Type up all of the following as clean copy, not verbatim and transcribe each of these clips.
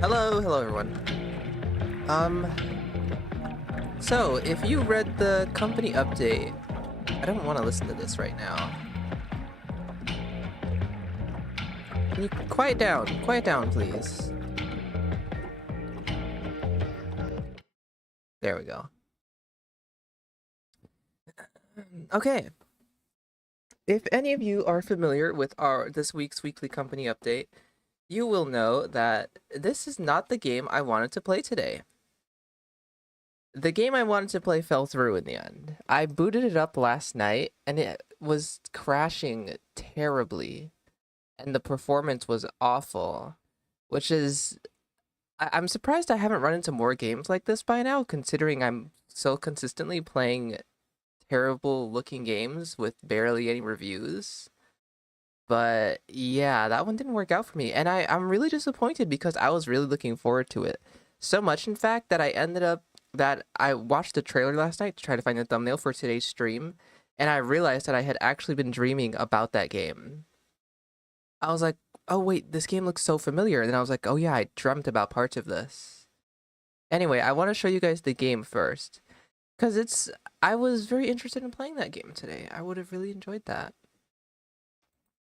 Hello. Hello everyone. Um, so if you read the company update, I don't want to listen to this right now. Can you quiet down? Quiet down, please. There we go. Okay. If any of you are familiar with this week's weekly company update, you will know that this is not the game I wanted to play today. The game I wanted to play fell through in the end. I booted it up last night and it was crashing terribly and the performance was awful, which is I'm surprised I haven't run into more games like this by now, considering I'm so consistently playing terrible looking games with barely any reviews. But yeah, that one didn't work out for me. And I'm really disappointed because I was really looking forward to it. So much, in fact, that I watched the trailer last night to try to find the thumbnail for today's stream. And I realized that I had actually been dreaming about that game. I was like, oh wait, this game looks so familiar. And then I was like, oh yeah, I dreamt about parts of this. Anyway, I want to show you guys the game first. Because I was very interested in playing that game today. I would have really enjoyed that.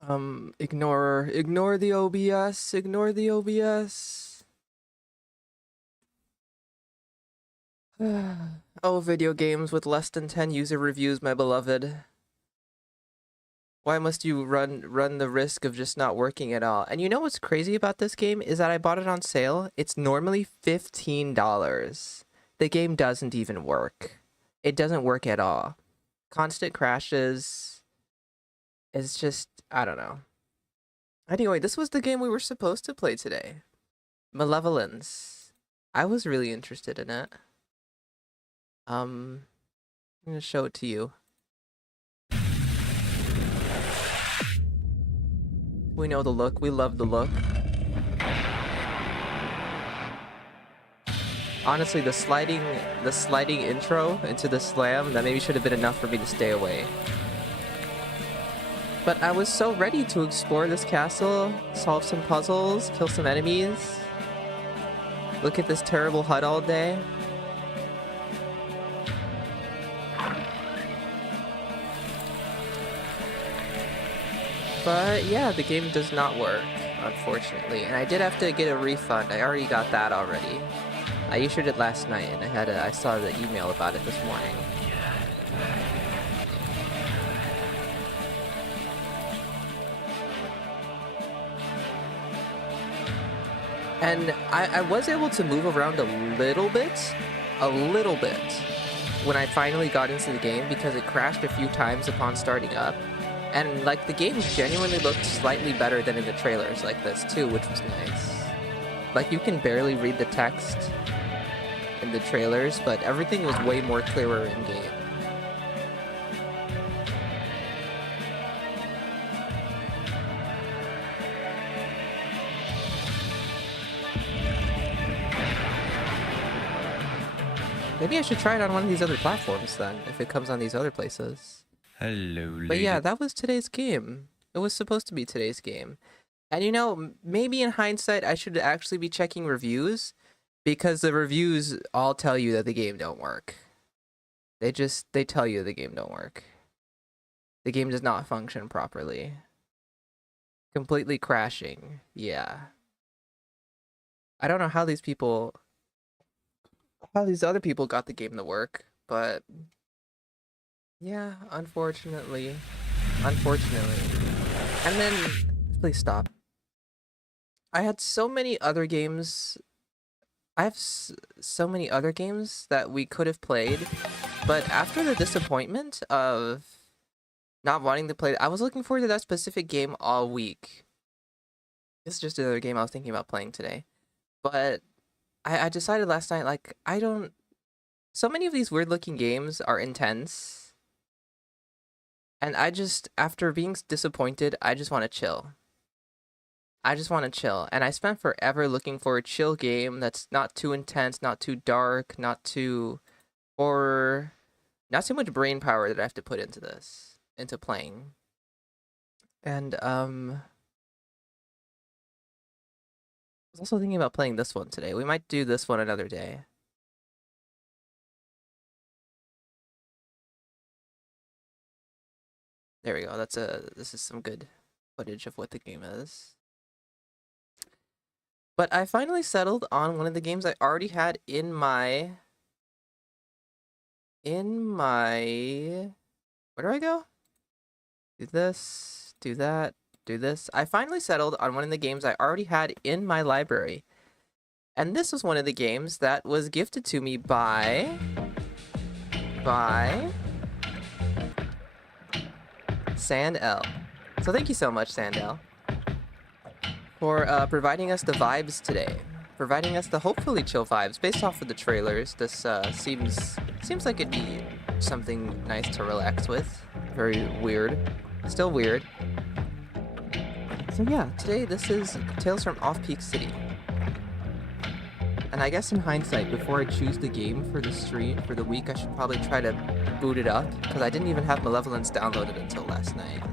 Ignore the OBS, ignore the OBS. Oh, video games with less than 10 user reviews, my beloved. Why must you run the risk of just not working at all? And you know what's crazy about this game is that I bought it on sale. It's normally $15. The game doesn't even work. It doesn't work at all. Constant crashes. It's just, I don't know. Anyway, this was the game we were supposed to play today. Malevolence. I was really interested in it. I'm gonna show it to you. We know the look. We love the look. Honestly, the sliding intro into the slam, that maybe should have been enough for me to stay away. But I was so ready to explore this castle, solve some puzzles, kill some enemies, look at this terrible HUD all day. But yeah, the game does not work, unfortunately. And I did have to get a refund. I already got that already. I issued it last night, and I saw the email about it this morning. And I was able to move around a little bit, when I finally got into the game because it crashed a few times upon starting up. And like the game genuinely looked slightly better than in the trailers like this too, which was nice. Like you can barely read the text in the trailers, but everything was way more clearer in game. Maybe I should try it on one of these other platforms then, if it comes on these other places. Hello, But yeah, that was today's game. It was supposed to be today's game. And you know, maybe in hindsight, I should actually be checking reviews because the reviews all tell you that the game don't work. They tell you the game don't work. The game does not function properly. Completely crashing. Yeah. I don't know how these other people got the game to work, but yeah, unfortunately. And then, please stop. I had so many other games. I have so many other games that we could have played, but after the disappointment of not wanting to play, I was looking forward to that specific game all week. This is just another game I was thinking about playing today. But I decided last night, like, so many of these weird looking games are intense. And after being disappointed, I just want to chill. And I spent forever looking for a chill game that's not too intense, not too dark, not too horror, not too much brain power that I have to put into playing. And was also thinking about playing this one today. We might do this one another day. There we go. This is some good footage of what the game is. But I finally settled on one of the games I already had in my where do I go? Do this, do that, do this. I finally settled on one of the games I already had in my library. And this was one of the games that was gifted to me by Sandel. So thank you so much, Sandel, for providing us the vibes today. Providing us the hopefully chill vibes based off of the trailers. This seems like it'd be something nice to relax with. Very weird. Still weird. So yeah, today this is Tales from Off-Peak City. And I guess in hindsight, before I choose the game for the stream, for the week, I should probably try to boot it up, because I didn't even have Malevolence downloaded until last night.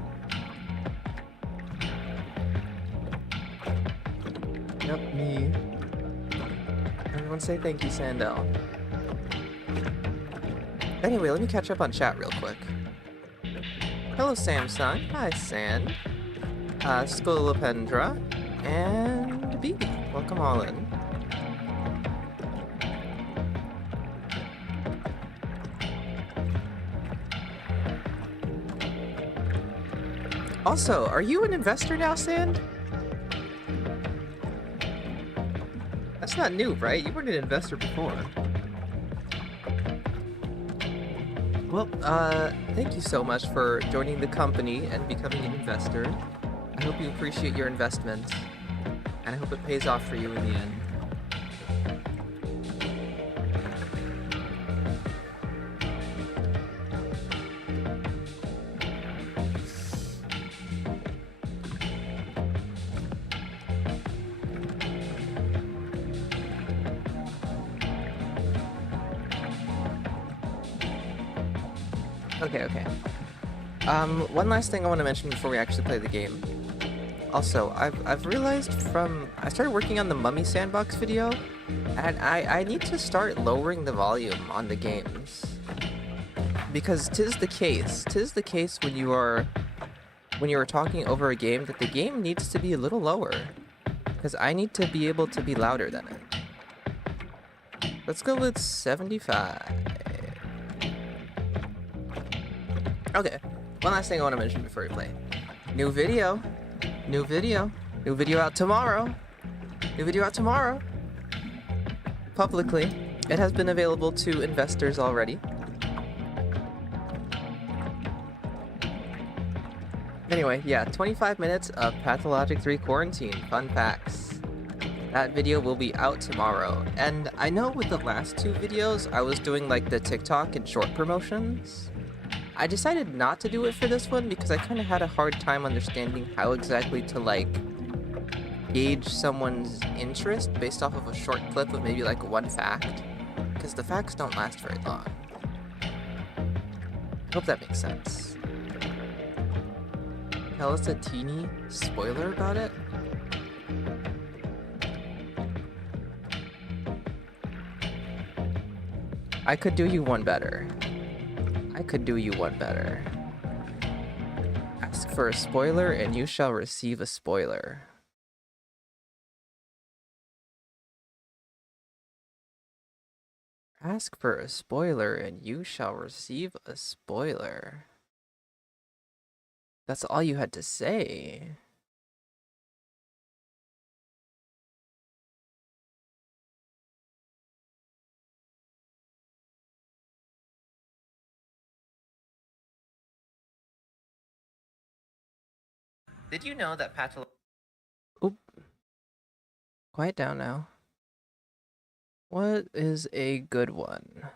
Yep, me. Everyone say thank you, Sandel. Anyway, let me catch up on chat real quick. Hello, Samsung. Hi, Sand. Scolopendra. And BB. Welcome all in. Also, are you an investor now, Sand? That's not new, right? You weren't an investor before. Well, thank you so much for joining the company and becoming an investor. I hope you appreciate your investment, and I hope it pays off for you in the end. Okay. One last thing I want to mention before we actually play the game. Also, I've realized I started working on the Mummy Sandbox video, and I need to start lowering the volume on the games. Because tis the case when you are talking over a game that the game needs to be a little lower. Because I need to be able to be louder than it. Let's go with 75. Okay, one last thing I want to mention before we play. New video out tomorrow. Publicly. It has been available to investors already. Anyway, yeah, 25 minutes of Pathologic 3 Quarantine. Fun facts. That video will be out tomorrow. And I know with the last two videos, I was doing like the TikTok and short promotions. I decided not to do it for this one because I kind of had a hard time understanding how exactly to like gauge someone's interest based off of a short clip of maybe like one fact, because the facts don't last very long. I hope that makes sense. Tell us a teeny spoiler about it? I could do you one better. Ask for a spoiler and you shall receive a spoiler. Ask for a spoiler and you shall receive a spoiler. That's all you had to say. Did you know that Oop. Quiet down now. What is a good one?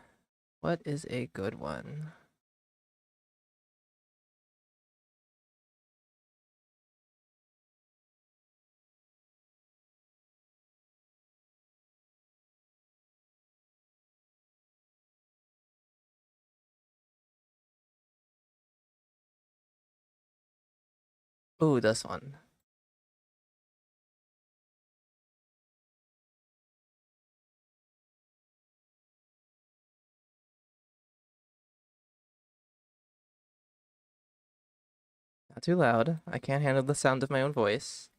Ooh, this one. Not too loud. I can't handle the sound of my own voice.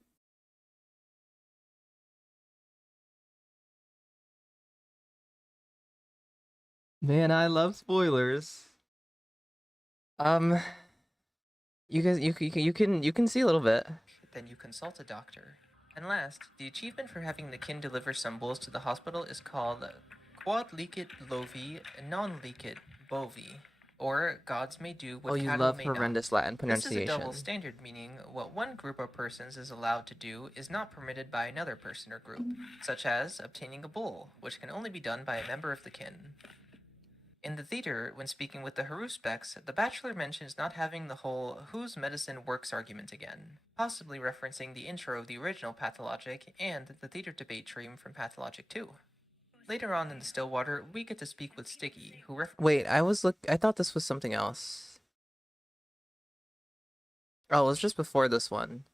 Man, I love spoilers. You guys, you can see a little bit. Then you consult a doctor. And last, the achievement for having the kin deliver some bulls to the hospital is called Quod licet lovi, non licet bovi, or gods may do what cattle may not. Oh, you love horrendous Latin pronunciation. This is a double standard, meaning what one group of persons is allowed to do is not permitted by another person or group, such as obtaining a bull, which can only be done by a member of the kin. In the theater, when speaking with the Haruspecs, the Bachelor mentions not having the whole whose medicine works argument again, possibly referencing the intro of the original Pathologic and the theater debate stream from Pathologic 2. Later on in the Stillwater, we get to speak with Sticky, who Wait, I thought this was something else. Oh, it was just before this one.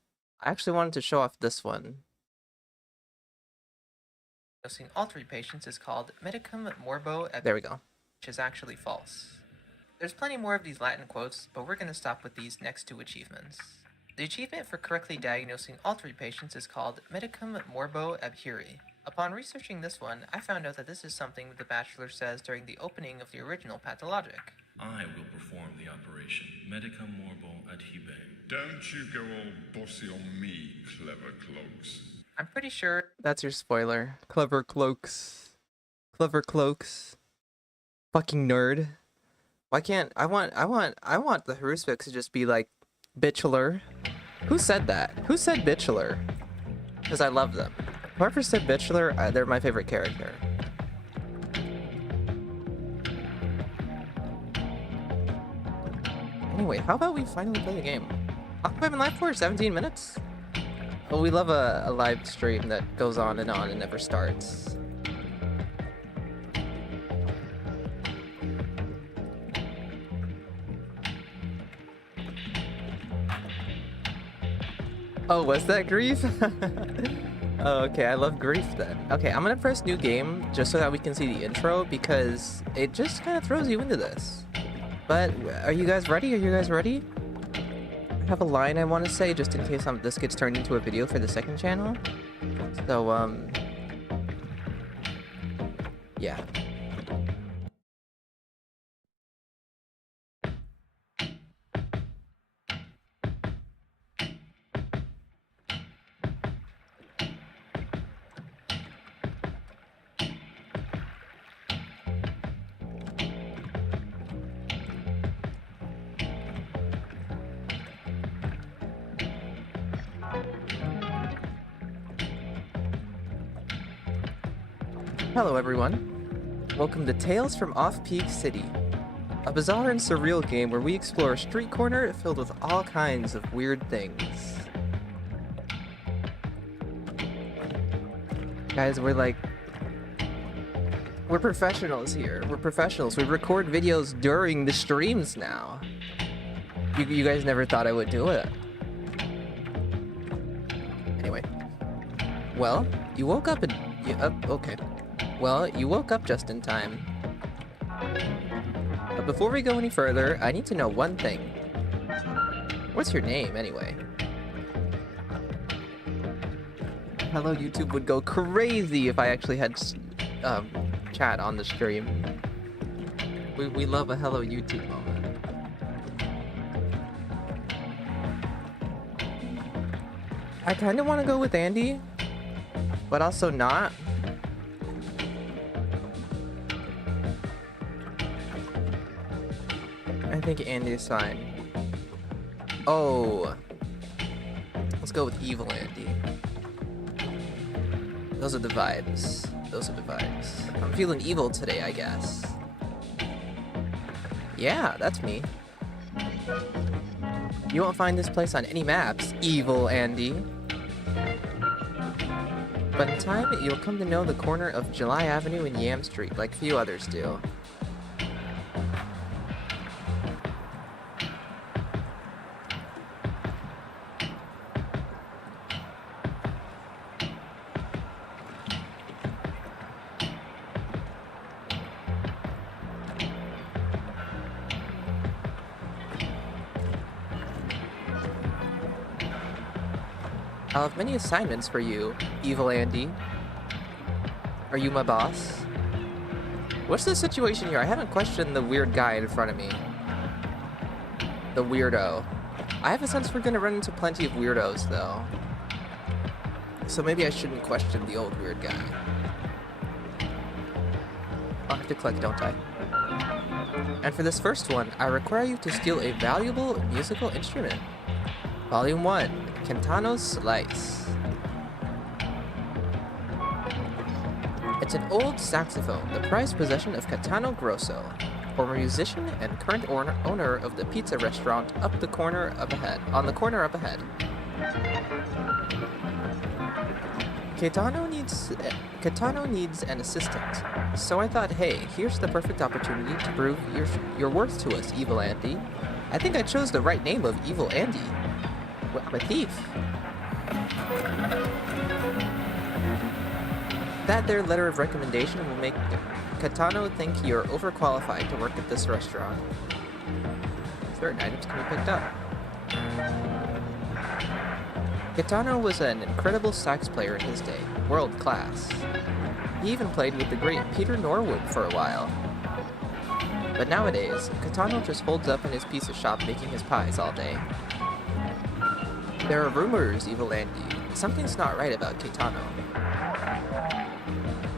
I actually wanted to show off this one. Dosing all 3 patients is called Medicum Morbo. There we go. Which is actually false. There's plenty more of these Latin quotes, but we're going to stop with these next 2 achievements. The achievement for correctly diagnosing all 3 patients is called Medicum Morbo Abhuri. Upon researching this one, I found out that this is something the Bachelor says during the opening of the original Pathologic. I will perform the operation. Medicum Morbo Adhibe. Don't you go all bossy on me, clever cloaks. I'm pretty sure that's your spoiler. Clever cloaks. Clever cloaks. Fucking nerd. Why can't I want the Haruspecs to just be like Bitchler. Who said that? Who said Bitchler? Because I love them. Whoever said Bitchler, they're my favorite character. Anyway, how about we finally play the game? How long have I been live for? 17 minutes? Well, we love a live stream that goes on and never starts. Oh, was that grief? Oh, okay, I love grief then. Okay, I'm gonna press new game just so that we can see the intro because it just kind of throws you into this. But are you guys ready? Are you guys ready? I have a line I want to say just in case this gets turned into a video for the second channel. So, yeah. Hello everyone, welcome to Tales from Off-Peak City, a bizarre and surreal game where we explore a street corner filled with all kinds of weird things. Guys, we're professionals here, we're professionals, we record videos during the streams now. You guys never thought I would do it. Anyway, well, you woke up and, okay. Well, you woke up just in time. But before we go any further, I need to know one thing. What's your name, anyway? Hello YouTube would go crazy if I actually had chat on the stream. We love a Hello YouTube moment. I kind of want to go with Andy, but also not. I think Andy is fine. Oh. Let's go with evil Andy. Those are the vibes. Those are the vibes. I'm feeling evil today, I guess. Yeah, that's me. You won't find this place on any maps, evil Andy. But in time, you'll come to know the corner of July Avenue and Yam Street like few others do. I'll have many assignments for you, Evil Andy. Are you my boss? What's the situation here? I haven't questioned the weird guy in front of me. The weirdo. I have a sense we're gonna run into plenty of weirdos, though. So maybe I shouldn't question the old weird guy. I'll have to click, don't I? And for this first one, I require you to steal a valuable musical instrument. Volume 1, Kentano's Slice. It's an old saxophone, the prized possession of Caetano Grosso, former musician and current owner of the pizza restaurant on the corner up ahead. Caetano needs an assistant, so I thought, hey, here's the perfect opportunity to prove your worth to us, Evil Andy. I think I chose the right name of Evil Andy. Well, I'm a thief. That there letter of recommendation will make Caetano think you're overqualified to work at this restaurant. Certain items can be picked up. Caetano was an incredible sax player in his day, world class. He even played with the great Peter Norwood for a while. But nowadays, Caetano just holds up in his pizza shop making his pies all day. There are rumors, Evil Andy. Something's not right about Caetano.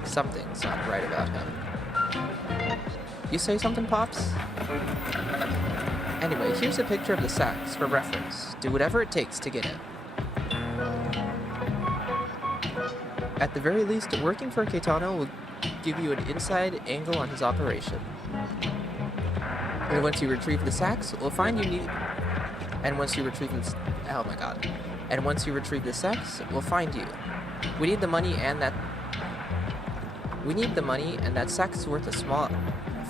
Something's not right about him. You say something, Pops? Anyway, here's a picture of the sax for reference. Do whatever it takes to get it. At the very least, working for Caetano will give you an inside angle on his operation. And once you retrieve the sax, we'll find you need... And once you retrieve the... Oh my god. And once you retrieve the sax, we'll find you. We need the money and that... We need the money, and that sax is worth a small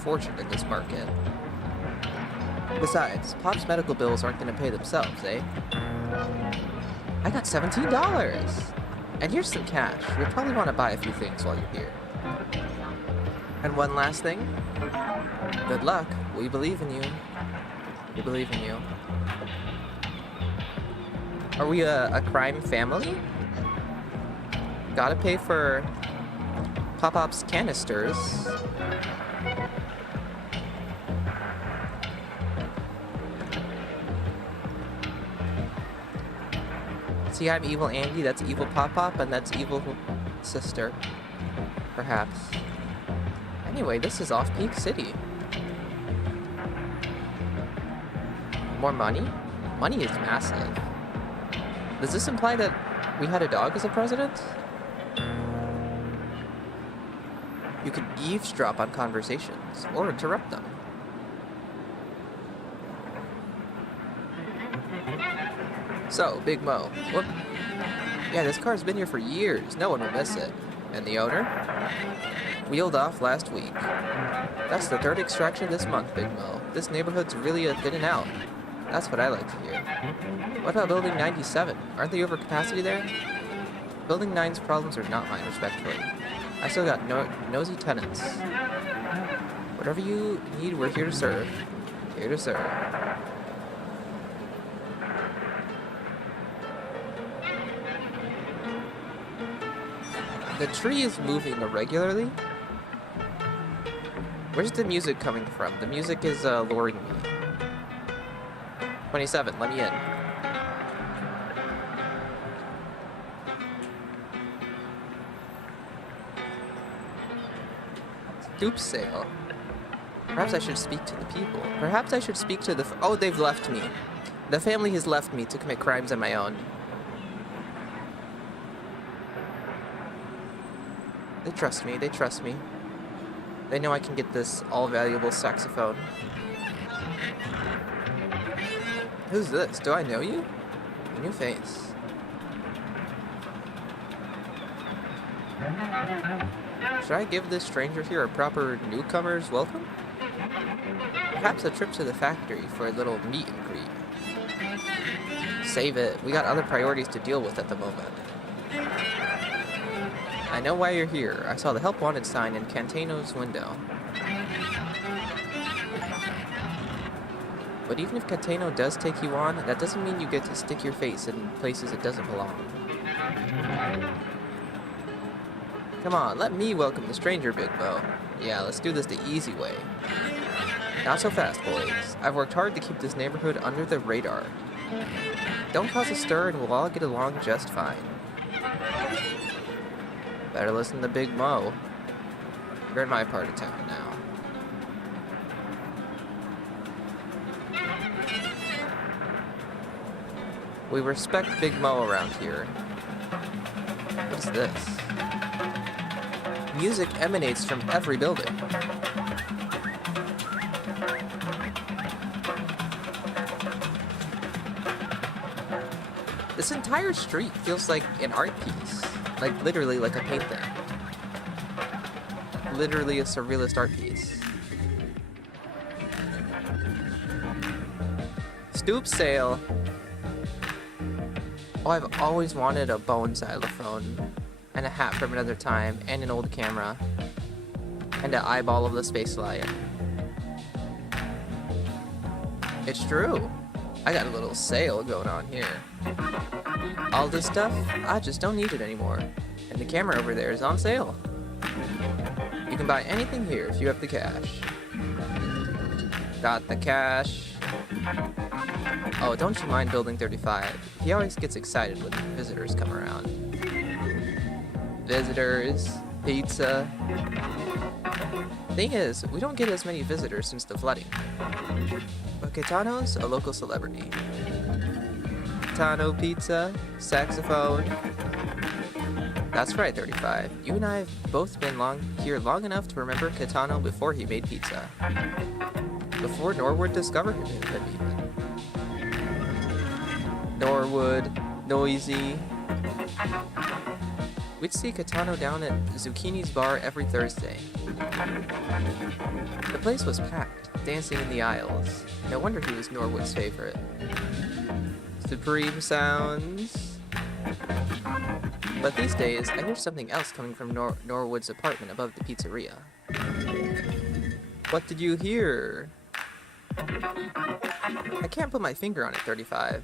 fortune in this market. Besides, Pop's medical bills aren't going to pay themselves, eh? I got $17! And here's some cash. You'll probably want to buy a few things while you're here. And one last thing. Good luck. We believe in you. We believe in you. Are we a crime family? Gotta pay for Pop-Pop's canisters. See, I'm Evil Andy, that's Evil Pop-Pop, and that's Evil Sister. Perhaps. Anyway, this is Off-Peak City. More money? Money is massive. Does this imply that we had a dog as a president? You can eavesdrop on conversations, or interrupt them. So, Big Mo. Whoop. Yeah, this car's been here for years. No one will miss it. And the owner? Wheeled off last week. That's the third extraction this month, Big Mo. This neighborhood's really thinning out. That's what I like to hear. What about Building 97? Aren't they over capacity there? Building 9's problems are not mine, respectfully. I still got nosy tenants. Whatever you need, we're here to serve. Here to serve. The tree is moving irregularly. Where's the music coming from? The music is luring me. 27, let me in. Stoop sale. Perhaps I should speak to the people. Perhaps I should speak to the... Oh, they've left me. The family has left me to commit crimes on my own. They trust me. They trust me. They know I can get this all-valuable saxophone. Who's this? Do I know you? New face. Should I give this stranger here a proper newcomer's welcome? Perhaps a trip to the factory for a little meet and greet. Save it. We got other priorities to deal with at the moment. I know why you're here. I saw the help wanted sign in Caetano's window. But even if Caetano does take you on, that doesn't mean you get to stick your face in places it doesn't belong. Come on, let me welcome the stranger, Big Bo. Yeah, let's do this the easy way. Not so fast, boys. I've worked hard to keep this neighborhood under the radar. Don't cause a stir and we'll all get along just fine. Better listen to Big Mo. You're in my part of town now. We respect Big Mo around here. What is this? Music emanates from every building. This entire street feels like an art piece. Like literally like a painting. Literally a surrealist art piece. Stoop sale. Oh, I've always wanted a bone xylophone, and a hat from another time, and an old camera, and an eyeball of the Space Lion. It's true. I got a little sale going on here. All this stuff, I just don't need it anymore. And the camera over there is on sale. You can buy anything here if you have the cash. Got the cash. Oh, don't you mind Building 35? He always gets excited when visitors come around. Visitors, pizza. Thing is, we don't get as many visitors since the flooding. But Kitano's a local celebrity. Kitano pizza, saxophone. That's right, 35. You and I have both been here long enough to remember Kitano before he made pizza. Before Norwood discovered him even. Norwood, Noisy. We'd see Kitano down at Zucchini's bar every Thursday. The place was packed, dancing in the aisles. No wonder he was Norwood's favorite. Supreme sounds. But these days, I hear something else coming from Norwood's apartment above the pizzeria. What did you hear? I can't put my finger on it, 35.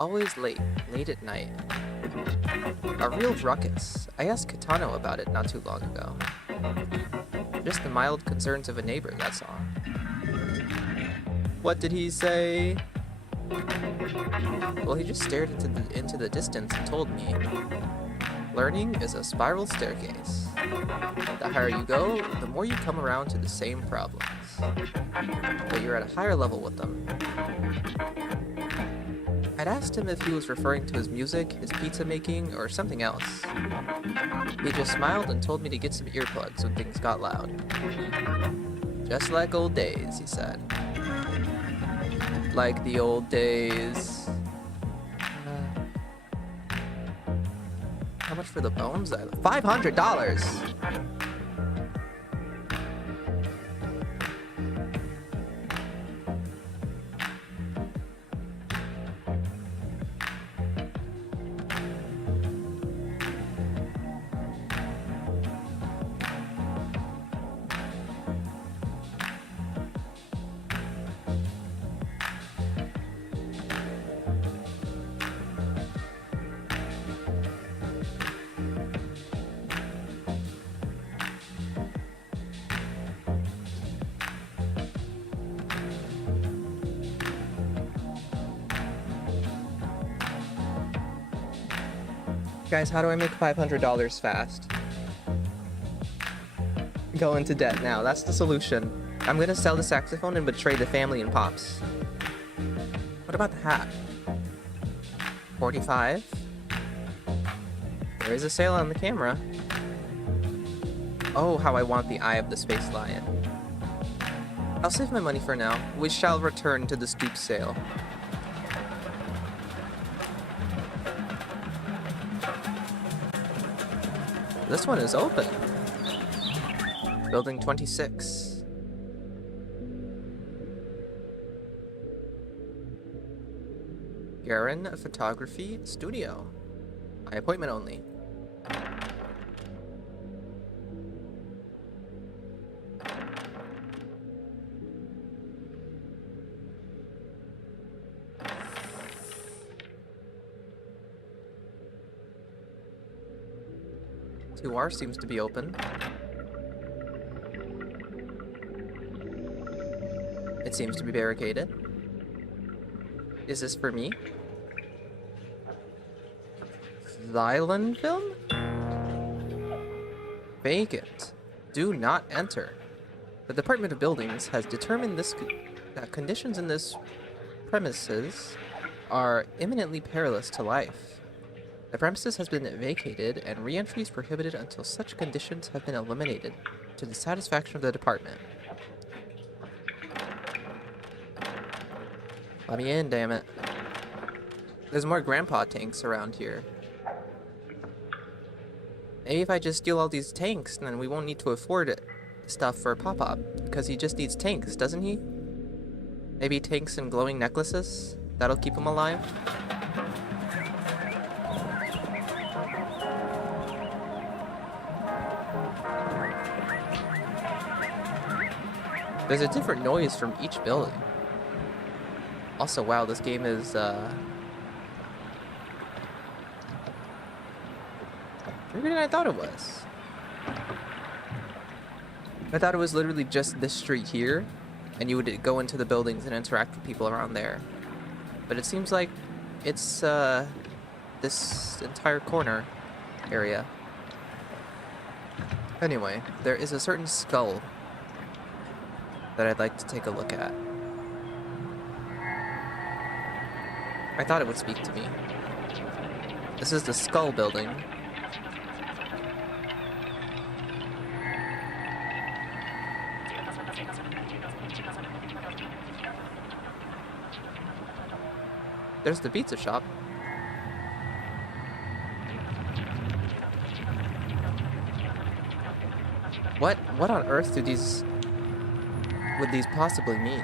Always late at night. A real ruckus. I asked Kitano about it not too long ago. Just the mild concerns of a neighbor, that's all. What did he say? Well, he just stared into the distance and told me, learning is a spiral staircase. The higher you go, the more you come around to the same problems. But you're at a higher level with them. I'd asked him if he was referring to his music, his pizza making, or something else. He just smiled and told me to get some earplugs when things got loud. Just like old days, he said. Like the old days. How much for the bones? $500! Guys, how do I make $500 fast? Go into debt now. That's the solution. I'm gonna sell the saxophone and betray the family and Pops. What about the hat? 45? There is a sale on the camera. Oh, how I want the eye of the Space Lion. I'll save my money for now. We shall return to the stoop sale. This one is open. Building 26. Garen Photography Studio. By appointment only. 2R seems to be open. It seems to be barricaded. Is this for me? Xylem film? Vacant. Do not enter. The Department of Buildings has determined that conditions in this premises are imminently perilous to life. The premises has been vacated and re-entry is prohibited until such conditions have been eliminated to the satisfaction of the department. Let me in, damn it. There's more grandpa tanks around here. Maybe if I just steal all these tanks, then we won't need to afford it. Stuff for Pop-Pop, because he just needs tanks, doesn't he? Maybe tanks and glowing necklaces? That'll keep him alive? There's a different noise from each building. Also, wow, this game is, bigger than I thought it was. I thought it was literally just this street here, and you would go into the buildings and interact with people around there. But it seems like it's, this entire corner area. Anyway, there is a certain skull that I'd like to take a look at. I thought it would speak to me. This is the Skull Building. There's the pizza shop. What on earth would these possibly mean?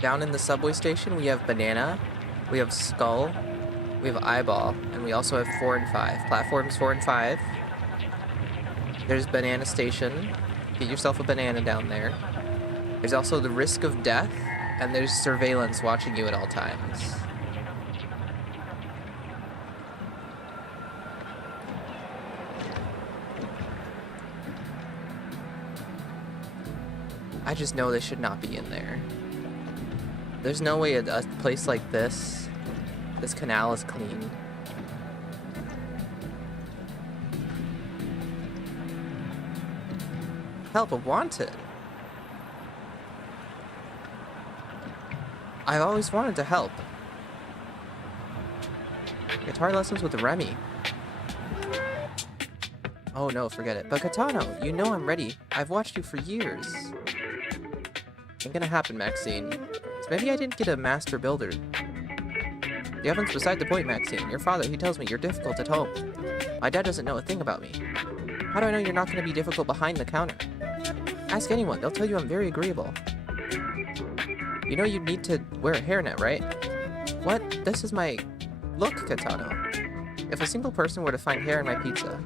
Down in the subway station, we have Banana, we have Skull, we have Eyeball, and we also have 4 and 5. Platforms 4 and 5. There's Banana Station. Get yourself a banana down there. There's also the risk of death, and there's surveillance watching you at all times. I just know they should not be in there. There's no way a place like this canal is clean. Help wanted. I've always wanted to help. Guitar lessons with Remy. Oh no, forget it. But Katano, you know I'm ready. I've watched you for years. Ain't gonna happen, Maxine. So maybe I didn't get a master builder. The oven's beside the point, Maxine. Your father, he tells me you're difficult at home. My dad doesn't know a thing about me. How do I know you're not gonna be difficult behind the counter? Ask anyone, they'll tell you I'm very agreeable. You know you need to wear a hairnet, right? What? This is my look, Katano. If a single person were to find hair in my pizza...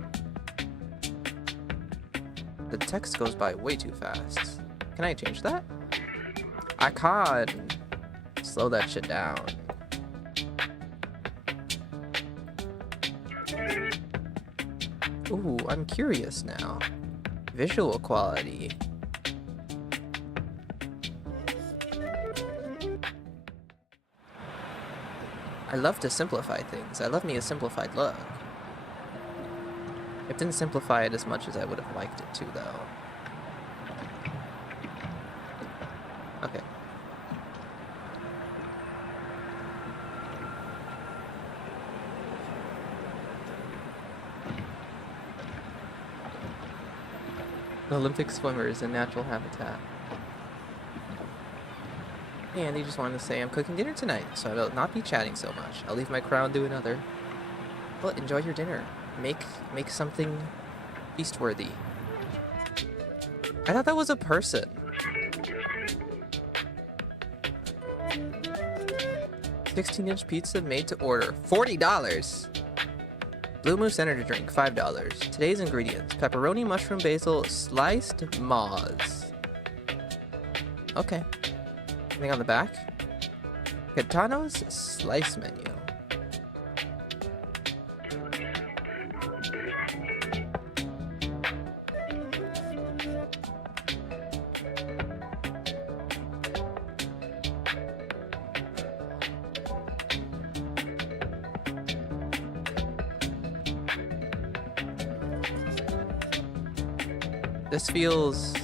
The text goes by way too fast. Can I change that? I can't. Slow that shit down. Ooh, I'm curious now. Visual quality. I love to simplify things. I love me a simplified look. It didn't simplify it as much as I would have liked it to, though. Okay. The Olympic swimmer is a natural habitat. And he just wanted to say I'm cooking dinner tonight, so I will not be chatting so much. I'll leave my crown to another. Well, enjoy your dinner. Make something feast-worthy. I thought that was a person. $16-inch pizza made to order. $40. Blue Moose energy drink, $5. Today's ingredients: pepperoni, mushroom, basil, sliced moz. Okay. Anything on the back? Katano's slice menu. This feels...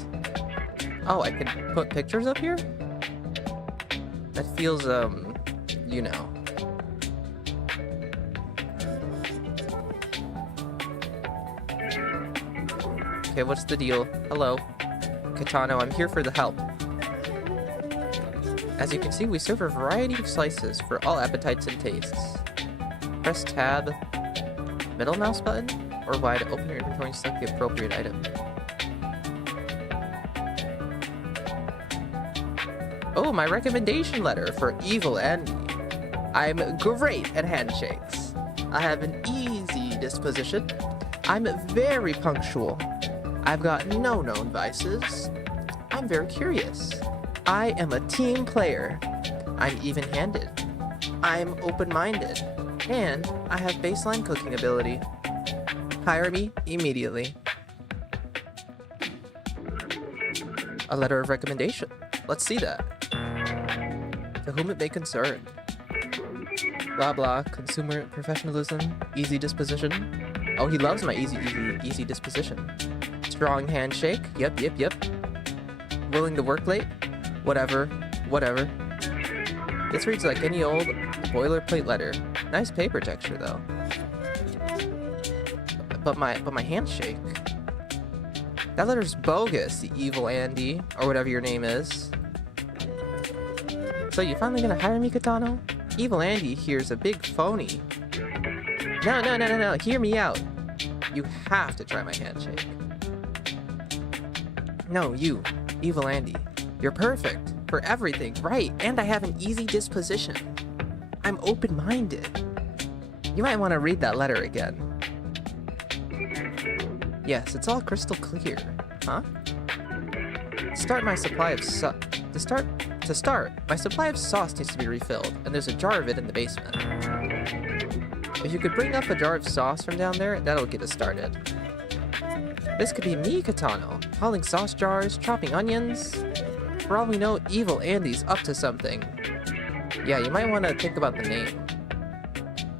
Oh, I can put pictures up here? That feels, you know. Okay, what's the deal? Hello. Kitano, I'm here for the help. As you can see, we serve a variety of slices for all appetites and tastes. Press tab, middle mouse button, or Y to open your inventory and select the appropriate item. Oh, my recommendation letter for Evil Andy. I'm great at handshakes. I have an easy disposition. I'm very punctual. I've got no known vices. I'm very curious. I am a team player. I'm even-handed. I'm open-minded. And I have baseline cooking ability. Hire me immediately. A letter of recommendation. Let's see that. To whom it may concern. Blah blah, consumer professionalism, easy disposition. Oh, he loves my easy disposition. Strong handshake, yep. Willing to work late? Whatever. This reads like any old boilerplate letter. Nice paper texture though. But my handshake. That letter's bogus, the Evil Andy, or whatever your name is. So you finally gonna hire me, Kitano? Evil Andy here's a big phony. No, hear me out. You have to try my handshake. No, you, Evil Andy. You're perfect for everything, right? And I have an easy disposition. I'm open-minded. You might want to read that letter again. Yes, it's all crystal clear. Huh? To start, my supply of sauce needs to be refilled, and there's a jar of it in the basement. If you could bring up a jar of sauce from down there, that'll get us started. This could be me, Kitano, hauling sauce jars, chopping onions. For all we know, Evil Andy's up to something. Yeah, you might want to think about the name.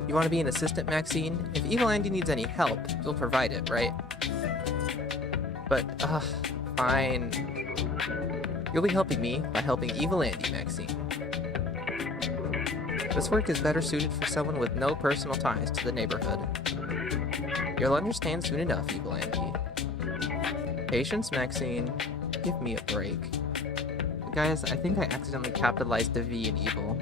You want to be an assistant, Maxine? If Evil Andy needs any help, you'll provide it, right? But, fine. You'll be helping me by helping Evil Andy, Maxine. This work is better suited for someone with no personal ties to the neighborhood. You'll understand soon enough, Evil Andy. Patience, Maxine. Give me a break. Guys, I think I accidentally capitalized the V in evil.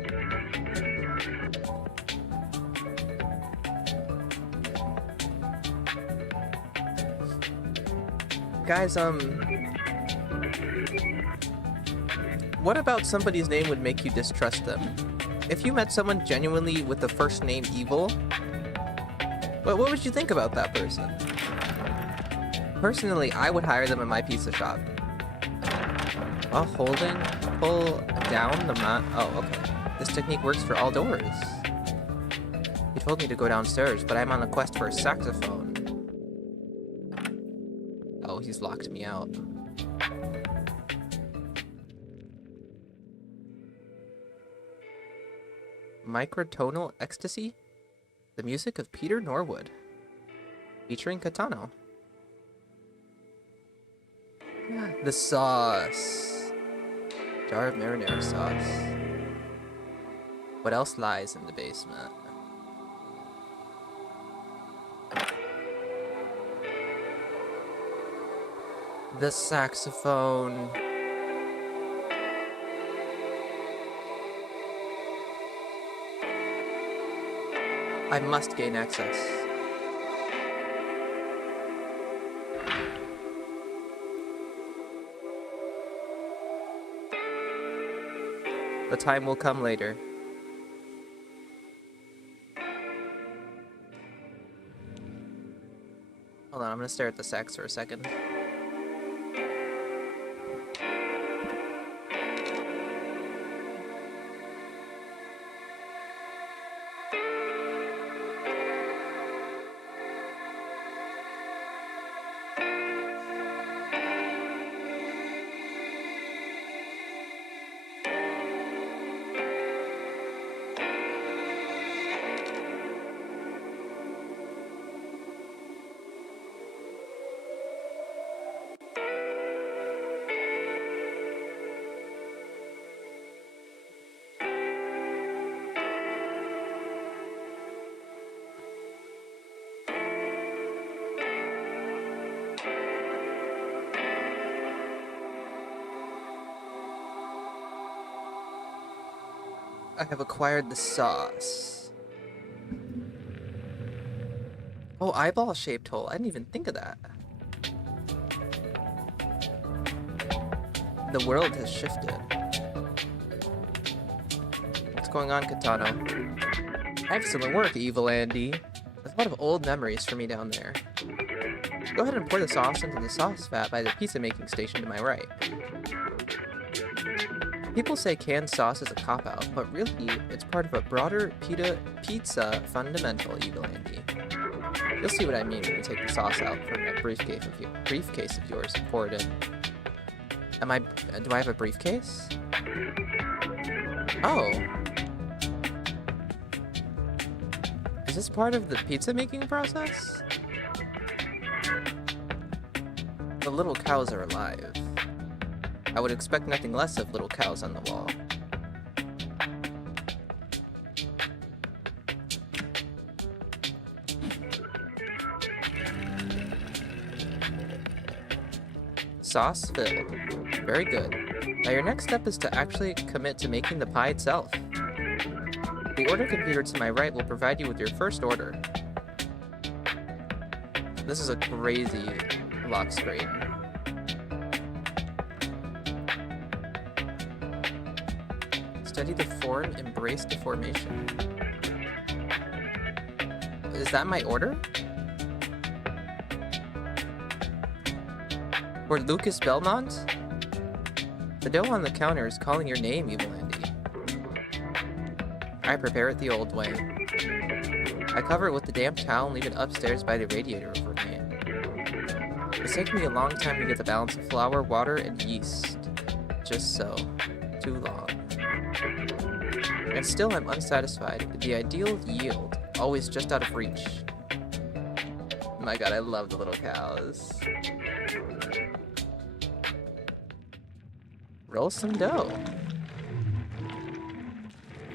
Guys, what about somebody's name would make you distrust them? If you met someone genuinely with the first name Evil, what would you think about that person? Personally, I would hire them in my pizza shop. While holding, pull down the mat. Oh, okay. This technique works for all doors. He told me to go downstairs, but I'm on a quest for a saxophone. Oh, he's locked me out. Microtonal Ecstasy? The music of Peter Norwood. Featuring Kitano. The sauce. Jar of marinara sauce. What else lies in the basement? The saxophone. I must gain access. The time will come later. Hold on, I'm gonna stare at the sax for a second. I have acquired the sauce. Oh, eyeball-shaped hole. I didn't even think of that. The world has shifted. What's going on, Katano? Excellent work, Evil Andy. There's a lot of old memories for me down there. Go ahead and pour the sauce into the sauce vat by the pizza-making station to my right. People say canned sauce is a cop-out, but really, it's part of a broader pizza fundamental, Evil Andy. You'll see what I mean when you take the sauce out from that briefcase of yours and pour it in. Do I have a briefcase? Oh. Is this part of the pizza making process? The little cows are alive. I would expect nothing less of little cows on the wall. Sauce filled. Very good. Now your next step is to actually commit to making the pie itself. The order computer to my right will provide you with your first order. This is a crazy lock screen. Study the form, embrace the formation. Is that my order? For Lucas Belmont? The dough on the counter is calling your name, Evil Andy. I prepare it the old way. I cover it with the damp towel and leave it upstairs by the radiator overnight. It's taken me a long time to get the balance of flour, water, and yeast. Just so. Too long. And still I'm unsatisfied. The ideal yield, always just out of reach. My god, I love the little cows. Roll some dough.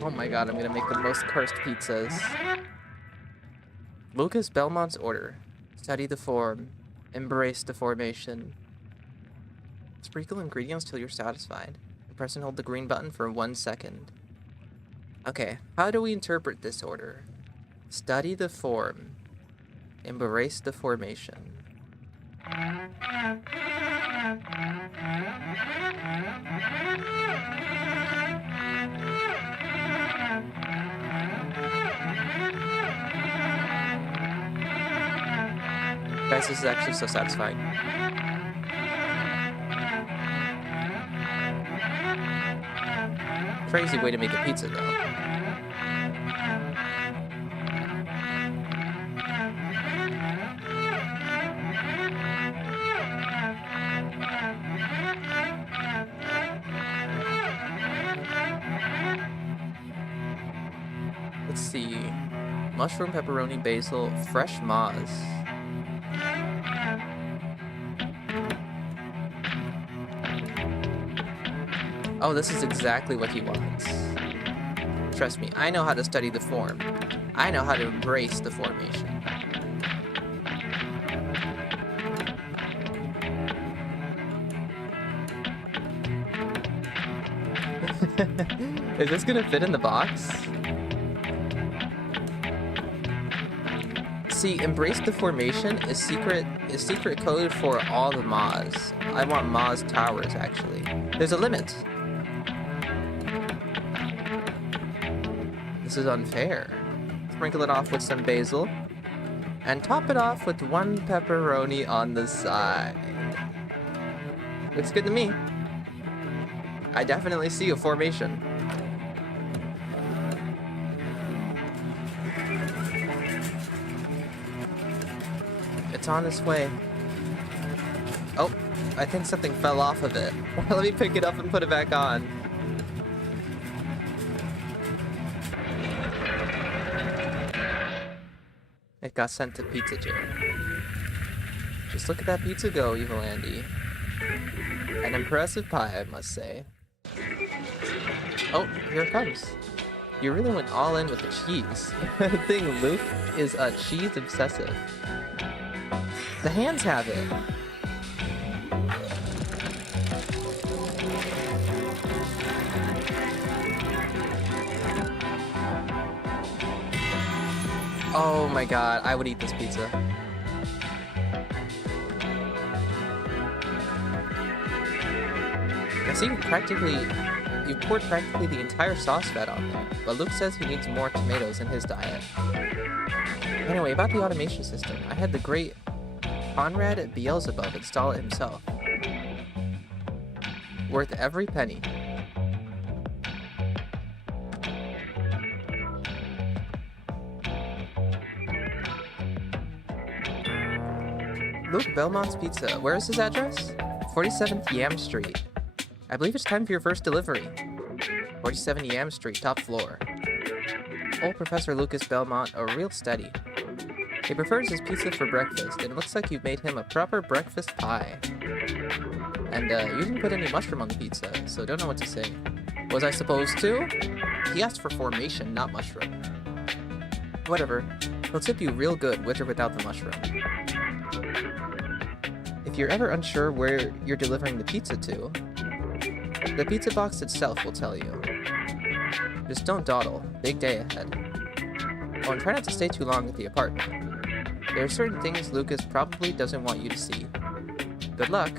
Oh my god, I'm gonna make the most cursed pizzas. Lucas Belmont's order. Study the form. Embrace the formation. Sprinkle ingredients till you're satisfied. Press and hold the green button for 1 second. Okay, how do we interpret this order? Study the form. Embrace the formation. Guys, this is actually so satisfying. Crazy way to make a pizza, though. Let's see. Mushroom, pepperoni, basil, fresh Maz. Oh, this is exactly what he wants. Trust me, I know how to study the form. I know how to embrace the formation. Is this gonna fit in the box? See, embrace the formation is secret code for all the Maz. I want Maz towers, actually. There's a limit. This is unfair. Sprinkle it off with some basil. And top it off with 1 pepperoni on the side. Looks good to me. I definitely see a formation. It's on its way. Oh, I think something fell off of it. Let me pick it up and put it back on. It got sent to Pizza Jail. Just look at that pizza go, Evil Andy. An impressive pie, I must say. Oh, here it comes. You really went all in with the cheese. The thing, Luke, is a cheese obsessive. The hands have it. Oh my god, I would eat this pizza. I see you poured practically the entire sauce fat on there, but Luke says he needs more tomatoes in his diet. Anyway, about the automation system, I had the great Conrad Beelzebub install it himself. Worth every penny. Luke Belmont's Pizza. Where is his address? 47th Yam Street. I believe it's time for your first delivery. 47 Yam Street, top floor. Old Professor Lucas Belmont, a real steady. He prefers his pizza for breakfast, and it looks like you've made him a proper breakfast pie. And you didn't put any mushroom on the pizza, so don't know what to say. Was I supposed to? He asked for formation, not mushroom. Whatever, he'll tip you real good with or without the mushroom. If you're ever unsure where you're delivering the pizza to, the pizza box itself will tell you. Just don't dawdle. Big day ahead. Oh, and try not to stay too long at the apartment. There are certain things Lucas probably doesn't want you to see. Good luck.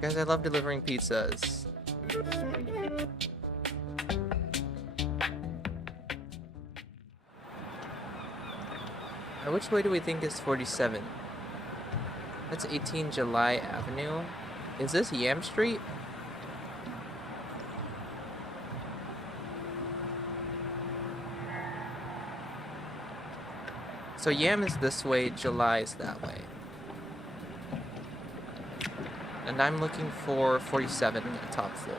Guys, I love delivering pizzas. Now, which way do we think is 47? That's 18 July Avenue. Is this Yam Street? So Yam is this way, July is that way. And I'm looking for 47 at the top floor.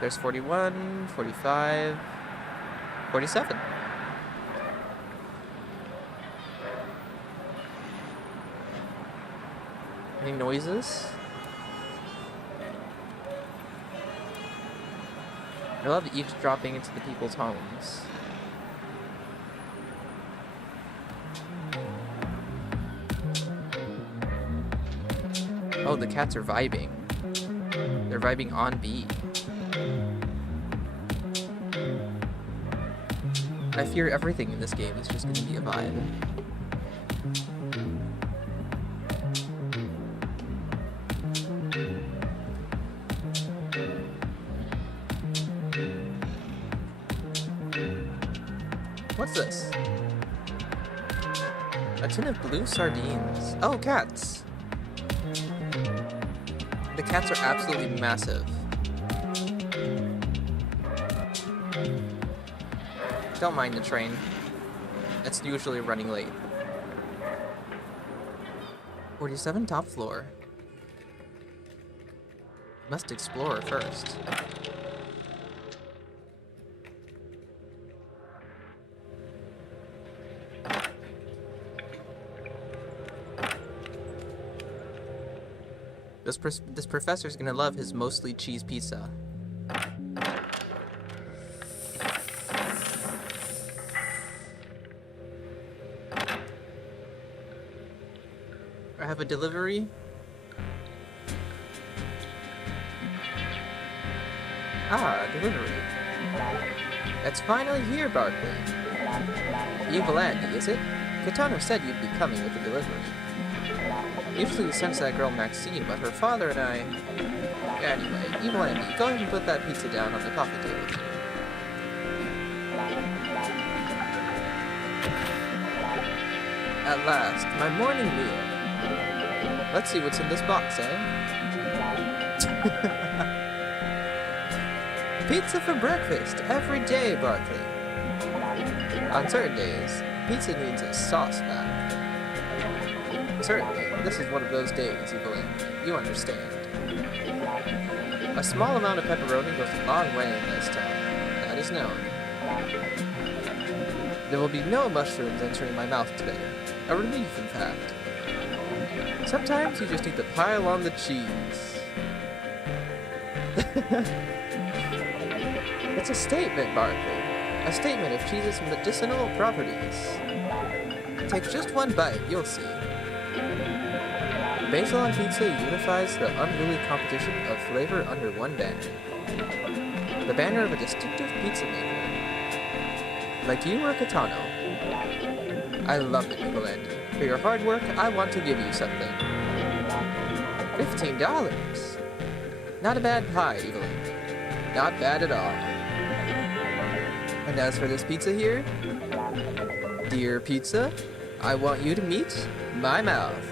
There's 41, 45, 47. Any noises? I love eavesdropping into the people's homes. Oh, the cats are vibing. They're vibing on beat. I fear everything in this game is just gonna be a vibe. What's this? A tin of blue sardines. Oh, cats! The cats are absolutely massive. Don't mind the train. It's usually running late. 47 top floor. Must explore first. This professor's gonna love his mostly cheese pizza. I have a delivery. Ah, delivery. It's finally here, Barkley. Evil Andy, is it? Katano said you'd be coming with the delivery. Usually he sends that girl Maxine, but her father and I... Anyway, Evil Andy, go ahead and put that pizza down on the coffee table. At last, my morning meal. Let's see what's in this box, eh? Pizza for breakfast, every day, Barkley. On certain days, pizza needs a sauce back. Certainly, this is one of those days, Evil Andy. You understand. A small amount of pepperoni goes a long way in this town. That is known. There will be no mushrooms entering my mouth today. A relief, in fact. Sometimes you just need to pile on the cheese. It's a statement, Barkley. A statement of cheese's medicinal properties. Take just one bite, you'll see. Basil on Pizza unifies the unruly competition of flavor under one banner. The banner of a distinctive pizza maker. Like you or Catano. I love it, Nicolandi. For your hard work, I want to give you something. $15. Not a bad pie, Evelyn. Not bad at all. And as for this pizza here, dear pizza, I want you to meet my mouth.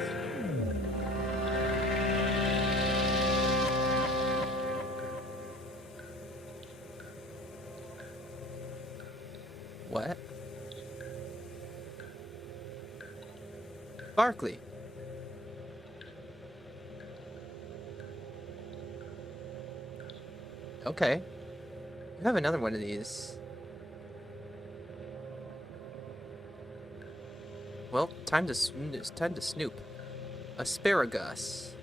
What? Barkley. Okay. You have another one of these. Well, it's time to snoop. Asparagus.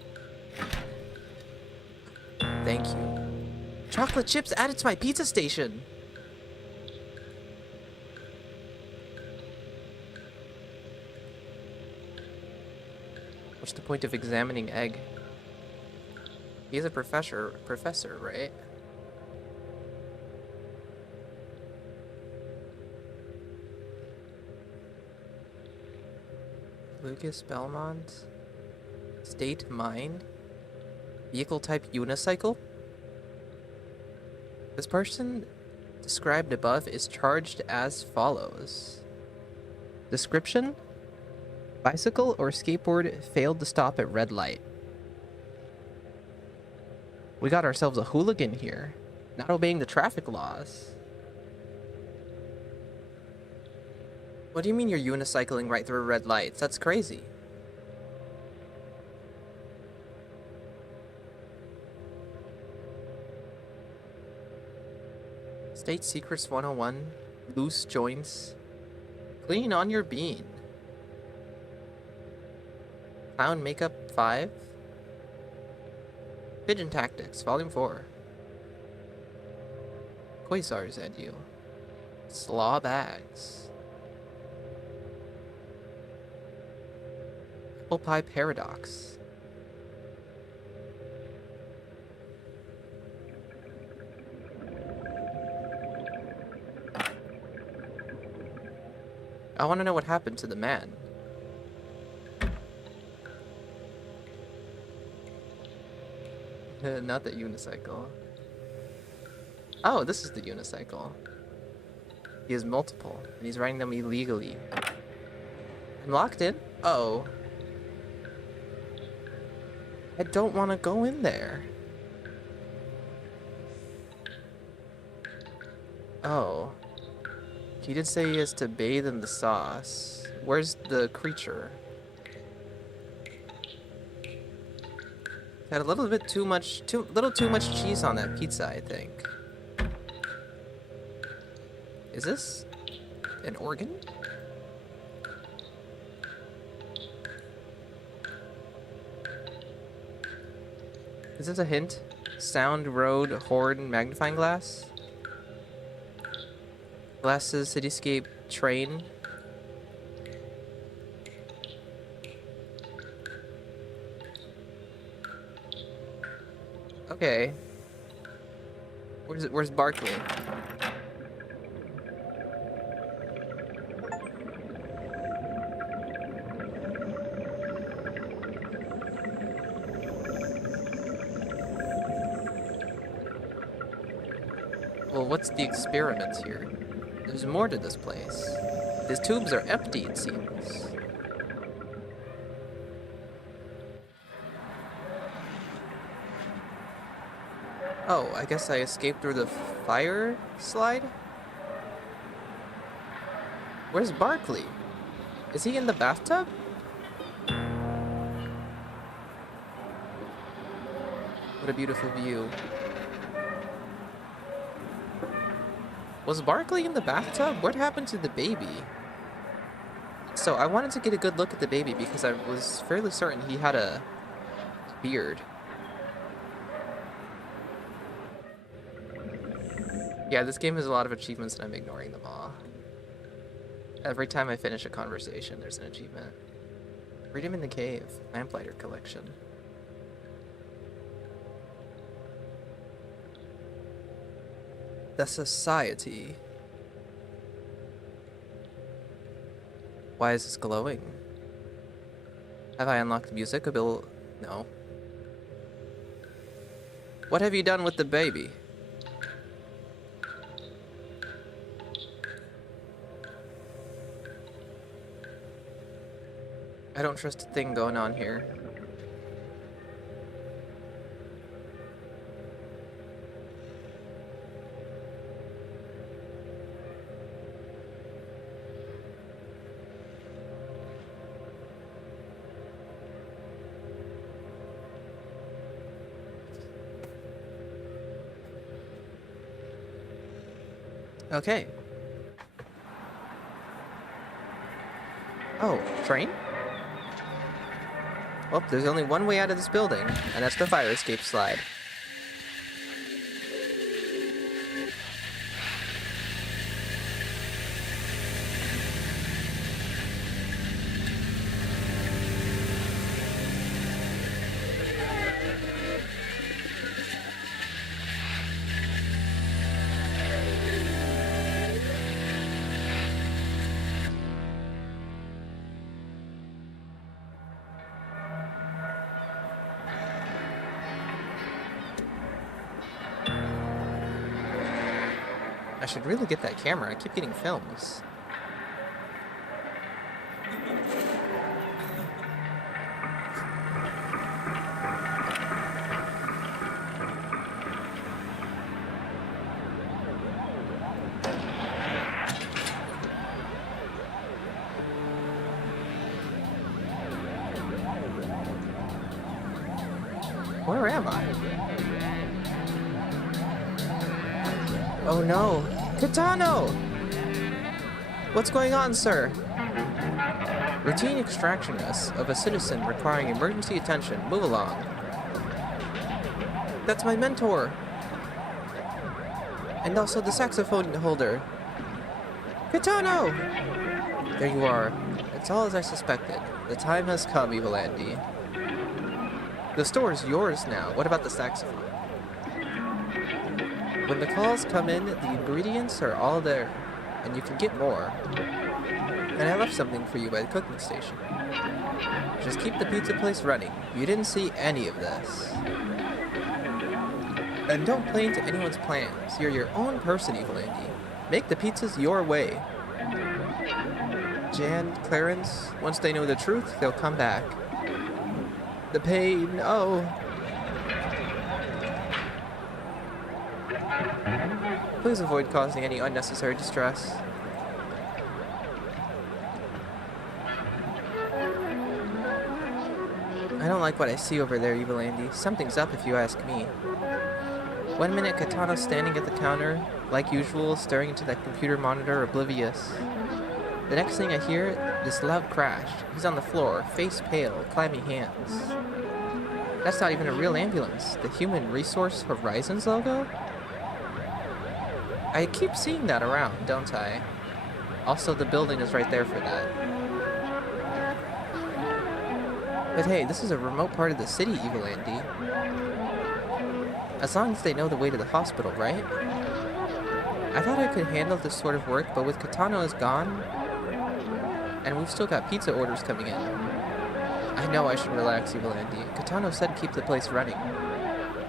Thank you. Chocolate chips added to my pizza station. What's the point of examining egg? He's a professor, right? Lucas Belmont? State mine? Vehicle type unicycle? This person described above is charged as follows. Description? Bicycle or skateboard failed to stop at red light. We got ourselves a hooligan here, not obeying the traffic laws. What do you mean you're unicycling right through red lights? That's crazy. State Secrets 101. Loose joints. Clean on your bean. Clown Makeup 5. Pigeon Tactics, Volume 4. Quasars and you. Slaw Bags. Apple Pie Paradox. I want to know what happened to the man. Not the unicycle. Oh, this is the unicycle. He has multiple, and he's riding them illegally. I'm locked in? Oh. I don't want to go in there. Oh. He did say he has to bathe in the sauce. Where's the creature? Had a little bit too much, too much cheese on that pizza, I think. Is this an organ? Is this a hint? Sound, road, horn, magnifying glass? Glasses, cityscape, train. Okay. Where's Barkley? Well, what's the experiment here? There's more to this place. These tubes are empty, it seems. Oh, I guess I escaped through the fire slide? Where's Barkley? Is he in the bathtub? What a beautiful view. Was Barkley in the bathtub? What happened to the baby? So I wanted to get a good look at the baby because I was fairly certain he had a beard. Yeah, this game has a lot of achievements and I'm ignoring them all. Every time I finish a conversation, there's an achievement. Freedom in the Cave. Lamplighter Collection. The Society. Why is this glowing? Have I unlocked the music? No. What have you done with the baby? I don't trust a thing going on here. Okay. Oh, train? Well, there's only one way out of this building, and that's the fire escape slide. I should really get that camera. I keep getting films. Where am I? Oh no. Kitano! What's going on, sir? Routine extraction of a citizen requiring emergency attention. Move along. That's my mentor! And also the saxophone holder. Kitano! There you are. It's all as I suspected. The time has come, Evil Andy. The store is yours now. What about the saxophone? When the calls come in, the ingredients are all there, and you can get more. And I left something for you by the cooking station. Just keep the pizza place running. You didn't see any of this. And don't play into anyone's plans. You're your own person, Evil Andy. Make the pizzas your way. Jan, Clarence, once they know the truth, they'll come back. The pain, oh. Please avoid causing any unnecessary distress. I don't like what I see over there, Evil Andy. Something's up if you ask me. 1 minute, Kitano's standing at the counter, like usual, staring into that computer monitor, oblivious. The next thing I hear, this loud crash. He's on the floor, face pale, clammy hands. That's not even a real ambulance. The Human Resource Horizons logo? I keep seeing that around, don't I? Also, the building is right there for that. But hey, this is a remote part of the city, Evil Andy. As long as they know the way to the hospital, right? I thought I could handle this sort of work, but with Kitano is gone, and we've still got pizza orders coming in. I know I should relax, Evil Andy. Kitano said keep the place running.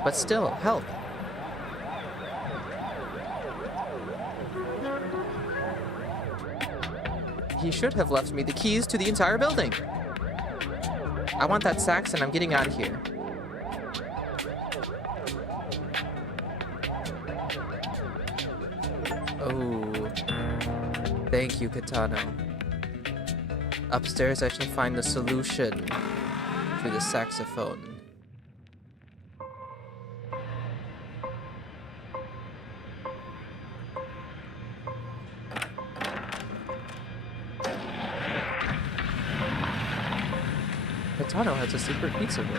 But still, help! He should have left me the keys to the entire building! I want that sax and I'm getting out of here. Oh. Thank you, Kitano. Upstairs I shall find the solution to the saxophone. Kitano has a secret pizza room.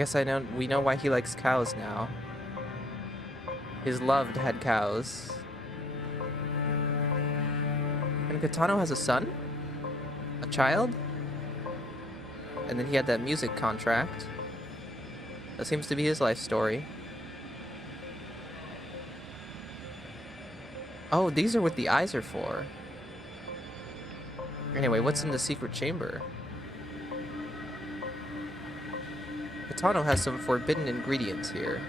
guess we know why he likes cows now. His loved had cows. And Kitano has a son? A child? And then he had that music contract. That seems to be his life story. Oh, these are what the eyes are for. Anyway, what's in the secret chamber? Kitano has some forbidden ingredients here.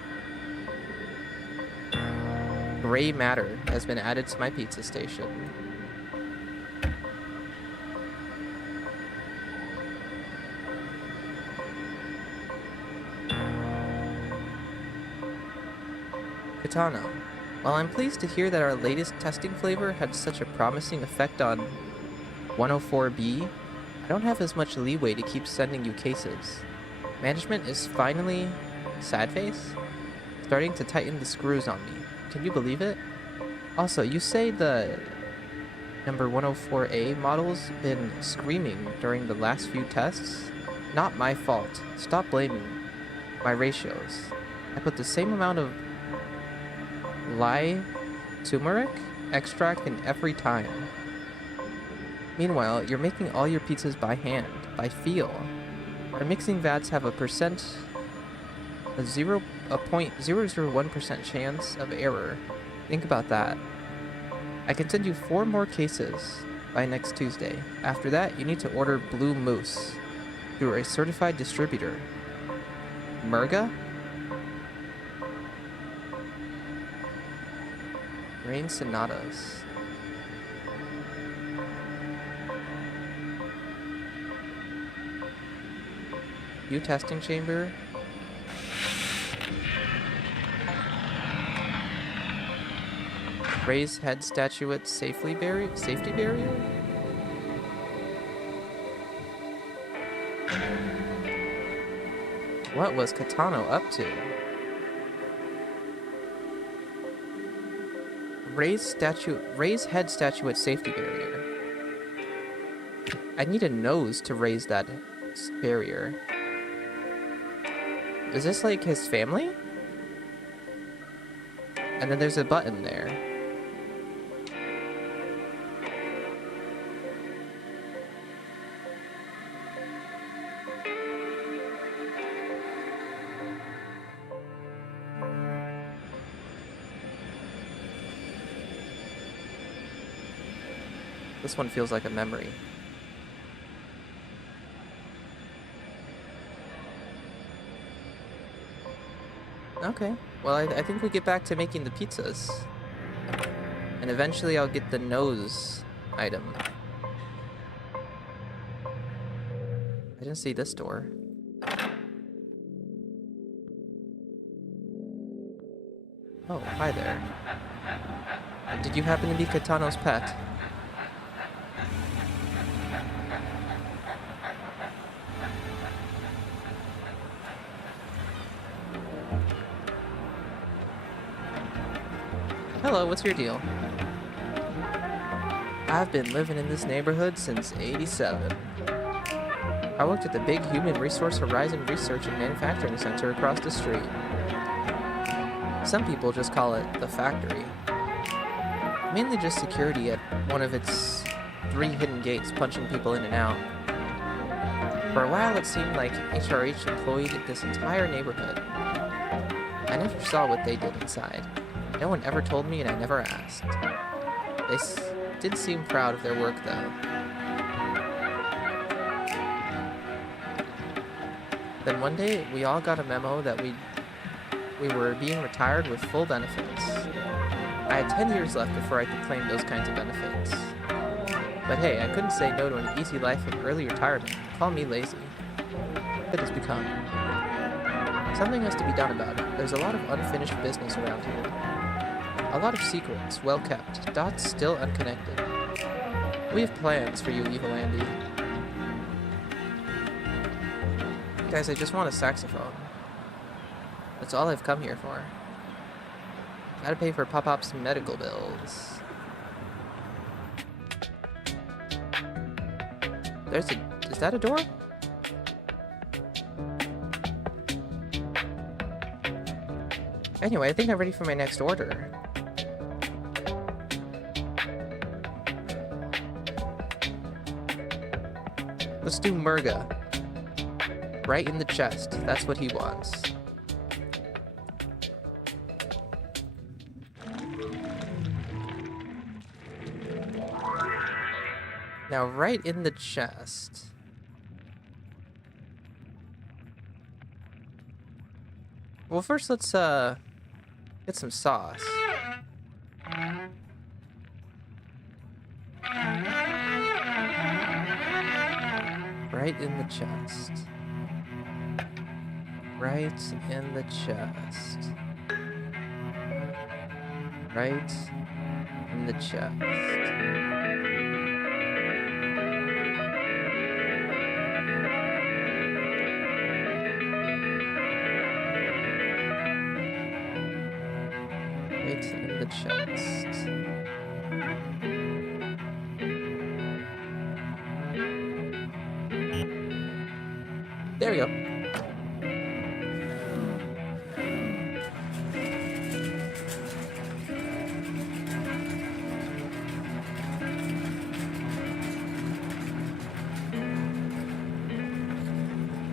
Gray matter has been added to my pizza station. Kitano, while I'm pleased to hear that our latest testing flavor had such a promising effect on 104B, I don't have as much leeway to keep sending you cases. Management is finally, sad face, starting to tighten the screws on me. Can you believe it? Also, you say the number 104A model's been screaming during the last few tests? Not my fault. Stop blaming my ratios. I put the same amount of turmeric extract in every time. Meanwhile, you're making all your pizzas by hand, by feel. Our mixing vats have a 0.001% chance of error. Think about that. I can send you 4 more cases by next Tuesday. After that, you need to order Blue Moose through a certified distributor. Murga? Rain Sonatas. U testing chamber. Raise head statuette safety barrier? What was Kitano up to? Raise head statuette safety barrier. I need a nose to raise that barrier. Is this like his family? And then there's a button there. This one feels like a memory. Okay, well I think we get back to making the pizzas. And eventually I'll get the nose item. I didn't see this door. Oh, hi there. Did you happen to be Kitano's pet? Hello, what's your deal? I've been living in this neighborhood since '87. I worked at the big Human Resource Horizon Research and Manufacturing Center across the street. Some people just call it the factory. Mainly just security at one of its 3 hidden gates punching people in and out. For a while it seemed like HRH employed this entire neighborhood. I never saw what they did inside. No one ever told me and I never asked. They did seem proud of their work though. Then one day we all got a memo that we were being retired with full benefits. I had 10 years left before I could claim those kinds of benefits. But hey, I couldn't say no to an easy life of early retirement. Call me lazy. It has become. Something has to be done about it. There's a lot of unfinished business around here. A lot of secrets, well kept, dots still unconnected. We have plans for you, Evil Andy. Guys, I just want a saxophone. That's all I've come here for. Gotta pay for Pop-Pop's medical bills. Is that a door? Anyway, I think I'm ready for my next order. Let's do Murga. Right in the chest. That's what he wants. Now, right in the chest. Well, first let's get some sauce. Right in the chest. Right in the chest. Right in the chest. Right in the chest. There we go.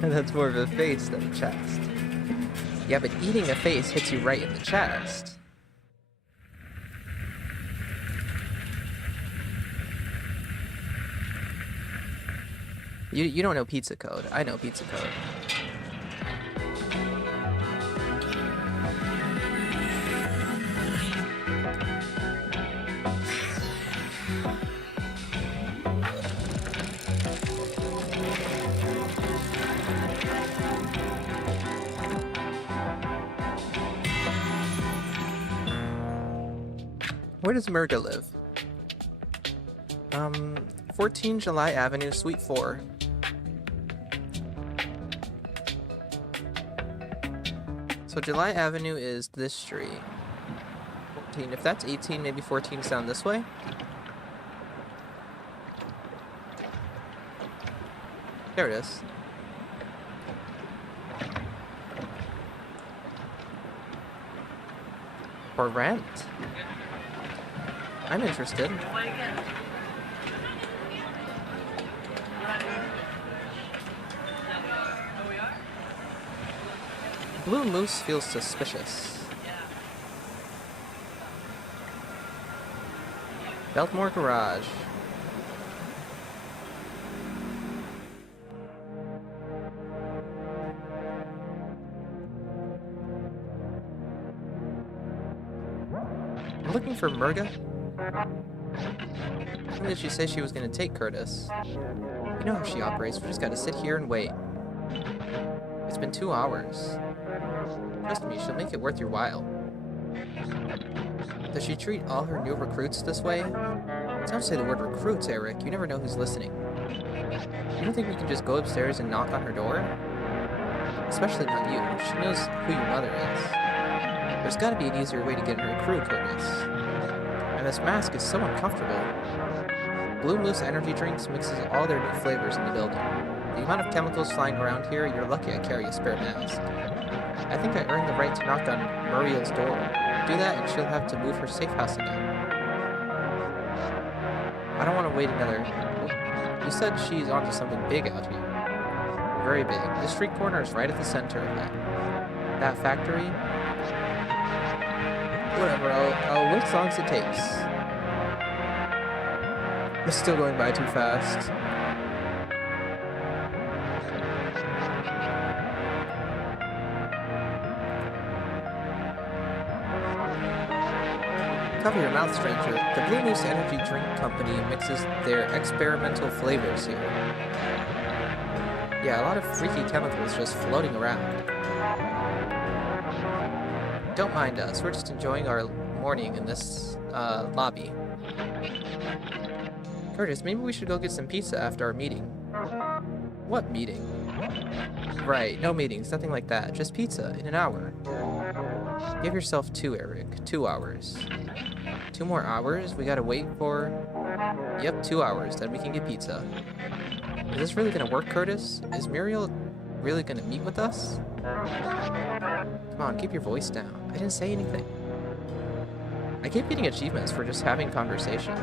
And that's more of a face than a chest. Yeah, but eating a face hits you right in the chest. You don't know pizza code. I know pizza code. Where does Murga live? 14 July Avenue, Suite 4. So July Avenue is this street. 14. If that's 18, maybe 14 is down this way. There it is. For rent? I'm interested. Blue Moose feels suspicious. Beltmore Garage. I'm looking for Murga. When did she say she was gonna take Curtis? You know how she operates, we just gotta sit here and wait. It's been 2 hours. Trust me, she'll make it worth your while. Does she treat all her new recruits this way? Don't say the word recruits, Eric. You never know who's listening. You don't think we can just go upstairs and knock on her door? Especially not you. She knows who your mother is. There's gotta be an easier way to get in her crew, Curtis. And this mask is so uncomfortable. Blue Moose energy drinks mixes all their new flavors in the building. The amount of chemicals flying around here, you're lucky I carry a spare mask. I think I earned the right to knock on Muriel's door. Do that and she'll have to move her safe house again. I don't want to wait another... You said she's onto something big out here. Very big. The street corner is right at the center of it. That factory? Whatever, I'll wait as long as it takes. It's still going by too fast. Cover your mouth, stranger. The Blue Moose Energy Drink Company mixes their experimental flavors here. Yeah, a lot of freaky chemicals just floating around. Don't mind us, we're just enjoying our morning in this lobby. Curtis, maybe we should go get some pizza after our meeting. What meeting? Right, no meetings, nothing like that. Just pizza in an hour. Give yourself 2, Eric. 2 hours. 2 more hours? We gotta wait for... Yep, 2 hours, then we can get pizza. Is this really gonna work, Curtis? Is Muriel really gonna meet with us? Come on, keep your voice down. I didn't say anything. I keep getting achievements for just having conversations.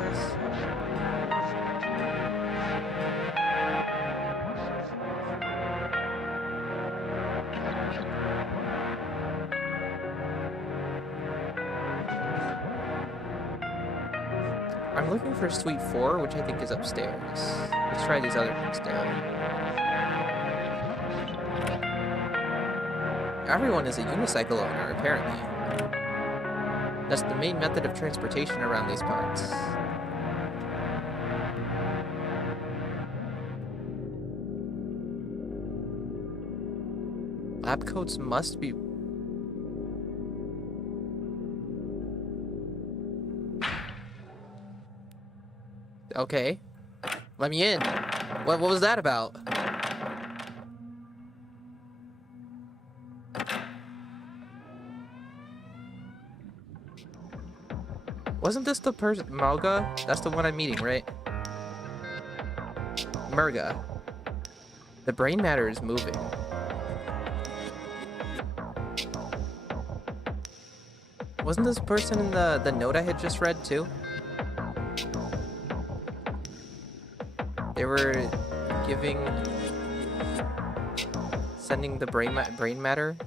I'm looking for Suite 4, which I think is upstairs. Let's try these other ones down. Everyone is a unicycle owner, apparently. That's the main method of transportation around these parts. Lab coats must be... Okay. Let me in. What was that about? Wasn't this the person... Malga? That's the one I'm meeting, right? Murga. The brain matter is moving. Wasn't this person in the note I had just read, too? They were giving... Sending the brain matter?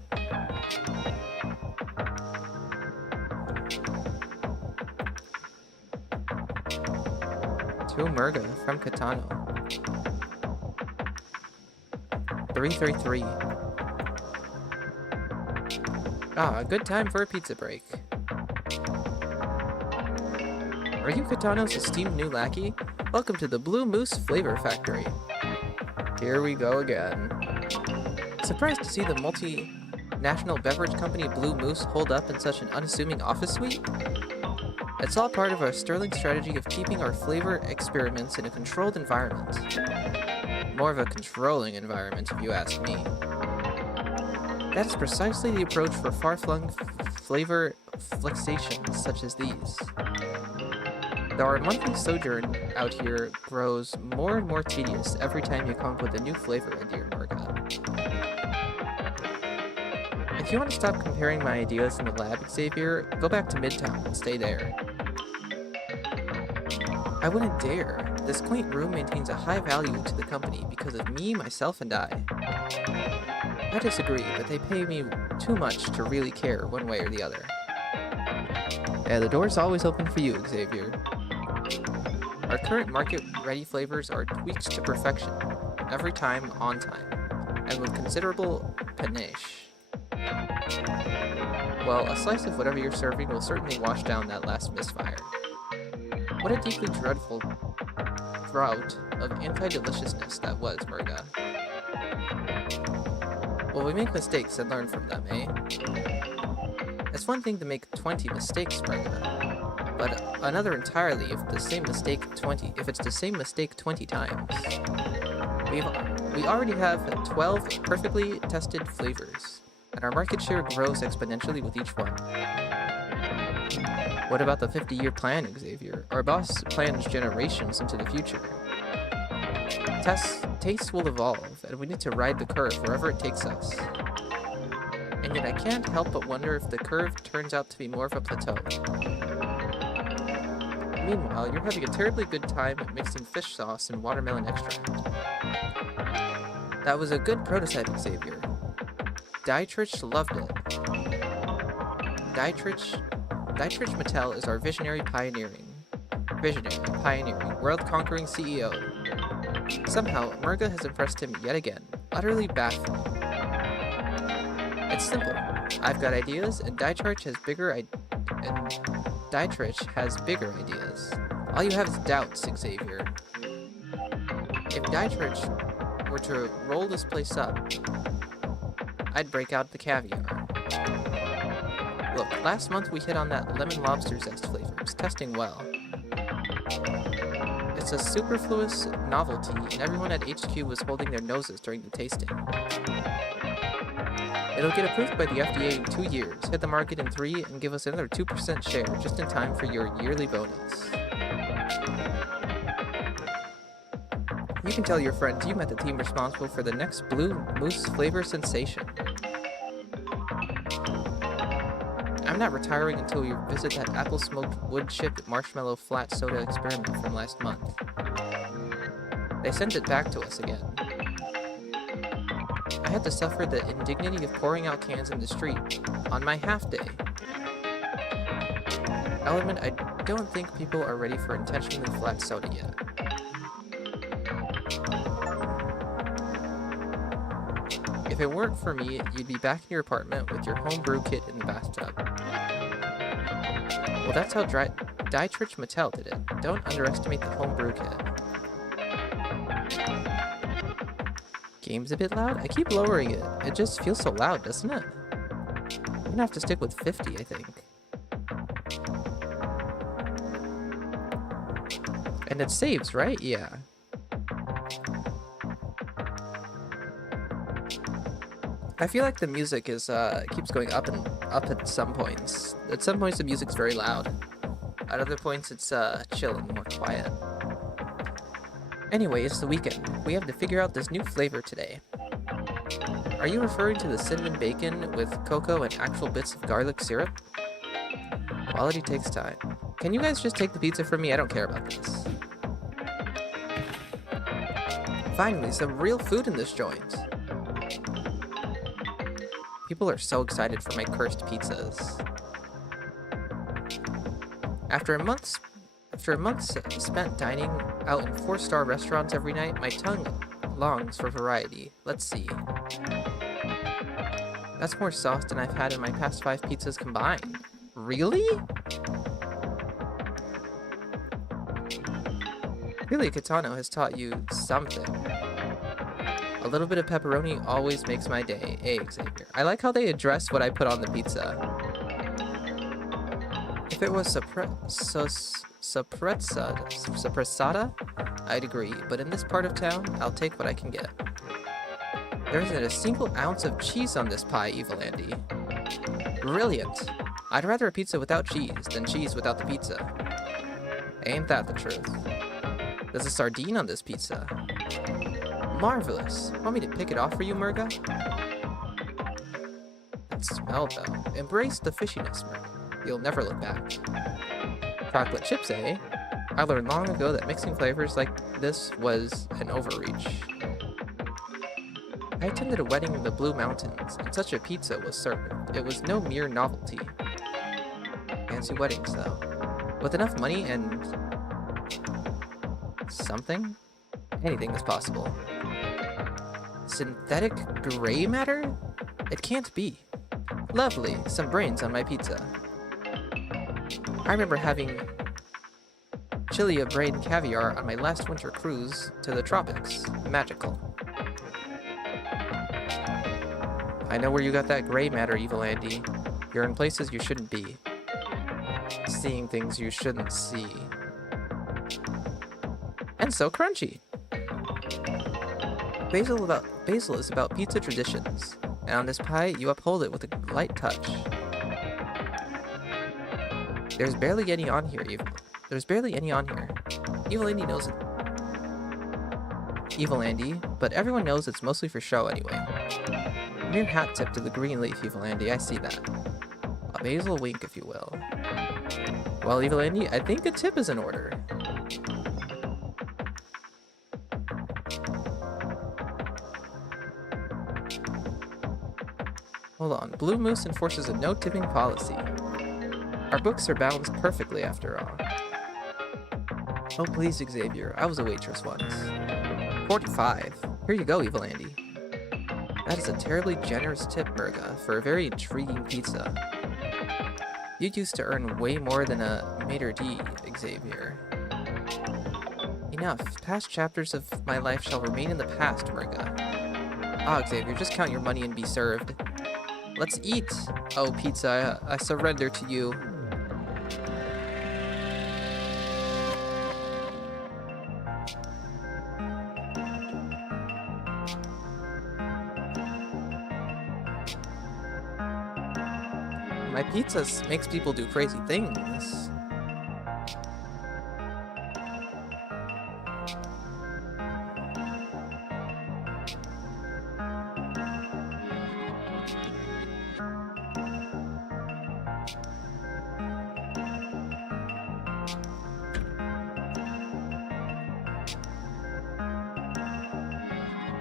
To Murga from Katano. 333. Ah, a good time for a pizza break. Are you Katano's esteemed new lackey? Welcome to the Blue Moose Flavor Factory. Here we go again. Surprised to see the multinational beverage company Blue Moose hold up in such an unassuming office suite? It's all part of our sterling strategy of keeping our flavor experiments in a controlled environment. More of a controlling environment, if you ask me. That is precisely the approach for far-flung flavor flexations such as these. Though our monthly sojourn out here grows more and more tedious every time you come up with a new flavor idea, Murga. If you want to stop comparing my ideas in the lab, Xavier, go back to Midtown and stay there. I wouldn't dare. This quaint room maintains a high value to the company because of me, myself, and I. I disagree, but they pay me too much to really care one way or the other. Yeah, the door's always open for you, Xavier. Our current market-ready flavors are tweaked to perfection, every time on time, and with considerable panache. Well, a slice of whatever you're serving will certainly wash down that last misfire. What a deeply dreadful drought of anti-deliciousness that was, Murga. Well, we make mistakes and learn from them, eh? It's one thing to make 20 mistakes, Murga, but another entirely if it's the same mistake 20 times. We already have 12 perfectly tested flavors, and our market share grows exponentially with each one. What about the 50-year plan, Xavier? Our boss plans generations into the future. Tastes will evolve, and we need to ride the curve wherever it takes us. And yet I can't help but wonder if the curve turns out to be more of a plateau. Meanwhile, you're having a terribly good time mixing fish sauce and watermelon extract. That was a good prototype, Xavier. Dietrich loved it. Dietrich Mattel is our visionary pioneering, world-conquering CEO. Somehow, Murga has impressed him yet again, utterly baffling. It's simple. I've got ideas, and Dietrich has bigger ideas. All you have is doubts, Xavier. If Dietrich were to roll this place up, I'd break out the caviar. Look, last month we hit on that lemon lobster zest flavor. It's testing well. It's a superfluous novelty, and everyone at HQ was holding their noses during the tasting. It'll get approved by the FDA in 2 years, hit the market in 3, and give us another 2% share just in time for your yearly bonus. You can tell your friends you met the team responsible for the next Blue Moose flavor sensation. I'm not retiring until we visit that apple-smoked wood-chipped marshmallow flat soda experiment from last month. They sent it back to us again. I had to suffer the indignity of pouring out cans in the street on my half-day. Element, I don't think people are ready for intentionally flat soda yet. If it weren't for me, you'd be back in your apartment with your homebrew kit in the bathtub. Well, that's how Dietrich Mattel did it. Don't underestimate the homebrew kit. Game's a bit loud? I keep lowering it. It just feels so loud, doesn't it? I'm gonna have to stick with 50, I think. And it saves, right? Yeah. I feel like the music is keeps going up and up at some points. At some points the music's very loud. At other points it's chill and more quiet. Anyway, it's the weekend. We have to figure out this new flavor today. Are you referring to the cinnamon bacon with cocoa and actual bits of garlic syrup? Quality takes time. Can you guys just take the pizza from me? I don't care about this. Finally, some real food in this joint. People are so excited for my cursed pizzas. After a month spent dining out in 4-star restaurants every night, my tongue longs for variety. Let's see. That's more sauce than I've had in my past 5 pizzas combined. Really? Clearly, Kitano has taught you something. A little bit of pepperoni always makes my day. Hey, Xavier. I like how they address what I put on the pizza. If it was suppressata, I'd agree, but in this part of town, I'll take what I can get. There isn't a single ounce of cheese on this pie, Evil Andy. Brilliant. I'd rather a pizza without cheese than cheese without the pizza. Ain't that the truth? There's a sardine on this pizza. Marvelous. Want me to pick it off for you, Murga? That smell, though. Embrace the fishiness, Murga. You'll never look back. Chocolate chips, eh? I learned long ago that mixing flavors like this was an overreach. I attended a wedding in the Blue Mountains, and such a pizza was served. It was no mere novelty. Fancy weddings, though. With enough money and... something? Anything is possible. Synthetic gray matter? It can't be. Lovely, some brains on my pizza. I remember having Chilia brain caviar on my last winter cruise to the tropics. Magical. I know where you got that gray matter, Evil Andy. You're in places you shouldn't be. Seeing things you shouldn't see. And so crunchy. Basil is about pizza traditions, and on this pie, you uphold it with a light touch. There's barely any on here, There's barely any on here. Evil Andy knows it. Evil Andy, but everyone knows it's mostly for show anyway. Mere hat tip to the green leaf, Evil Andy, I see that. A basil wink, if you will. Well, Evil Andy, I think a tip is in order. Hold on, Blue Moose enforces a no-tipping policy. Our books are balanced perfectly after all. Oh please, Xavier, I was a waitress once. 45. Here you go, Evil Andy. That is a terribly generous tip, Murga, for a very intriguing pizza. You used to earn way more than a maitre d', Xavier. Enough. Past chapters of my life shall remain in the past, Murga. Ah, Xavier, just count your money and be served. Let's eat! Oh, pizza, I surrender to you. My pizza makes people do crazy things.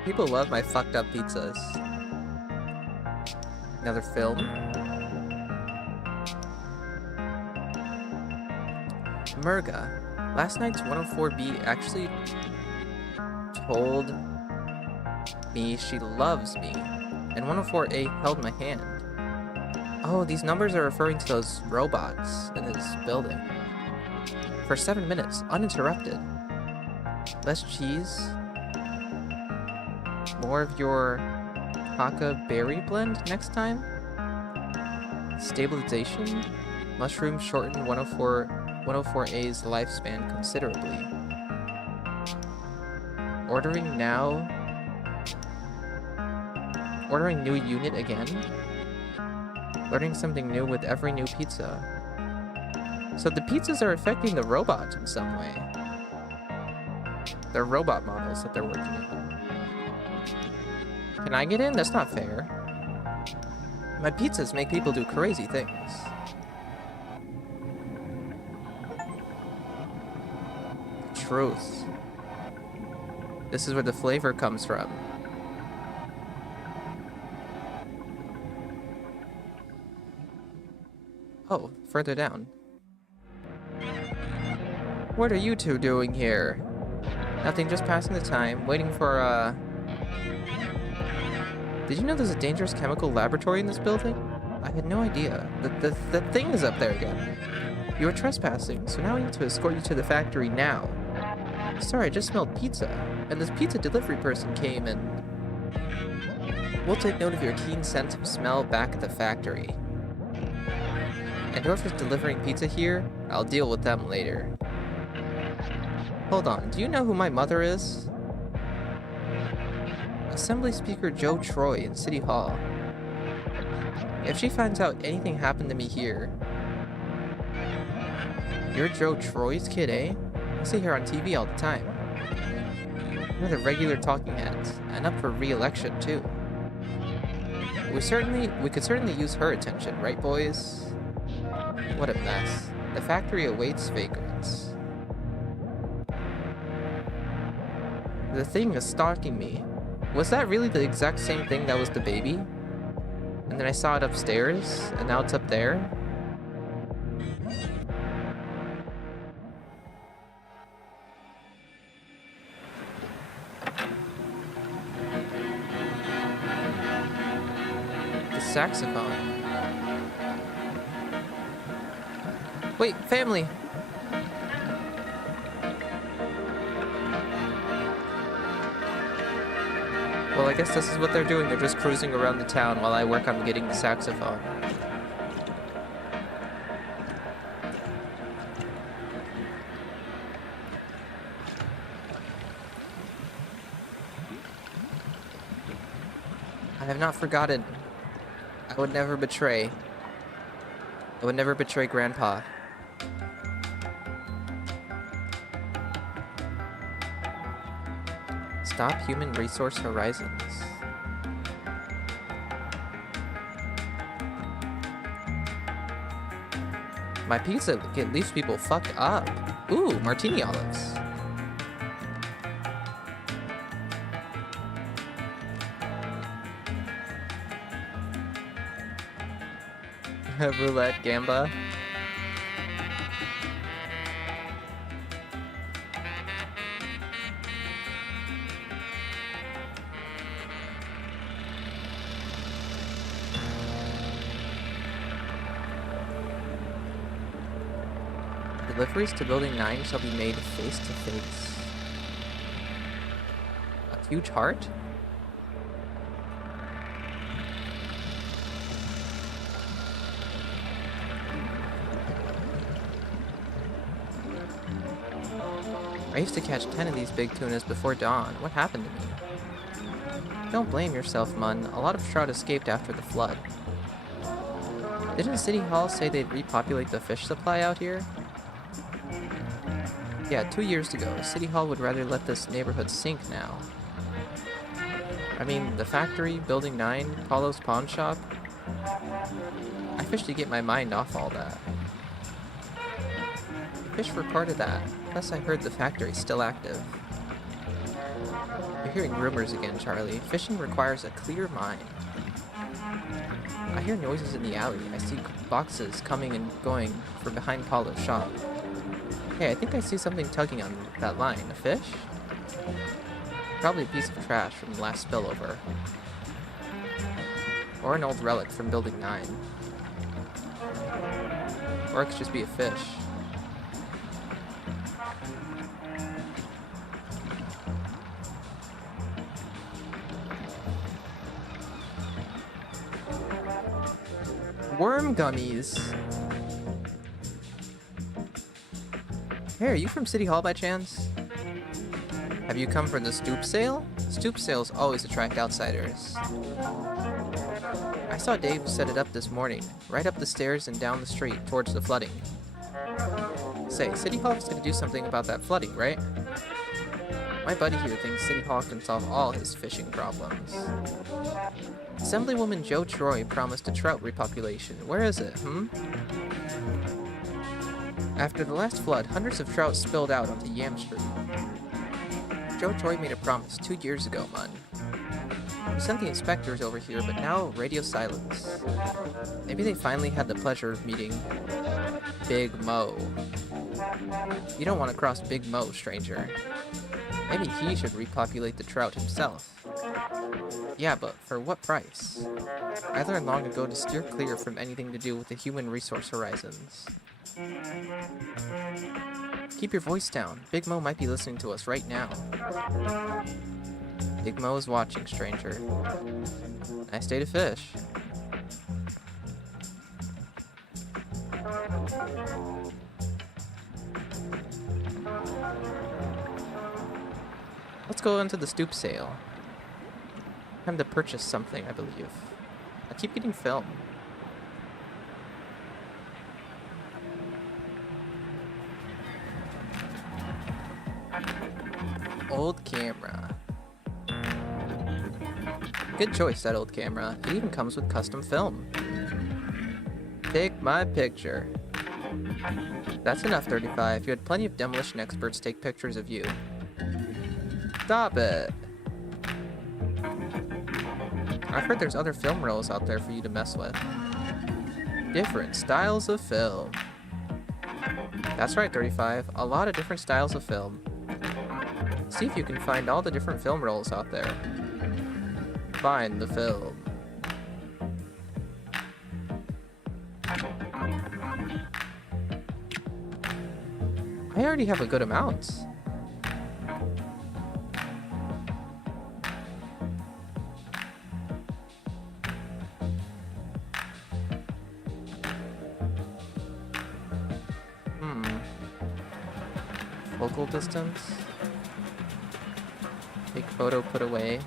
People love my fucked up pizzas. Another film. Murga. Last night's 104B actually told me she loves me, and 104A held my hand. Oh, these numbers are referring to those robots in this building. For 7 minutes, uninterrupted. Less cheese. More of your Haka berry blend next time. Stabilization. Mushrooms shorten 104A's lifespan considerably. Ordering now. Ordering new unit again. Learning something new with every new pizza. So the pizzas are affecting the robots in some way. They're robot models that they're working on. Can I get in? That's not fair. My pizzas make people do crazy things. Truth. This is where the flavor comes from. Oh, further down. What are you two doing here? Nothing, just passing the time, waiting for, Did you know there's a dangerous chemical laboratory in this building? I had no idea. The thing is up there again. You were trespassing, so now I need to escort you to the factory now. Sorry, I just smelled pizza, and this pizza delivery person came and... We'll take note of your keen sense of smell back at the factory. And whoever's delivering pizza here, I'll deal with them later. Hold on, do you know who my mother is? Assembly Speaker Joe Troy in City Hall. If she finds out anything happened to me here... You're Joe Troy's kid, eh? I see her on TV all the time. You're the regular talking heads, and up for re-election too. We could certainly use her attention, right boys? What a mess. The factory awaits vagrants. The thing is stalking me. Was that really the exact same thing that was the baby? And then I saw it upstairs, and now it's up there? The saxophone. Wait, family! Well, I guess this is what they're doing. They're just cruising around the town while I work on getting the saxophone. I have not forgotten. I would never betray. I would never betray Grandpa. Stop Human Resource Horizons. My pizza leaves people fucked up. Ooh, martini olives. Roulette Gamba. Deliveries to Building 9 shall be made face to face. A huge heart? I used to catch 10 of these big tunas before dawn. What happened to me? Don't blame yourself, Mun. A lot of trout escaped after the flood. Didn't City Hall say they'd repopulate the fish supply out here? Yeah, 2 years ago, City Hall would rather let this neighborhood sink now. I mean, the factory, Building 9, Paulo's pawn shop. I fish to get my mind off all that. The fish were part of that. Plus, I heard the factory's still active. You're hearing rumors again, Charlie. Fishing requires a clear mind. I hear noises in the alley. I see boxes coming and going from behind Paulo's shop. Hey, I think I see something tugging on that line. A fish? Probably a piece of trash from the last spillover. Or an old relic from Building 9. Or it could just be a fish. Worm gummies! Hey, are you from City Hall by chance? Have you come for the stoop sale? Stoop sales always attract outsiders. I saw Dave set it up this morning, right up the stairs and down the street towards the flooding. Say, City Hall is gonna do something about that flooding, right? My buddy here thinks City Hall can solve all his fishing problems. Assemblywoman Joe Troy promised a trout repopulation. Where is it, After the last flood, hundreds of trout spilled out onto Yam Street. Joe Troy made a promise 2 years ago, man. We sent the inspectors over here, but now radio silence. Maybe they finally had the pleasure of meeting Big Mo. You don't want to cross Big Mo, stranger. Maybe he should repopulate the trout himself. Yeah, but for what price? I learned long ago to steer clear from anything to do with the human resource horizons. Keep your voice down. Big Mo might be listening to us right now. Big Mo is watching, stranger. Nice day to fish. Let's go into the stoop sale. Time to purchase something, I believe. I keep getting film. Old camera. Good choice, that old camera. It even comes with custom film. Take my picture. That's enough, 35. You had plenty of demolition experts take pictures of you. Stop it. I've heard there's other film rolls out there for you to mess with. Different styles of film. That's right, 35. A lot of different styles of film. See if you can find all the different film rolls out there. Find the film. I already have a good amount. Focal distance. Take photo, put away.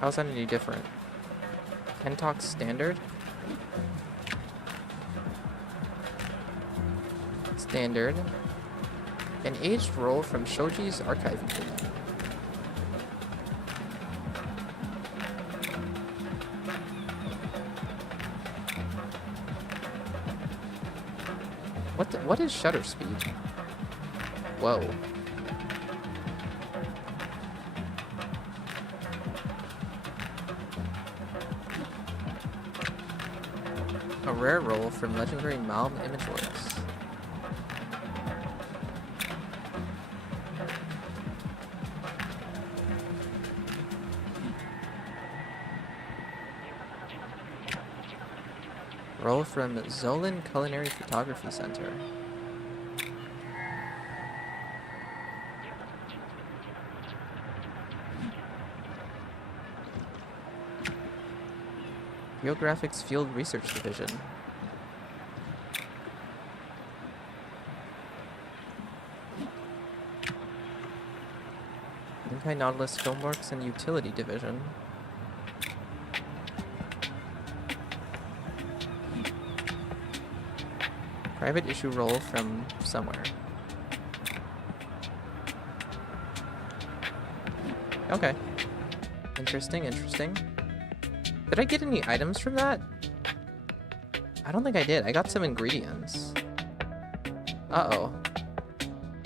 How's that any different? Kentox standard? Standard. An aged roll from Shoji's archive. What is shutter speed? Whoa. A rare roll from legendary Malm Imageworks. Roll from Zolan Culinary Photography Center. Geographics Field Research Division. Anti-Nautilus Filmworks and Utility Division. Private issue roll from somewhere. Okay. Interesting, interesting. Did I get any items from that? I don't think I did. I got some ingredients. Uh-oh.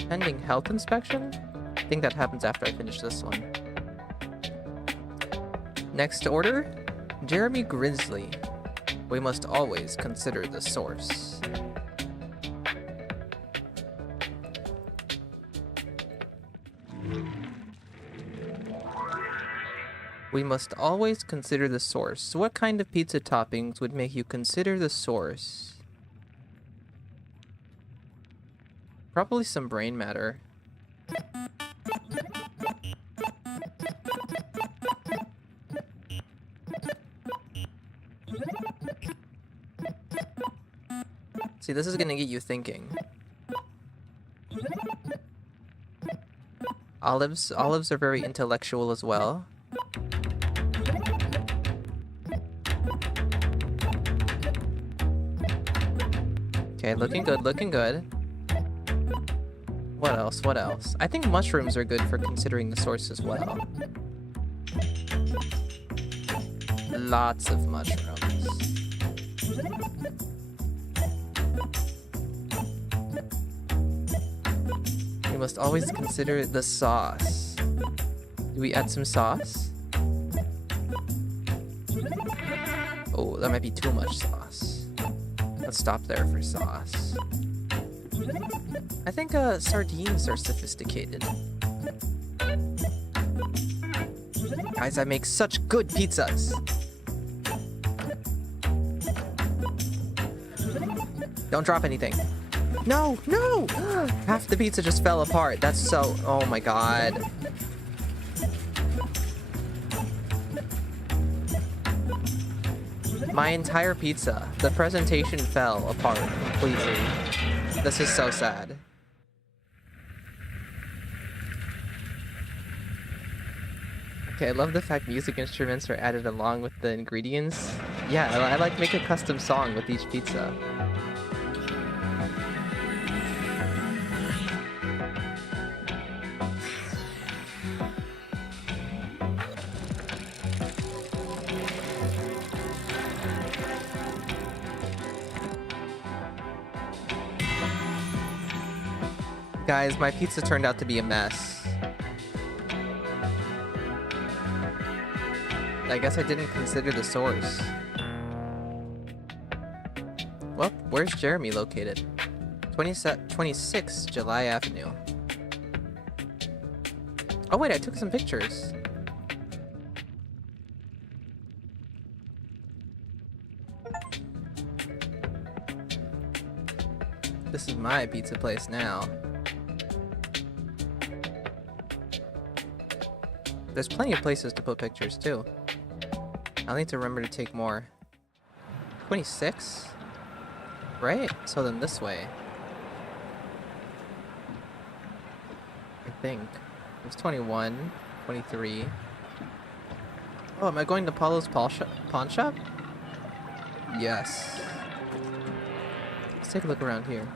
Pending health inspection? I think that happens after I finish this one. Next order, Jeremy Grizzly. We must always consider the source. We must always consider the source. What kind of pizza toppings would make you consider the source? Probably some brain matter. See, this is gonna get you thinking. Olives are very intellectual as well. Okay, looking good, looking good. What else? What else? I think mushrooms are good for considering the source as well. Lots of mushrooms. We must always consider the sauce. Do we add some sauce? Oh, that might be too much sauce. Let's stop there for sauce. I think sardines are sophisticated. Guys, I make such good pizzas. Don't drop anything. No, no! Half the pizza just fell apart. That's so... Oh my god. My entire pizza. The presentation fell apart completely. This is so sad. Okay, I love the fact music instruments are added along with the ingredients. Yeah, I like make a custom song with each pizza. Guys, my pizza turned out to be a mess. I guess I didn't consider the source. Well, where's Jeremy located? 26 July Avenue. Oh wait, I took some pictures. This is my pizza place now. There's plenty of places to put pictures too. I'll need to remember to take more. 26? Right? So then this way. I think. It's 21, 23. Oh, am I going to Paulo's pawn shop? Yes. Let's take a look around here.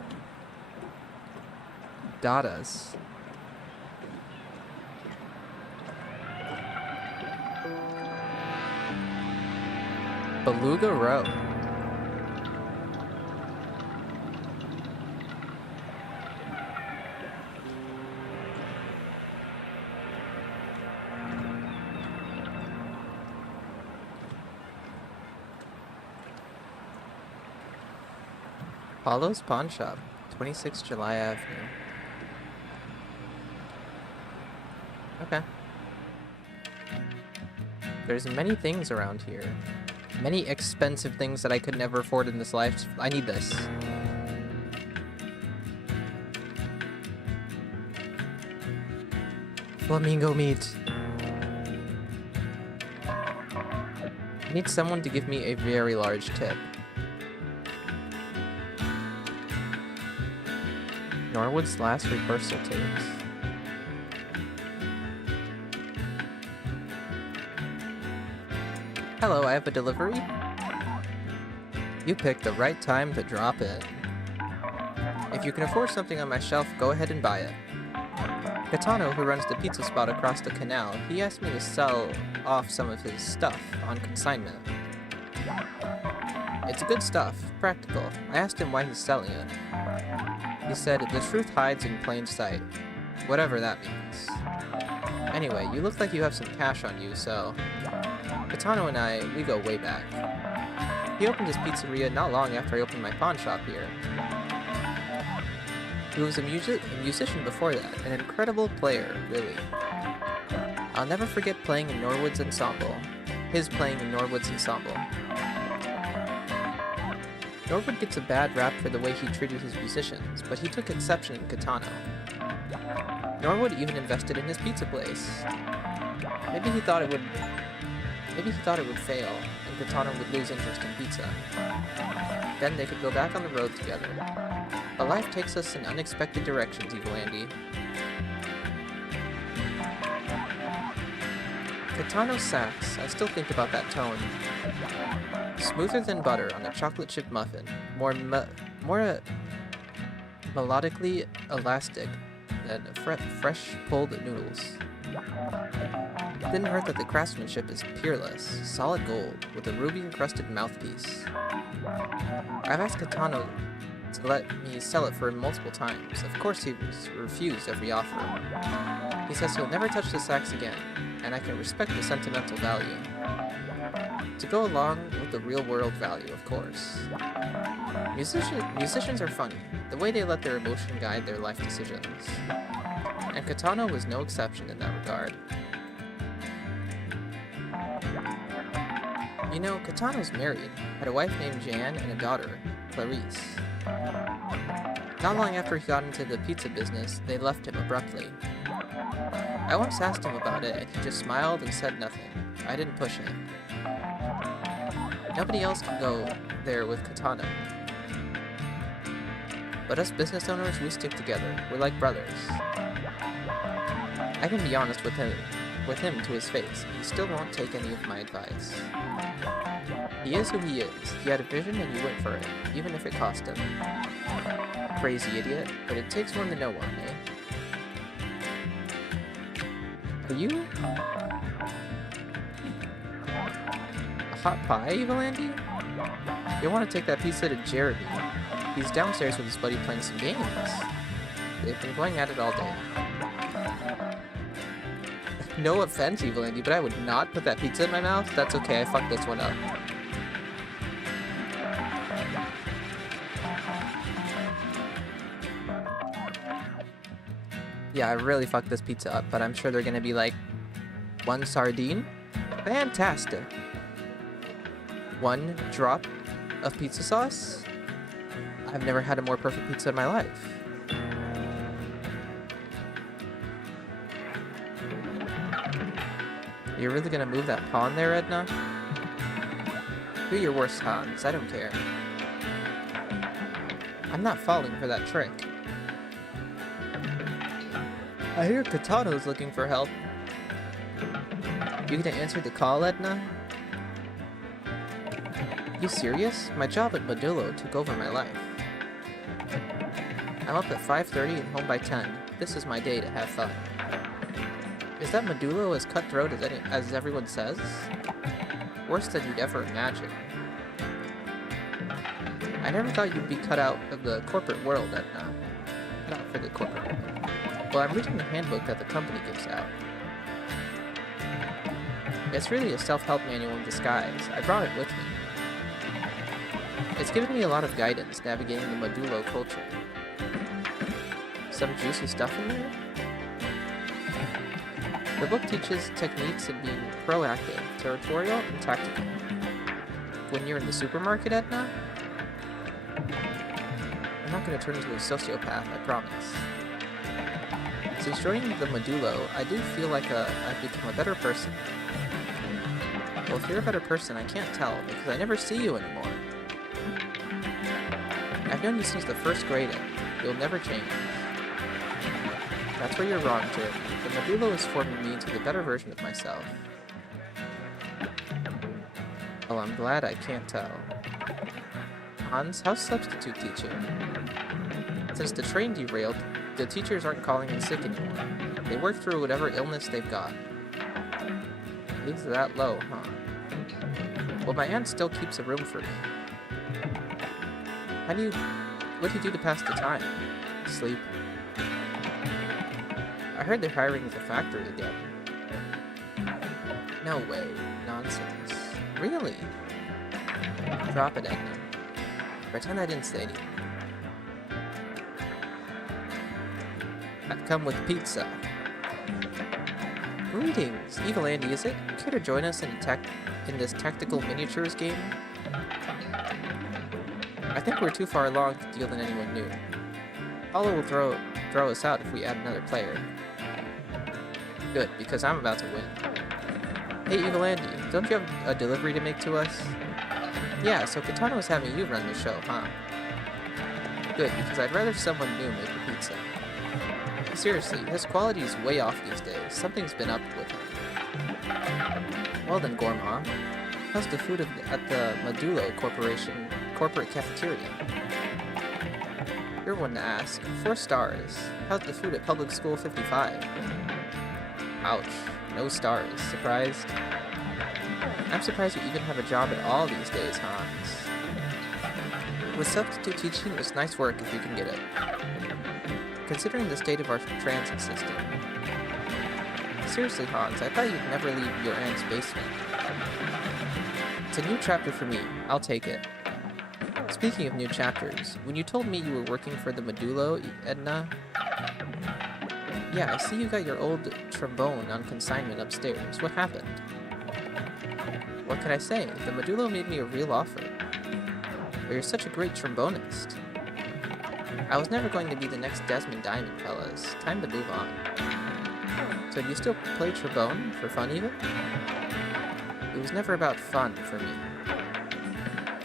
Dada's. Beluga Row. Paulo's Pawn Shop, 26 July Avenue. Okay. There's many things around here. Many expensive things that I could never afford in this life. I need this. Flamingo meat. I need someone to give me a very large tip. Norwood's last rehearsal tapes. Hello, I have a delivery. You picked the right time to drop it. If you can afford something on my shelf, go ahead and buy it. Katano, who runs the pizza spot across the canal, he asked me to sell off some of his stuff on consignment. It's good stuff, practical. I asked him why he's selling it. He said, "The truth hides in plain sight." Whatever that means. Anyway, you look like you have some cash on you, so... Kitano and I, we go way back. He opened his pizzeria not long after I opened my pawn shop here. He was a musician before that, an incredible player, really. I'll never forget playing in Norwood's ensemble. His playing in Norwood's ensemble. Norwood gets a bad rap for the way he treated his musicians, but he took exception in Kitano. Norwood even invested in his pizza place. Maybe he thought it would fail, and Kitano would lose interest in pizza. Then they could go back on the road together. But life takes us in unexpected directions, Evil Andy. Kitano sax, I still think about that tone. Smoother than butter on a chocolate chip muffin, more melodically elastic than fresh pulled noodles. Didn't hurt that the craftsmanship is peerless, solid gold, with a ruby-encrusted mouthpiece. I've asked Kitano to let me sell it for him multiple times. Of course he refused every offer. He says he'll never touch the sax again, and I can respect the sentimental value. To go along with the real-world value, of course. Musicians are funny, the way they let their emotion guide their life decisions. And Kitano was no exception in that regard. You know, Kitano's married, had a wife named Jan and a daughter, Clarice. Not long after he got into the pizza business, they left him abruptly. I once asked him about it, and he just smiled and said nothing. I didn't push it. Nobody else can go there with Kitano. But us business owners, we stick together. We're like brothers. I can be honest with him to his face. He still won't take any of my advice. He is who he is. He had a vision and he went for it, even if it cost him. Crazy idiot, but it takes one to know one, eh? Are you... a hot pie, Evil Andy? You'll want to take that pizza to Jeremy. He's downstairs with his buddy playing some games. They've been going at it all day. No offense, Evil Andy, but I would not put that pizza in my mouth. That's okay, I fucked this one up. Yeah, I really fucked this pizza up, but I'm sure they're gonna be like, 1 sardine? Fantastic. 1 drop of pizza sauce? I've never had a more perfect pizza in my life. You're really gonna move that pawn there, Edna? Do your worst, Hans. I don't care. I'm not falling for that trick. I hear Kitano's looking for help. You gonna answer the call, Edna? You serious? My job at Modullo took over my life. I'm up at 5:30 and home by 10. This is my day to have fun. Is that Modullo as cutthroat as everyone says? Worse than you'd ever imagine. I never thought you'd be cut out of the corporate world, Edna. Cut out for the corporate world. Well, I'm reading the handbook that the company gives out. It's really a self-help manual in disguise. I brought it with me. It's given me a lot of guidance navigating the Modullo culture. Some juicy stuff in there? The book teaches techniques in being proactive, territorial, and tactical. When you're in the supermarket, Edna? I'm not going to turn into a sociopath, I promise. Since joining the Modullo, I do feel like I've become a better person. Well, if you're a better person, I can't tell, because I never see you anymore. I've known you since the 1st grade, and you'll never change. That's where you're wrong, Jeremy. The Modullo is forming me into the better version of myself. Oh, I'm glad I can't tell. Hans, how's substitute teaching? Since the train derailed, the teachers aren't calling in sick anymore. They work through whatever illness they've got. Leaves that low, huh? Well, my aunt still keeps a room for me. What do you do to pass the time? Sleep. I heard they're hiring at the factory again. No way. Nonsense. Really? Drop it, Edna. Pretend I didn't say anything. I've come with pizza. Greetings, Evil Andy, is it? Care to join us in this tactical miniatures game? I think we're too far along to deal than anyone new. Hollow will throw us out if we add another player. Good, because I'm about to win. Hey, Evil Andy, don't you have a delivery to make to us? Yeah, so Katana was having you run the show, huh? Good, because I'd rather someone new make the pizza. Seriously, his quality is way off these days. Something's been up with him. Well then, Gorma, how's the food at the Modulo Corporation corporate cafeteria? You're one to ask. 4 stars. How's the food at Public School 55? Ouch. No stars. Surprised? I'm surprised you even have a job at all these days, Hans. With substitute teaching, it's nice work if you can get it. Considering the state of our transit system. Seriously, Hans, I thought you'd never leave your aunt's basement. It's a new chapter for me. I'll take it. Speaking of new chapters, when you told me you were working for the Modulo, Edna... Yeah, I see you got your old trombone on consignment upstairs. What happened? What can I say? The Modulo made me a real offer. But you're such a great trombonist. I was never going to be the next Desmond Diamond, fellas. Time to move on. So do you still play trombone? For fun, even? It was never about fun for me.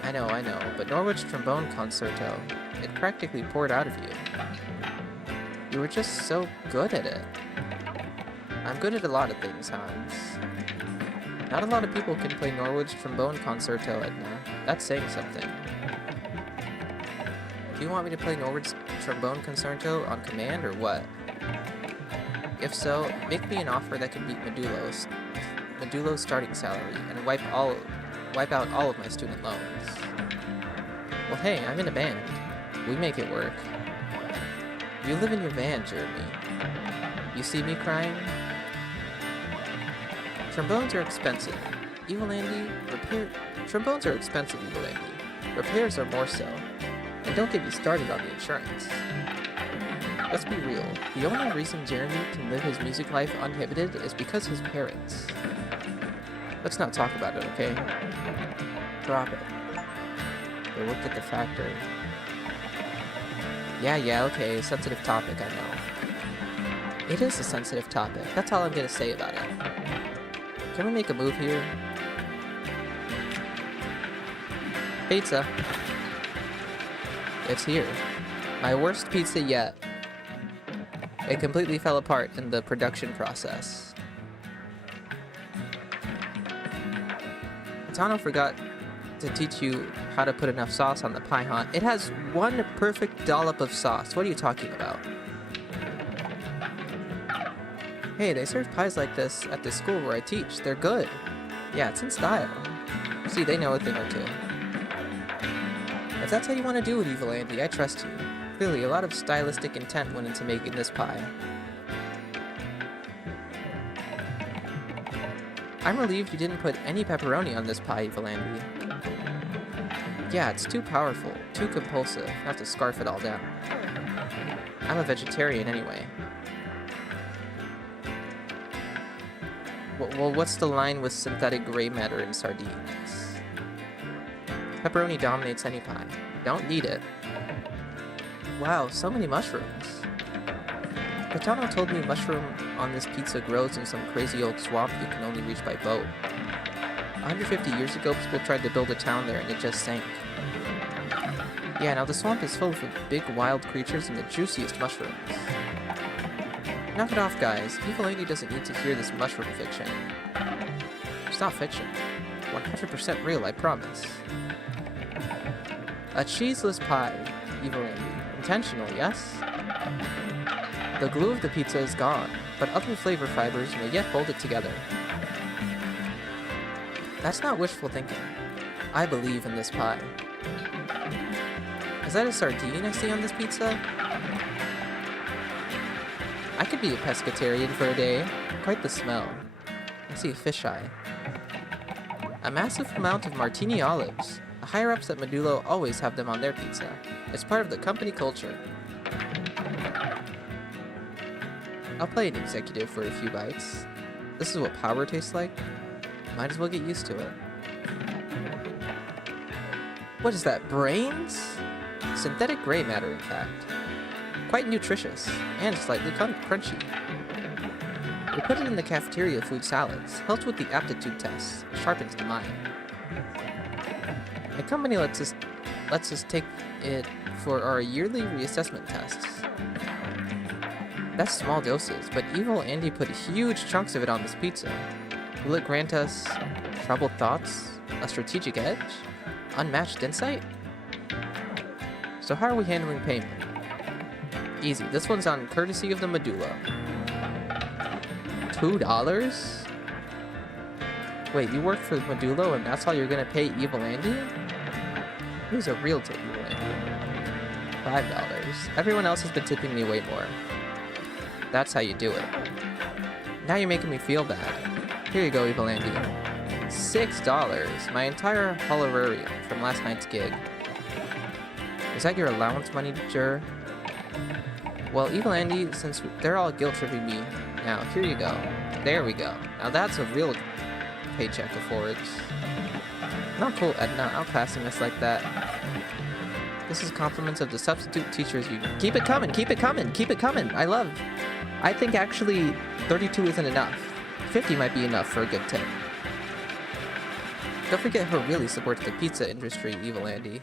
I know, but Norwich Trombone Concerto, it practically poured out of you. You were just so good at it. I'm good at a lot of things, Hans. Not a lot of people can play Norwich Trombone Concerto, Edna. That's saying something. Do you want me to play Norwich Trombone Concerto on command, or what? If so, make me an offer that can beat Modulo's starting salary and wipe out all of my student loans. Well, hey, I'm in a band. We make it work. You live in your van, Jeremy. You see me crying? Trombones are expensive. Evil Andy, Trombones are expensive, Evil Andy. Repairs are more so. And don't get me started on the insurance. Let's be real. The only reason Jeremy can live his music life uninhibited is because his parents. Let's not talk about it, okay? Drop it. They worked at the factory. Yeah, okay, sensitive topic, I know. It is a sensitive topic. That's all I'm gonna say about it. Can we make a move here? Pizza. It's here. My worst pizza yet. It completely fell apart in the production process. Katano forgot to teach you how to put enough sauce on the pie, huh? It has one perfect dollop of sauce. What are you talking about? Hey, they serve pies like this at the school where I teach. They're good. Yeah, it's in style. See, they know a thing or two. If that's how you want to do it, Evil Andy, I trust you. Clearly, a lot of stylistic intent went into making this pie. I'm relieved you didn't put any pepperoni on this pie, Evil Andy. Yeah, it's too powerful, too compulsive. I have to scarf it all down. I'm a vegetarian anyway. Well, what's the line with synthetic gray matter and sardines? Pepperoni dominates any pie. Don't need it. Wow, so many mushrooms. Katano told me mushroom on this pizza grows in some crazy old swamp you can only reach by boat. 150 years ago, people tried to build a town there and it just sank. Yeah, now the swamp is filled with big wild creatures and the juiciest mushrooms. Knock it off, guys. Evil Andy doesn't need to hear this mushroom fiction. It's not fiction. 100% real, I promise. A cheeseless pie, Evil Andy. Intentional, yes? The glue of the pizza is gone, but other flavor fibers may yet hold it together. That's not wishful thinking. I believe in this pie. Is that a sardine I see on this pizza? I could be a pescatarian for a day. Quite the smell. I see a fisheye. A massive amount of martini olives. The higher-ups at Medulo always have them on their pizza. It's part of the company culture. I'll play an executive for a few bites. This is what power tastes like. Might as well get used to it. What is that, brains? Synthetic gray matter, in fact. Quite nutritious, and slightly crunchy. We put it in the cafeteria food salads, helps with the aptitude tests, sharpens the mind. My company lets us take it for our yearly reassessment tests. That's small doses, but Evil Andy put huge chunks of it on this pizza. Will it grant us troubled thoughts? A strategic edge? Unmatched insight? So how are we handling payment? Easy. This one's on courtesy of the Medulo. $2? Wait, you work for Medulo and that's all you're gonna pay Evil Andy? Who's a real tip, Evil Andy? $5. Everyone else has been tipping me way more. That's how you do it. Now you're making me feel bad. Here you go, Evil Andy. $6. My entire honorarium from last night's gig. Is that your allowance money, Jur? Well, Evil Andy, since they're all guilt-tripping me, now, here you go. There we go. Now that's a real paycheck affords. Not cool, Edna. I'll pass a miss like that. This is compliments of the Substitute Teachers Union. Keep it coming, keep it coming, keep it coming. I think actually 32 isn't enough. 50 might be enough for a good tip. Don't forget who really supports the pizza industry, Evil Andy.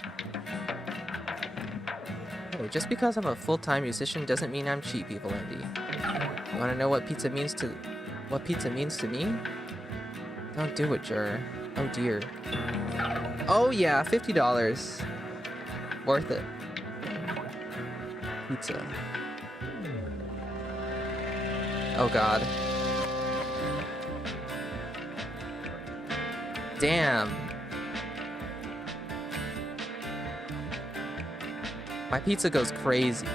Hey, just because I'm a full-time musician doesn't mean I'm cheap, Evil Andy. You wanna know what pizza means to me? Don't do it, Jur. Oh dear. Oh yeah, $50. Worth it. Pizza. Oh god. Damn. My pizza goes crazy.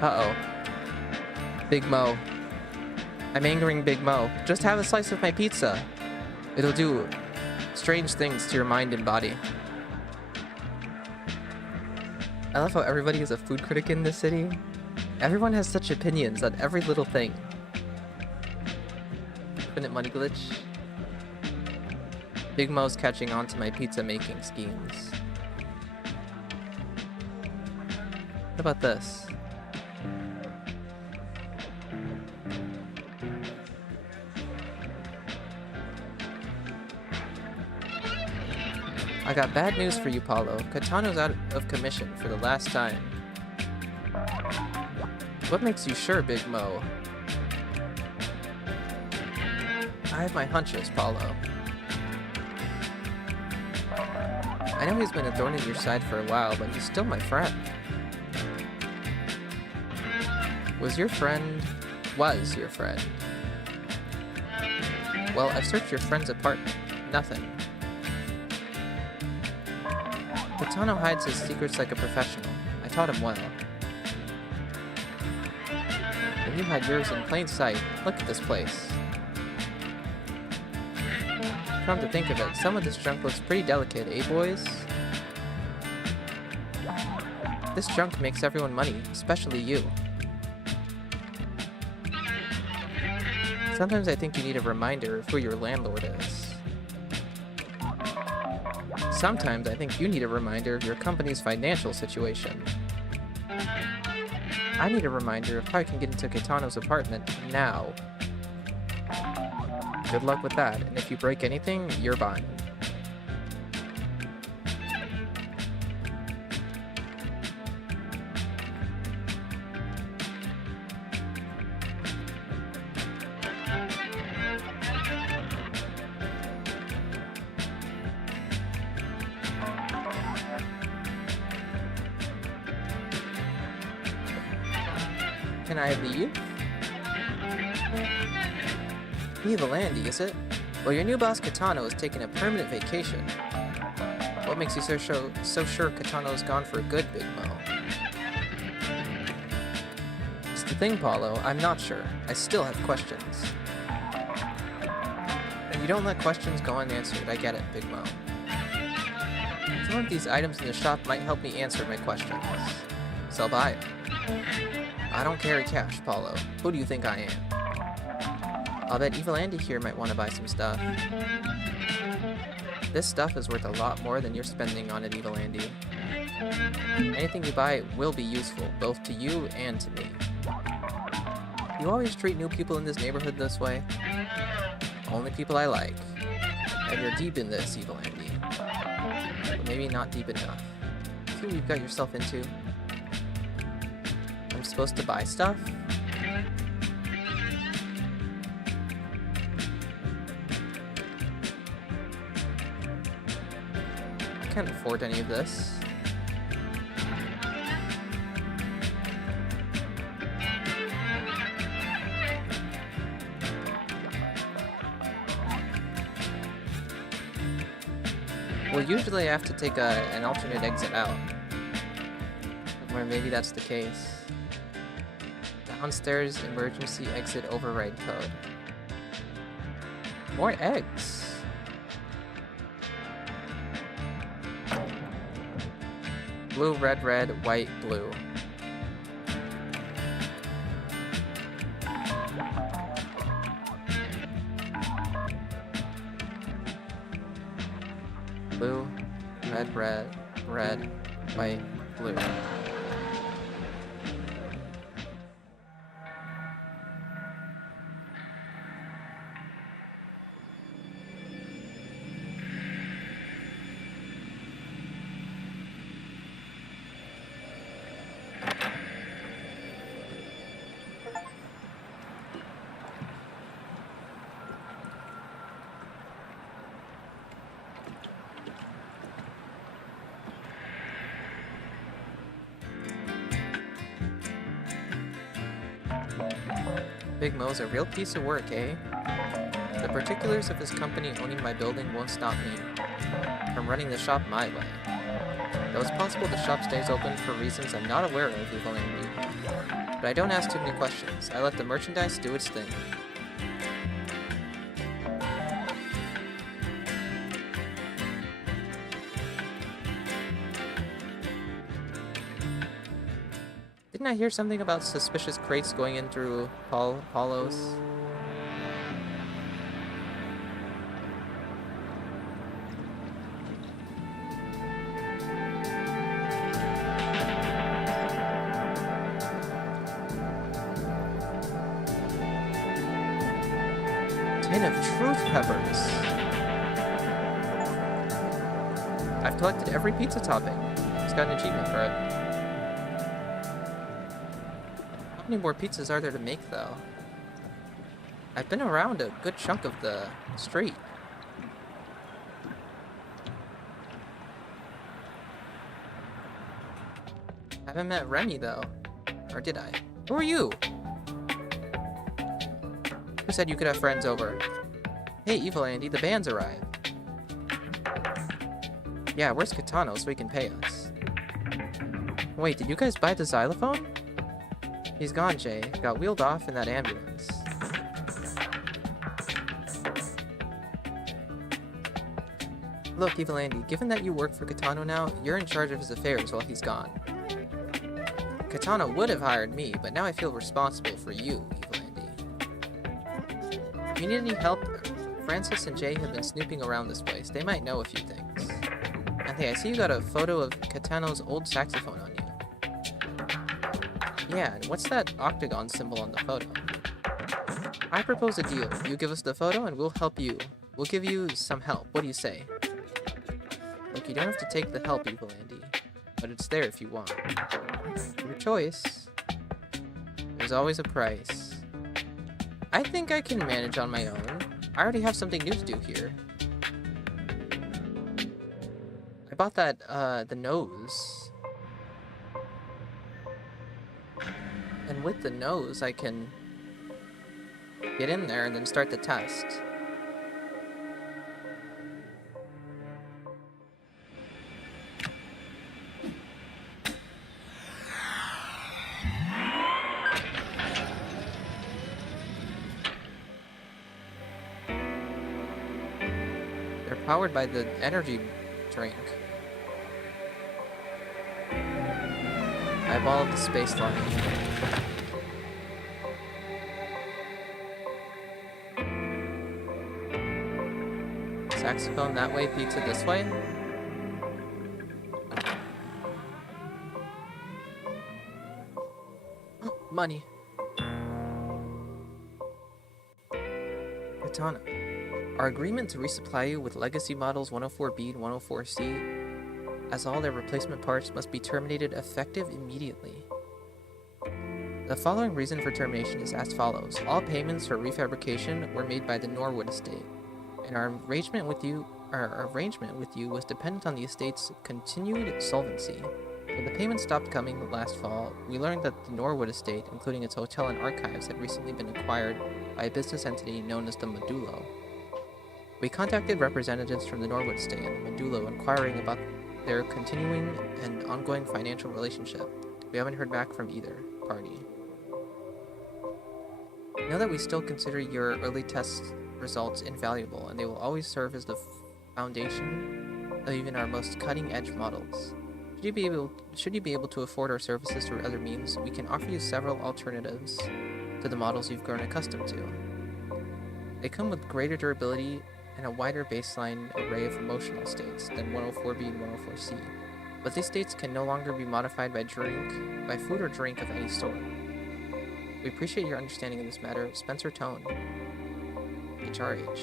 Uh-oh. Big Mo. I'm angering Big Mo. Just have a slice of my pizza. It'll do strange things to your mind and body. I love how everybody is a food critic in this city. Everyone has such opinions on every little thing. Infinite money glitch. Big Mo's catching on to my pizza making schemes. What about this? I got bad news for you, Paulo. Katano's out of commission for the last time. What makes you sure, Big Mo? I have my hunches, Paulo. I know he's been a thorn in your side for a while, but he's still my friend. Was your friend... Well, I've searched your friend's apartment. Nothing. Katano hides his secrets like a professional. I taught him well. And you had yours in plain sight. Look at this place. Come to think of it, some of this junk looks pretty delicate, eh, boys? This junk makes everyone money, especially you. Sometimes I think you need a reminder of who your landlord is. Sometimes I think you need a reminder of your company's financial situation. I need a reminder of how I can get into Katano's apartment now. Good luck with that, and if you break anything, you're buying. Can I leave? Evil Andy, is it? Well, your new boss Katano is taking a permanent vacation. What What makes you so sure Katano's gone for good, Big Mo? It's the thing, Paulo. I'm not sure. I still have questions. And you don't let questions go unanswered. I get it, Big Mo. Some of these items in the shop might help me answer my questions. So I'll buy it. I don't carry cash, Paulo. Who do you think I am? I'll bet Evil Andy here might want to buy some stuff. This stuff is worth a lot more than you're spending on it, Evil Andy. Anything you buy will be useful, both to you and to me. You always treat new people in this neighborhood this way? Only people I like. And you're deep in this, Evil Andy. But maybe not deep enough. See what you've got yourself into? I'm supposed to buy stuff? I can't afford any of this. Well, usually I have to take an alternate exit out. Or maybe that's the case. Downstairs emergency exit override code. More eggs. Blue, red, red, white, blue. Blue, red, red, red, white, blue. Big Mo's a real piece of work, eh? The particulars of his company owning my building won't stop me from running the shop my way. Though it's possible the shop stays open for reasons I'm not aware of, Evil Andy. But I don't ask too many questions. I let the merchandise do its thing. Didn't I hear something about suspicious crates going in through Paulo's? Tin of truth peppers. I've collected every pizza topping. Just got an achievement for it. How many more pizzas are there to make, though? I've been around a good chunk of the street. Haven't met Remy, though. Or did I? Who are you? Who said you could have friends over? Hey, Evil Andy, the band's arrived. Yeah, where's Katano so he can pay us? Wait, did you guys buy the xylophone? He's gone, Jay. Got wheeled off in that ambulance. Look, Evil Andy, given that you work for Katano now, you're in charge of his affairs while he's gone. Katano would have hired me, but now I feel responsible for you, Evil Andy. If you need any help, Francis and Jay have been snooping around this place. They might know a few things. And hey, I see you got a photo of Katano's old saxophone on you. Yeah, and what's that octagon symbol on the photo? I propose a deal. You give us the photo and we'll help you. We'll give you some help. What do you say? Look, you don't have to take the help, Evil Andy. But it's there if you want. Your choice. There's always a price. I think I can manage on my own. I already have something new to do here. I bought that, the nose. And with the nose, I can get in there and then start the test. They're powered by the energy drink. Eyeball of the space line. Saxophone that way, pizza this way. Money. Katana. Our agreement to resupply you with legacy models 104B and 104C, as all their replacement parts must be terminated effective immediately. The following reason for termination is as follows. All payments for refabrication were made by the Norwood estate, and our arrangement with you was dependent on the estate's continued solvency. When the payments stopped coming last fall, we learned that the Norwood estate, including its hotel and archives, had recently been acquired by a business entity known as the Modulo. We contacted representatives from the Norwood estate and the Modulo inquiring about their continuing and ongoing financial relationship. We haven't heard back from either party. Know that we still consider your early test results invaluable, and they will always serve as the foundation of even our most cutting-edge models. Should you be able to afford our services through other means, we can offer you several alternatives to the models you've grown accustomed to. They come with greater durability and a wider baseline array of emotional states than 104B and 104C, but these states can no longer be modified by food or drink of any sort. We appreciate your understanding in this matter. Spencer Tone, HRH.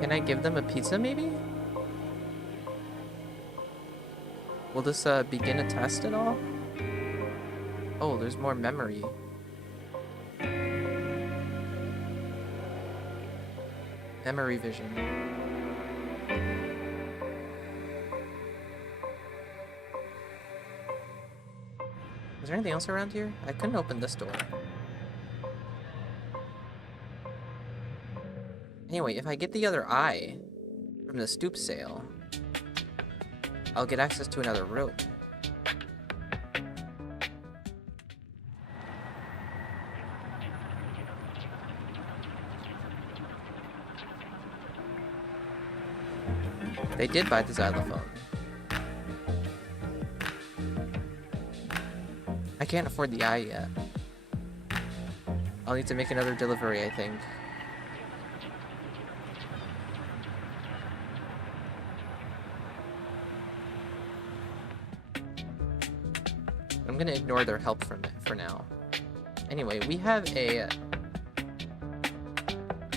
Can I give them a pizza, maybe? Will this begin a test at all? Oh, there's more memory. Memory vision. Is there anything else around here? I couldn't open this door. Anyway, if I get the other eye from the stoop sale, I'll get access to another room. They did buy the xylophone. I can't afford the eye yet. I'll need to make another delivery, I think. I'm gonna ignore their help for now. Anyway, we have a...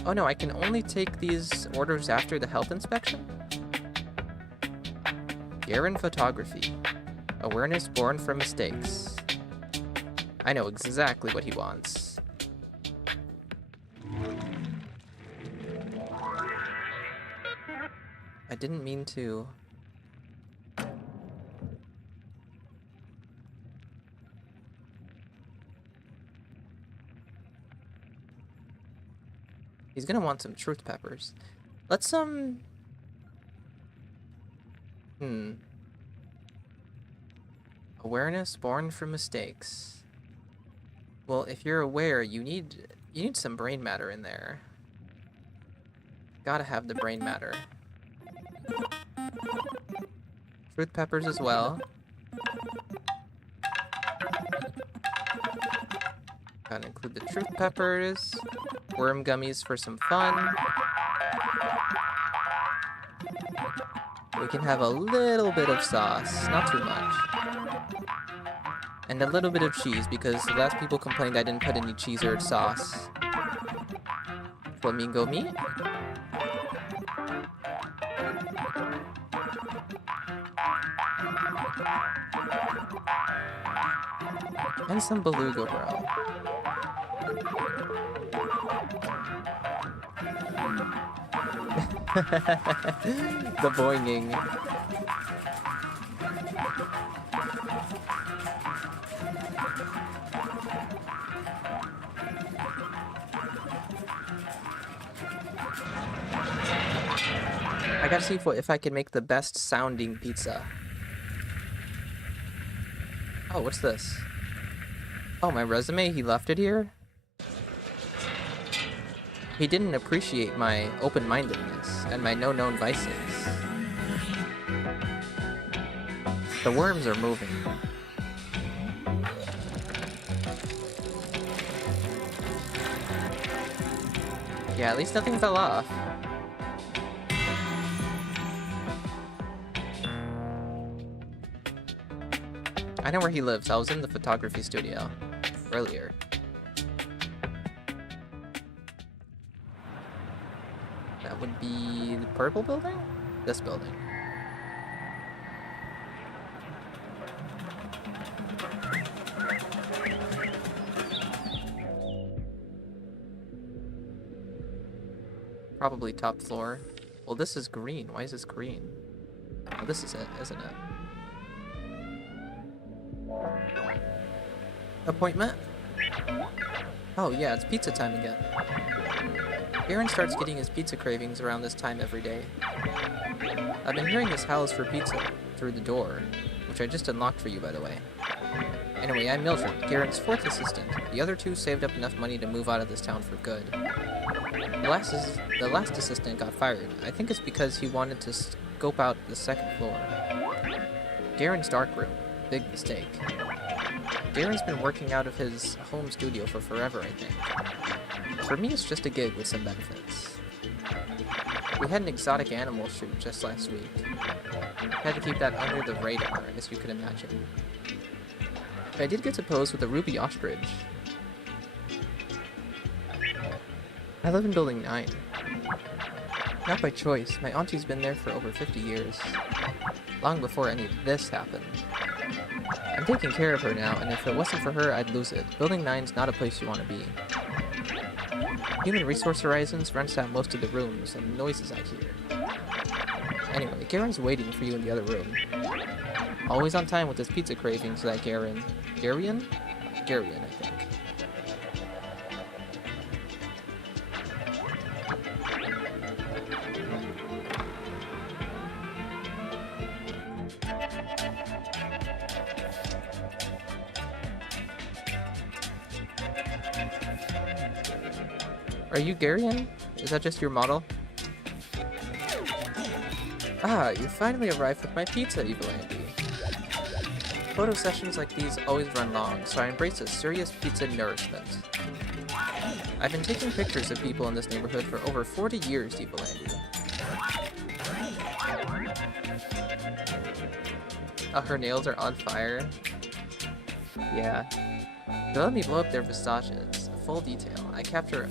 Oh no, I can only take these orders after the health inspection? Garen Photography. Awareness born from mistakes. I know exactly what he wants. I didn't mean to... He's gonna want some truth peppers. Let's, Awareness born from mistakes. Well, if you're aware, you need some brain matter in there. Gotta have the brain matter. Truth peppers as well. Gotta include the truth peppers. Worm gummies for some fun. We can have a little bit of sauce, not too much. And a little bit of cheese, because the last people complained I didn't put any cheese or sauce. Flamingo meat. And some beluga, bro. The boinging. gotta see if I can make the best sounding pizza. Oh, what's this? Oh, my resume? He left it here? He didn't appreciate my open-mindedness and my no known vices. The worms are moving. Yeah, at least nothing fell off. I know where he lives. I was in the photography studio earlier. That would be the purple building? This building. Probably top floor. Well, this is green. Why is this green? Oh, this is it, isn't it? Appointment? Oh yeah, it's pizza time again. Aaron starts getting his pizza cravings around this time every day. I've been hearing this howls for pizza through the door, which I just unlocked for you, by the way. Anyway, I'm Mildred, Garen's fourth assistant. The other two saved up enough money to move out of this town for good. The last assistant got fired. I think it's because he wanted to scope out the second floor. Garen's darkroom. Big mistake. Garen's been working out of his home studio for forever, I think. For me, it's just a gig with some benefits. We had an exotic animal shoot just last week. Had to keep that under the radar, as you can imagine. I did get to pose with a ruby ostrich. I live in Building 9. Not by choice. My auntie's been there for over 50 years. Long before any of this happened. I'm taking care of her now, and if it wasn't for her, I'd lose it. Building 9's not a place you want to be. Human Resource Horizons rents out most of the rooms and the noises I hear. Anyway, Garen's waiting for you in the other room. Always on time with his pizza cravings, that Garen. Garion? Garion, I think. Are you Garion? Is that just your model? Ah, you finally arrived with my pizza, Evil Andy. Photo sessions like these always run long, so I embrace a serious pizza nourishment. I've been taking pictures of people in this neighborhood for over 40 years, Evil Andy. Oh, her nails are on fire? Yeah. They let me blow up their visages. Full detail. I capture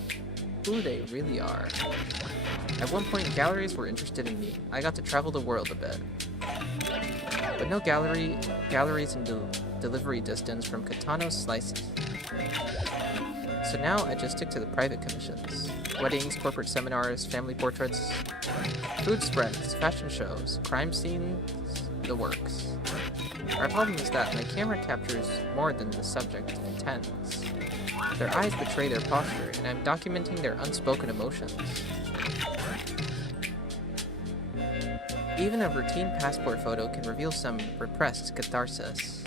who they really are. At one point, galleries were interested in me. I got to travel the world a bit. But no galleries in delivery distance from Katano's Slices. So now I just stick to the private commissions. Weddings, corporate seminars, family portraits, food spreads, fashion shows, crime scenes, the works. Our problem is that my camera captures more than the subject intends. Their eyes betray their posture, and I'm documenting their unspoken emotions. Even a routine passport photo can reveal some repressed catharsis.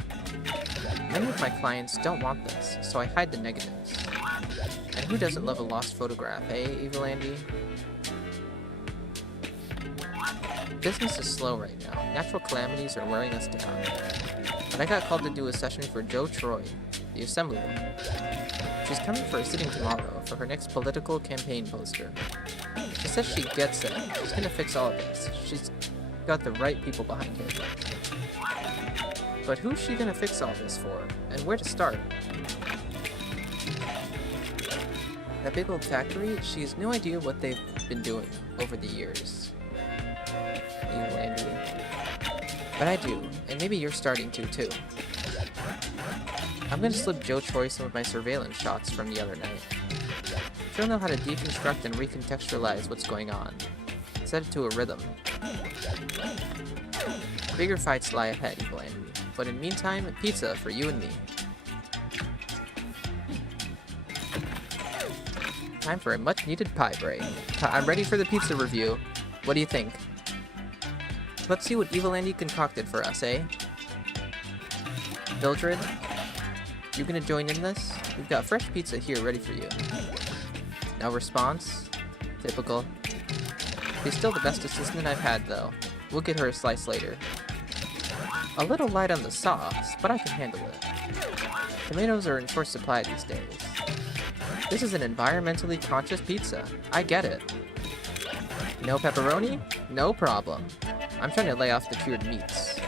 Many of my clients don't want this, so I hide the negatives. And who doesn't love a lost photograph, eh, Evil Andy? Business is slow right now. Natural calamities are wearing us down. But I got called to do a session for Jo Troy, the Assemblywoman. She's coming for a sitting tomorrow for her next political campaign poster. She says she gets it. She's gonna fix all of this. She's got the right people behind her. But who's she gonna fix all this for? And where to start? That big old factory, she has no idea what they've been doing over the years. Evil Andy. But I do, and maybe you're starting to too. I'm gonna slip Jo Troy some of my surveillance shots from the other night. She'll know how to deconstruct and recontextualize what's going on. Set it to a rhythm. Bigger fights lie ahead, Evil Andy. But in the meantime, pizza for you and me. Time for a much-needed pie break. I'm ready for the pizza review. What do you think? Let's see what Evil Andy concocted for us, eh? Mildred, you gonna join in this? We've got fresh pizza here ready for you. No response? Typical. She's still the best assistant I've had, though. We'll get her a slice later. A little light on the sauce, but I can handle it. Tomatoes are in short supply these days. This is an environmentally conscious pizza. I get it. No pepperoni? No problem. I'm trying to lay off the cured meats.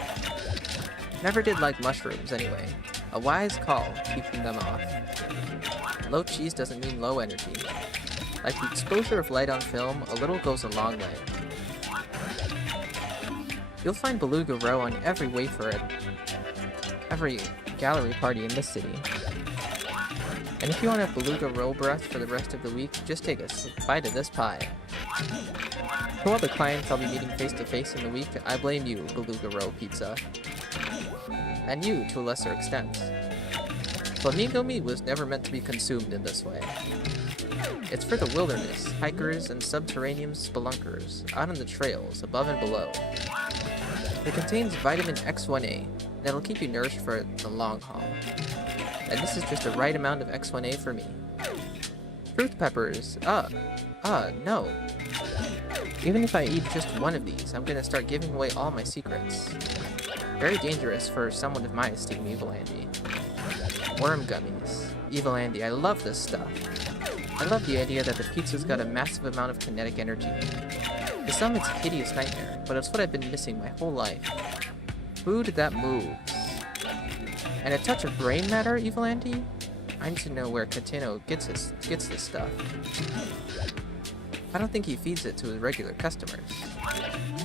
Never did like mushrooms, anyway. A wise call, keeping them off. Low cheese doesn't mean low energy. Like the exposure of light on film, a little goes a long way. You'll find Beluga Row on every wafer at every gallery party in this city. And if you want a Beluga Row breath for the rest of the week, just take a bite of this pie. For all the clients I'll be meeting face to face in the week, I blame you, Beluga Row Pizza. And you, to a lesser extent. Flamingo meat was never meant to be consumed in this way. It's for the wilderness, hikers, and subterranean spelunkers, out on the trails, above and below. It contains vitamin X1A, that'll keep you nourished for the long haul. And this is just the right amount of X1A for me. Truth peppers, no. Even if I eat just one of these, I'm gonna start giving away all my secrets. Very dangerous for someone of my esteem, Evil Andy. Worm gummies. Evil Andy, I love this stuff. I love the idea that the pizza's got a massive amount of kinetic energy. To some, it's a hideous nightmare, but it's what I've been missing my whole life. Food that moves. And a touch of brain matter, Evil Andy? I need to know where Catino gets this stuff. I don't think he feeds it to his regular customers.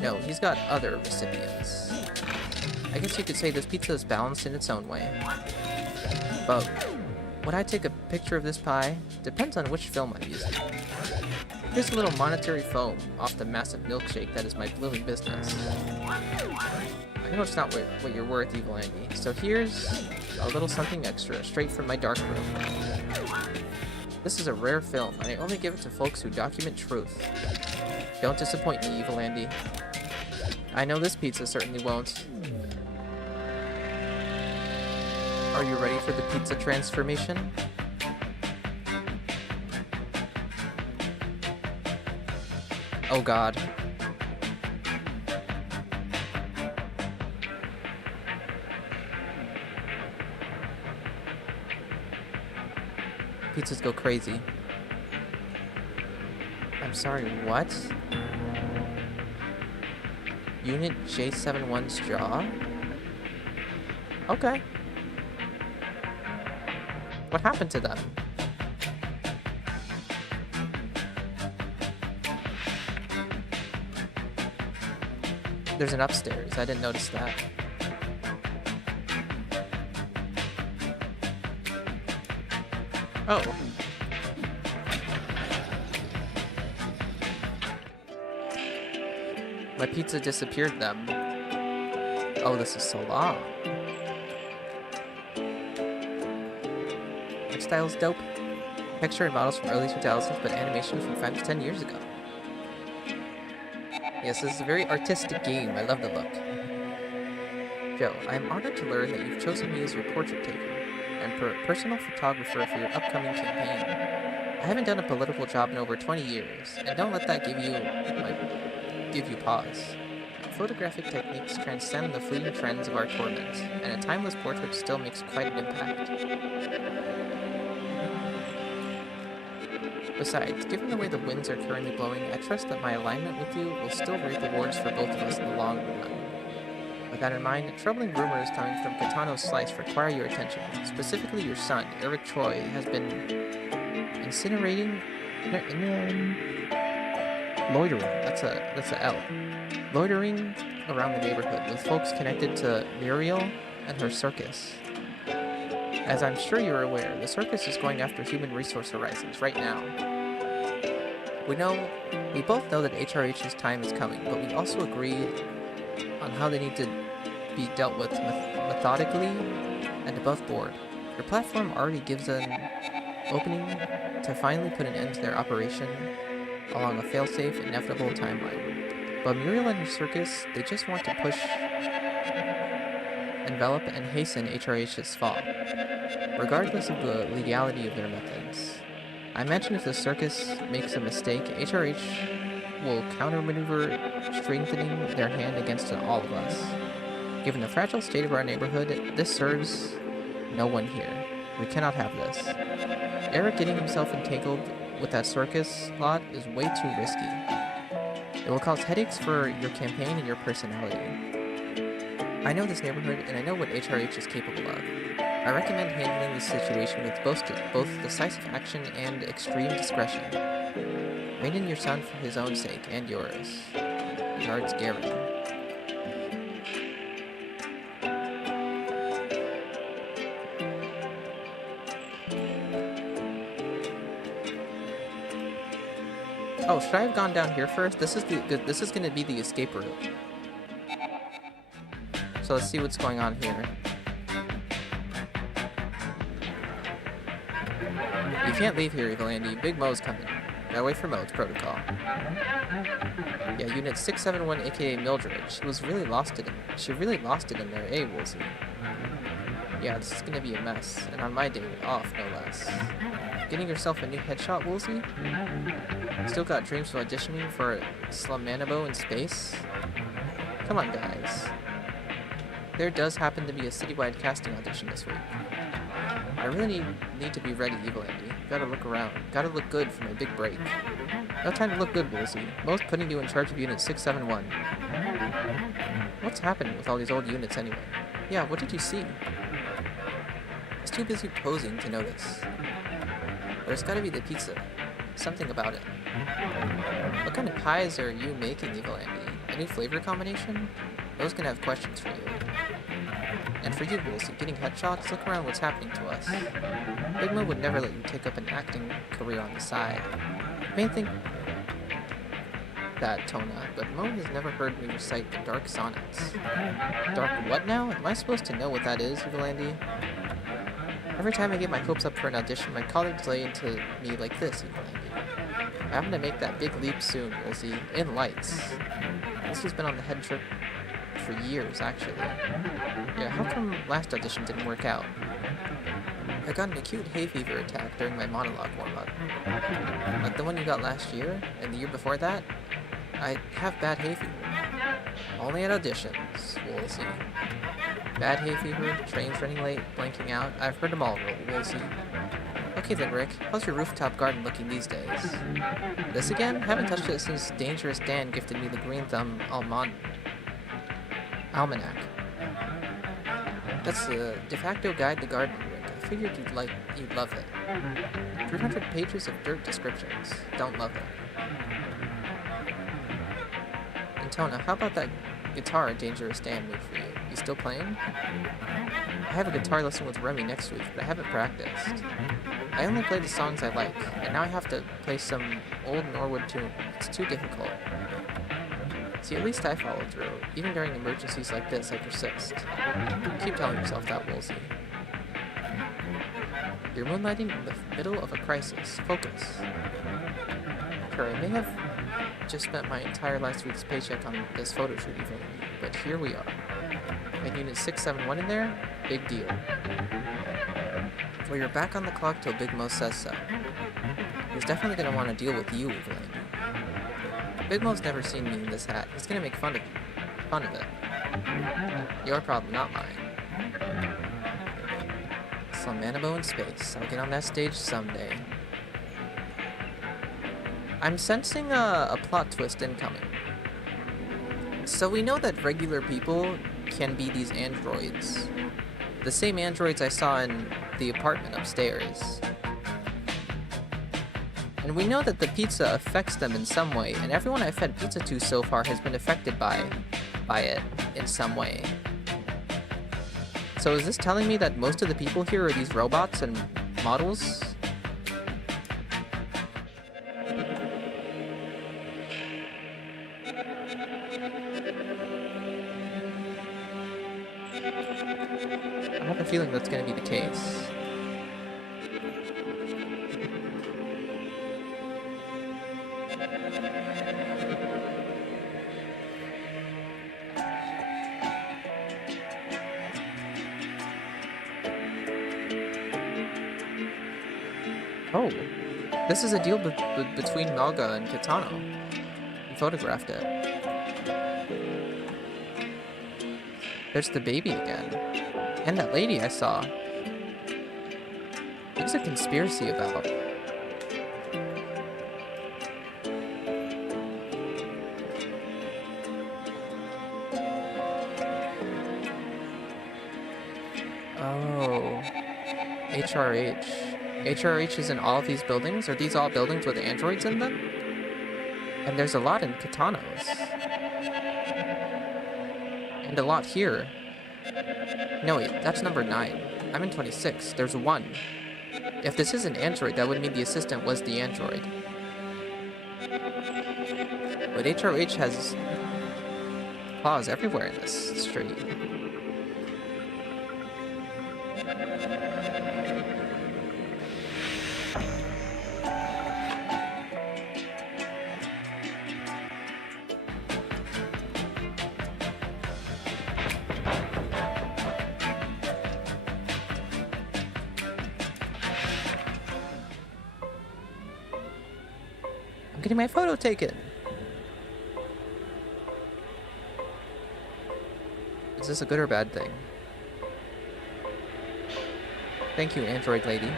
No, he's got other recipients. I guess you could say this pizza is balanced in its own way. But would I take a picture of this pie? Depends on which film I'm using. Here's a little monetary foam off the massive milkshake that is my blooming business. I know it's not what you're worth, Evil Andy, so here's a little something extra, straight from my dark room. This is a rare film, and I only give it to folks who document truth. Don't disappoint me, Evil Andy. I know this pizza certainly won't. Are you ready for the pizza transformation? Oh god. Pizzas go crazy. I'm sorry, what? Unit J71's jaw? Okay. What happened to them? There's an upstairs. I didn't notice that. Oh. My pizza disappeared them. Oh, this is so long. Art style's dope. Picture and models from early 2000s, but animation from 5 to 10 years ago. Yes, this is a very artistic game. I love the look. Joe, I am honored to learn that you've chosen me as your portrait taker and personal photographer for your upcoming campaign. I haven't done a political job in over 20 years, and don't let that give you pause. Photographic techniques transcend the fleeting trends of our torment, and a timeless portrait still makes quite an impact. Besides, given the way the winds are currently blowing, I trust that my alignment with you will still reap rewards for both of us in the long run. With that in mind, troubling rumors coming from Katano's Slice require your attention. Specifically, your son, Eric Troy, has been loitering. That's a L. Loitering around the neighborhood with folks connected to Muriel and her circus. As I'm sure you're aware, the circus is going after Human Resource Horizons right now. We both know that HRH's time is coming, but we also agree on how they need to be dealt with methodically and above board. Your platform already gives an opening to finally put an end to their operation along a fail-safe, inevitable timeline. But Muriel and her circus, they just want to push, envelop, and hasten HRH's fall, regardless of the legality of their methods. I imagine if the circus makes a mistake, HRH will countermaneuver, strengthening their hand against all of us. Given the fragile state of our neighborhood, this serves no one here. We cannot have this. Eric getting himself entangled with that circus lot is way too risky. It will cause headaches for your campaign and your personality. I know this neighborhood, and I know what HRH is capable of. I recommend handling this situation with both decisive action and extreme discretion. Rein in your son for his own sake and yours. Regards, Garen. Oh, should I have gone down here first? This is going to be the escape route. So let's see what's going on here. You can't leave here, Evil Andy. Big Mo's coming. Gotta wait for Mo. It's protocol. Yeah, Unit 671, aka Mildred. She really lost it in there, eh, Woolsey? Yeah, this is gonna be a mess. And on my day off, no less. Getting yourself a new headshot, Woolsey? Still got dreams of auditioning for Slamanabo in space? Come on, guys. There does happen to be a citywide casting audition this week. I really need to be ready, Evil Andy. Gotta look around. Gotta look good for my big break. No time to look good, Woolsey. Mo's putting you in charge of Unit 671. What's happening with all these old units anyway? Yeah, what did you see? I was too busy posing to notice. There's gotta be the pizza. Something about it. What kind of pies are you making, Evil Andy? A new flavor combination? Those gonna have questions for you. And for you, Woolsey, getting headshots, look around what's happening to us. Big Mo would never let you take up an acting career on the side. You may think that, Tona, but Mo has never heard me recite the Dark Sonnets. Dark what now? Am I supposed to know what that is, Evil Andy? Every time I get my hopes up for an audition, my colleagues lay into me like this, Evil Andy. I'm gonna make that big leap soon, Woolsey, in lights. This has been on the head trip for years, actually. Yeah, how come last audition didn't work out? I got an acute hay fever attack during my monologue warm-up. Like the one you got last year, and the year before that? I have bad hay fever. Only at auditions, Woolsey. Bad hay fever, trains running late, blanking out. I've heard them all, Woolsey. Okay then, Rick. How's your rooftop garden looking these days? This again? Haven't touched it since Dangerous Dan gifted me the Green Thumb Almanac. That's the de facto guide to gardening, Rick. I figured you'd love it. 300 pages of dirt descriptions. Don't love it. And Tona, how about that guitar Dangerous Dan made for you? You still playing? I have a guitar lesson with Remy next week, but I haven't practiced. I only play the songs I like, and now I have to play some old Norwood tune. It's too difficult. See, at least I follow through. Even during emergencies like this, I persist. Keep telling yourself that, Woolsey. You're moonlighting in the middle of a crisis. Focus. Sure, I may have just spent my entire last week's paycheck on this photo shoot event, but here we are. And Unit 671 in there? Big deal. Well, you're back on the clock till Big Mo says so. He's definitely gonna want to deal with you, Evil Andy. Big Mo's never seen me in this hat. He's gonna make fun of it. Your problem, not mine. Slamanabo in space. I'll get on that stage someday. I'm sensing a plot twist incoming. So we know that regular people can be these androids. The same androids I saw in the apartment upstairs. And we know that the pizza affects them in some way, and everyone I've fed pizza to so far has been affected by it in some way. So is this telling me that most of the people here are these robots and models? I have a feeling that's going to be the case. Oh, this is a deal between Melga and Kitano. He photographed it. There's the baby again. And that lady I saw. What's a conspiracy about? Oh. HRH. HRH is in all of these buildings? Are these all buildings with androids in them? And there's a lot in Kitano's. And a lot here. No wait, that's number 9. I'm in 26. There's 1. If this is an android, that would mean the assistant was the android. But HRH has claws everywhere in this street. I'm getting my photo taken. Is this a good or bad thing? Thank you, android lady.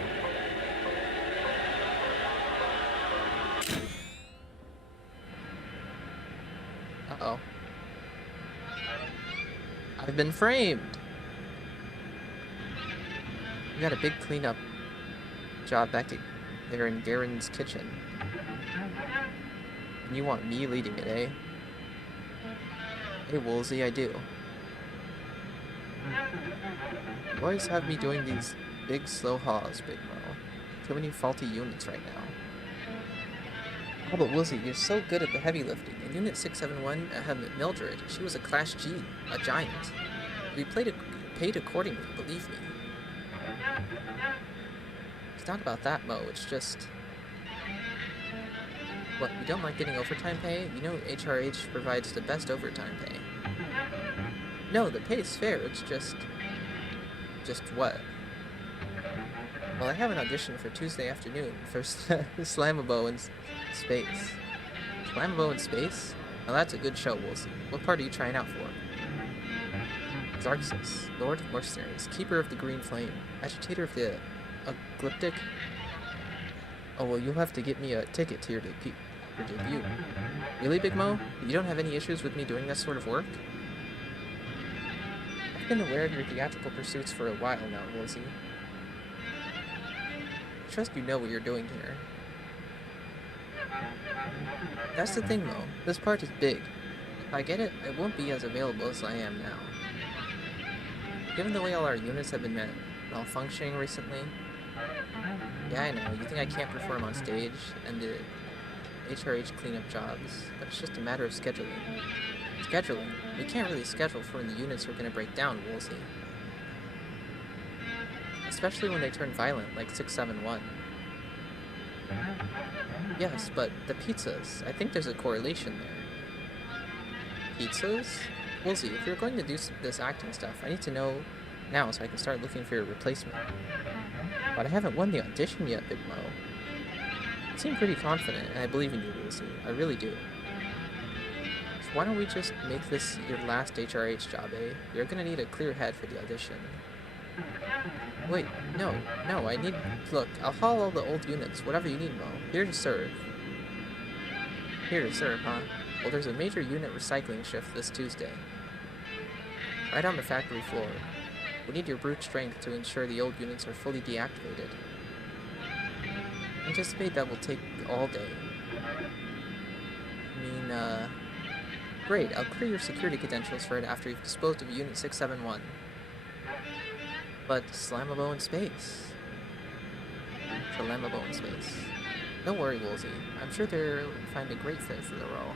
Uh-oh. I've been framed! We got a big cleanup job back there in Garen's kitchen. And you want me leading it, eh? Hey, Woolsey, I do. You always have me doing these big, slow hauls, Big Mo. Too many faulty units right now. Oh, but Woolsey, you're so good at the heavy lifting. In Unit 671, I have Mildred. She was a Class G, a giant. We paid accordingly, believe me. It's not about that, Mo. It's just... What, you don't like getting overtime pay? You know HRH provides the best overtime pay. No, the pay is fair. It's just... Just what? Well, I have an audition for Tuesday afternoon for Slamabo in Space. Slamabo in Space? Now that's a good show, we'll see. What part are you trying out for? Xarxus, Lord of Mercenaries, Keeper of the Green Flame, Agitator of the Ecliptic. Oh, well, you'll have to get me a ticket to your debut. Really, Big Mo? You don't have any issues with me doing this sort of work? I've been aware of your theatrical pursuits for a while now, Woolsey. I trust you know what you're doing here. That's the thing, Mo. This part is big. If I get it, I won't be as available as I am now. Given the way all our units have been malfunctioning recently... Yeah, I know, you think I can't perform on stage and the HRH cleanup jobs, but it's just a matter of scheduling. Scheduling? We can't really schedule for when the units are going to break down, Woolsey. Especially when they turn violent, like 671. Yes, but the pizzas, I think there's a correlation there. Pizzas? Woolsey, if you're going to do this acting stuff, I need to know now so I can start looking for your replacement. But I haven't won the audition yet, Big Mo. You seem pretty confident, and I believe in you, Woolsey. I really do. So why don't we just make this your last HRH job, eh? You're gonna need a clear head for the audition. Wait, no, I need... Look, I'll haul all the old units, whatever you need, Mo. Here to serve. Here to serve, huh? Well, there's a major unit recycling shift this Tuesday. Right on the factory floor. We need your brute strength to ensure the old units are fully deactivated. Anticipate that will take all day. Great, I'll clear your security credentials for it after you've disposed of Unit 671. But Slamabo in space. Slamabo in space. Don't worry, Woolsey. I'm sure they'll find a great fit for the role.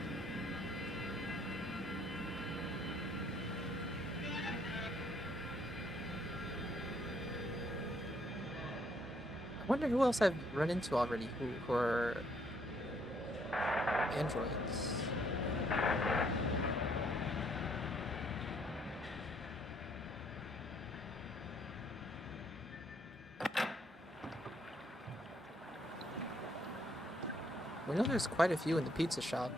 I wonder who else I've run into already who are androids. We know there's quite a few in the pizza shop.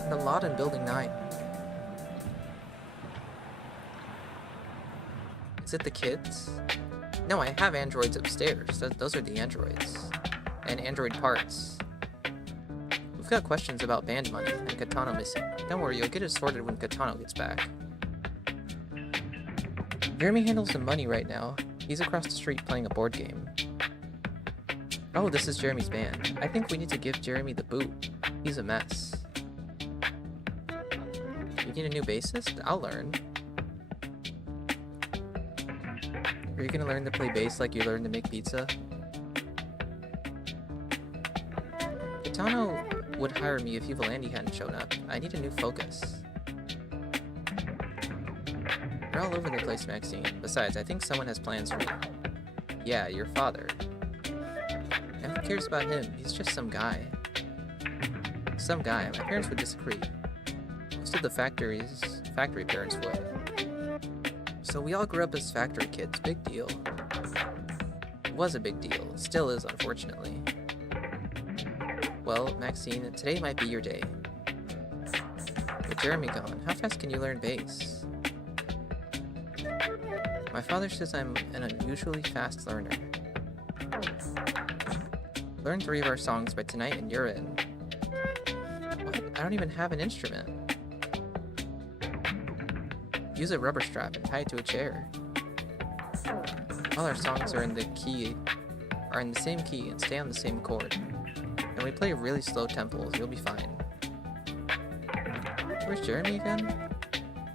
And a lot in Building 9. Is it the kids? No, I have androids upstairs. Those are the androids. And android parts. We've got questions about band money and Katano missing. Don't worry, you'll get it sorted when Katano gets back. Jeremy handles the money right now. He's across the street playing a board game. Oh, this is Jeremy's band. I think we need to give Jeremy the boot. He's a mess. You need a new bassist? I'll learn. Are you gonna learn to play bass like you learned to make pizza? Katano would hire me if Evilandi hadn't shown up. I need a new focus. You're all over the place, Maxine. Besides, I think someone has plans for you. Yeah, your father. And who cares about him? He's just some guy. Some guy. My parents would disagree. Most of the factory parents would. So we all grew up as factory kids. Big deal. It was a big deal. Still is, unfortunately. Well, Maxine, today might be your day. With Jeremy gone, how fast can you learn bass? My father says I'm an unusually fast learner. Learn 3 of our songs by tonight and you're in. What? I don't even have an instrument. Use a rubber strap and tie it to a chair. All our songs are in the same key and stay on the same chord. And we play really slow tempos, you'll be fine. Where's Jeremy again?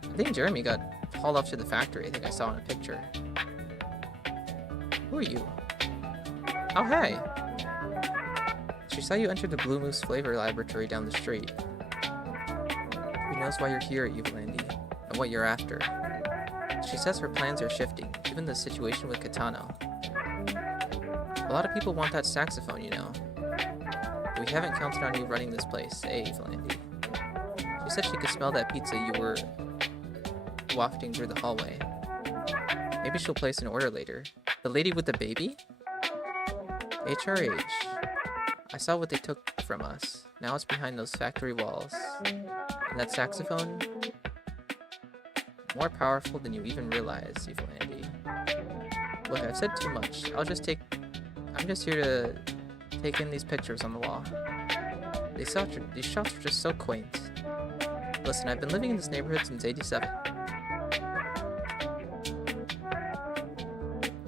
I think Jeremy got hauled off to the factory. I think I saw in a picture. Who are you? Oh, hey! She saw you enter the Blue Moose Flavor Laboratory down the street. Who knows why you're here, Evilandi, and what you're after. She says her plans are shifting, given the situation with Katano. A lot of people want that saxophone, you know. We haven't counted on you running this place, eh, Evilandi? She said she could smell that pizza you were wafting through the hallway. Maybe she'll place an order later. The lady with the baby? HRH. I saw what they took from us. Now it's behind those factory walls. And that saxophone? More powerful than you even realize, Evilandi. Look, I've said too much. I'm just here to take in these pictures on the wall. These shots are just so quaint. Listen, I've been living in this neighborhood since '87.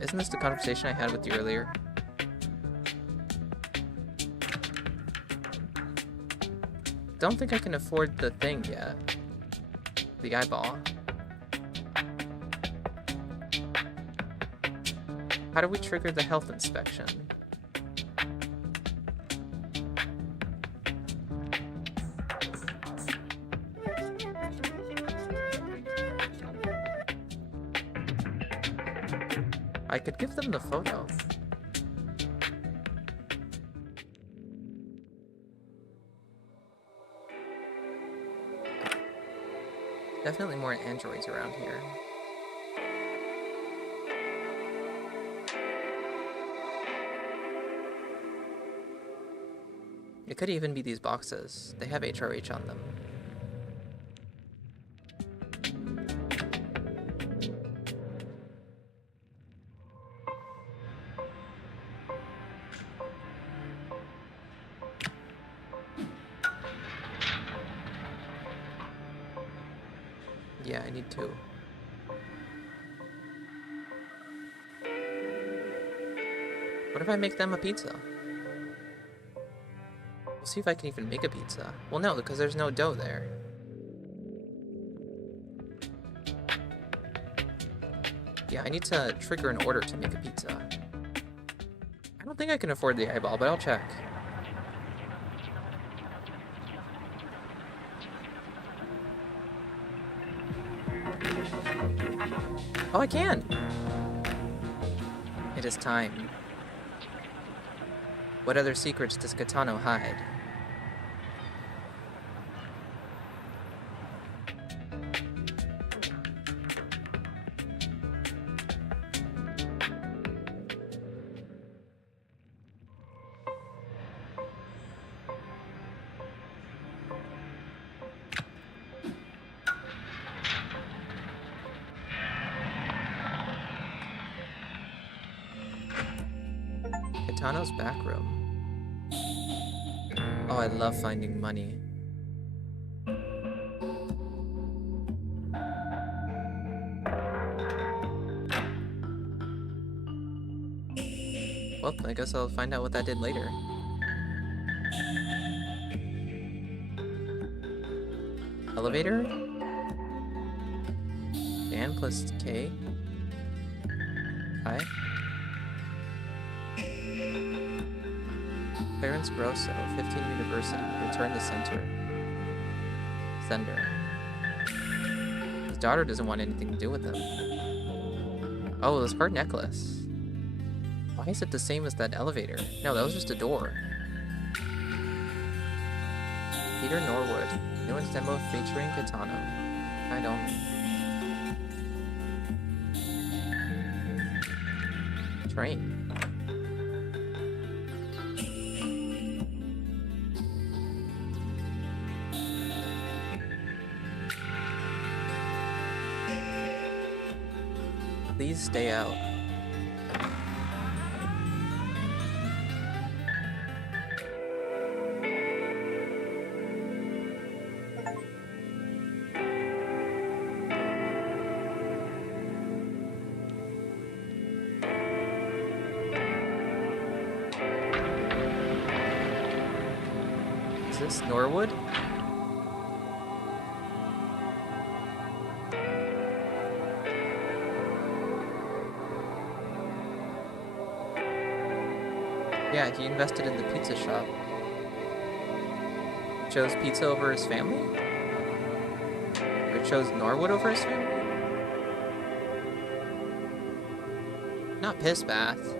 Isn't this the conversation I had with you earlier? Don't think I can afford the thing yet. The eyeball. How do we trigger the health inspection? I could give them the photo. Definitely more androids around here. It could even be these boxes. They have HRH on them. Yeah, I need 2. What if I make them a pizza? We'll see if I can even make a pizza. Well, no, because there's no dough there. Yeah, I need to trigger an order to make a pizza. I don't think I can afford the eyeball, but I'll check. Oh, I can! It is time. What other secrets does Katano hide? Kitano's back room. Oh, I love finding money. Well, I guess I'll find out what that did later. Elevator? Dan plus K? Hi. Clarence Grosso, 15 University. Return to center. Sender. His daughter doesn't want anything to do with him. Oh, this card necklace. Why is it the same as that elevator? No, that was just a door. Peter Norwood. New demo featuring Kitano. I don't. Train. Please stay out. Is this Norwood? Yeah, he invested in the pizza shop. Chose pizza over his family? Or chose Norwood over his family? Not piss bath.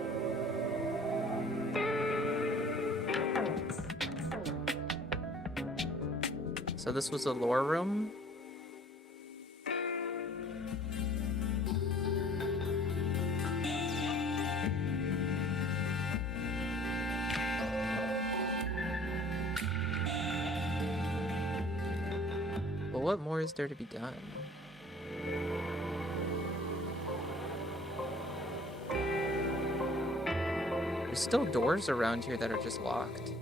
So this was a lore room? Well, what more is there to be done? There's still doors around here that are just locked.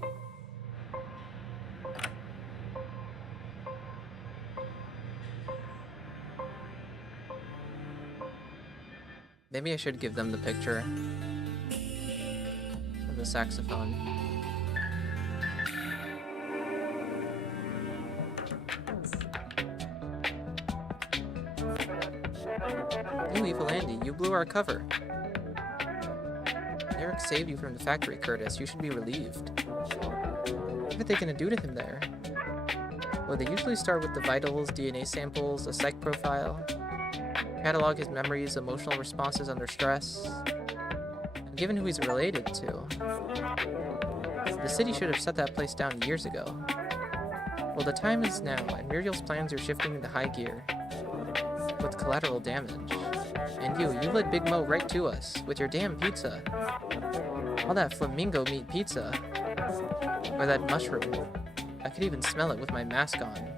Maybe I should give them the picture of the saxophone. You evil Andy, you blew our cover. Eric saved you from the factory, Curtis. You should be relieved. What are they gonna do to him there? Well, they usually start with the vitals, DNA samples, a psych profile, catalog his memories, emotional responses under stress. And given who he's related to, the city should have shut that place down years ago. Well, the time is now, and Muriel's plans are shifting into high gear, with collateral damage. And you led Big Mo right to us, with your damn pizza. All that flamingo meat pizza. Or that mushroom. I could even smell it with my mask on.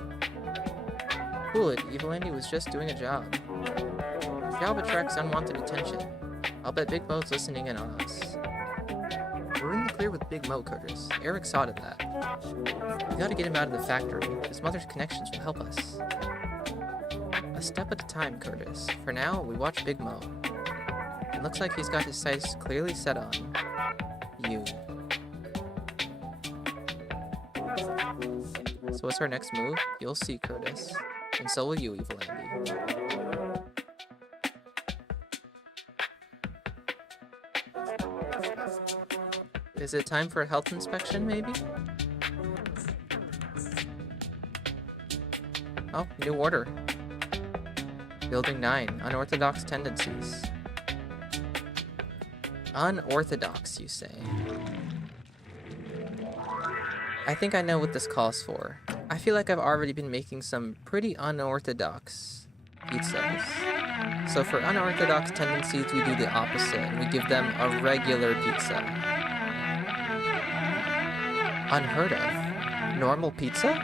Cool it, Evil Andy was just doing a job. The job attracts unwanted attention. I'll bet Big Mo's listening in on us. We're in the clear with Big Mo, Curtis. Eric saw to that. We gotta get him out of the factory. His mother's connections will help us. A step at a time, Curtis. For now, we watch Big Mo. It looks like he's got his sights clearly set on you. So what's our next move? You'll see, Curtis. And so will you, Evil Andy. Is it time for a health inspection, maybe? Oh, new order. Building 9, unorthodox tendencies. Unorthodox, you say? I think I know what this calls for. I feel like I've already been making some pretty unorthodox pizzas. So for unorthodox tendencies, we do the opposite, and we give them a regular pizza. Unheard of. Normal pizza?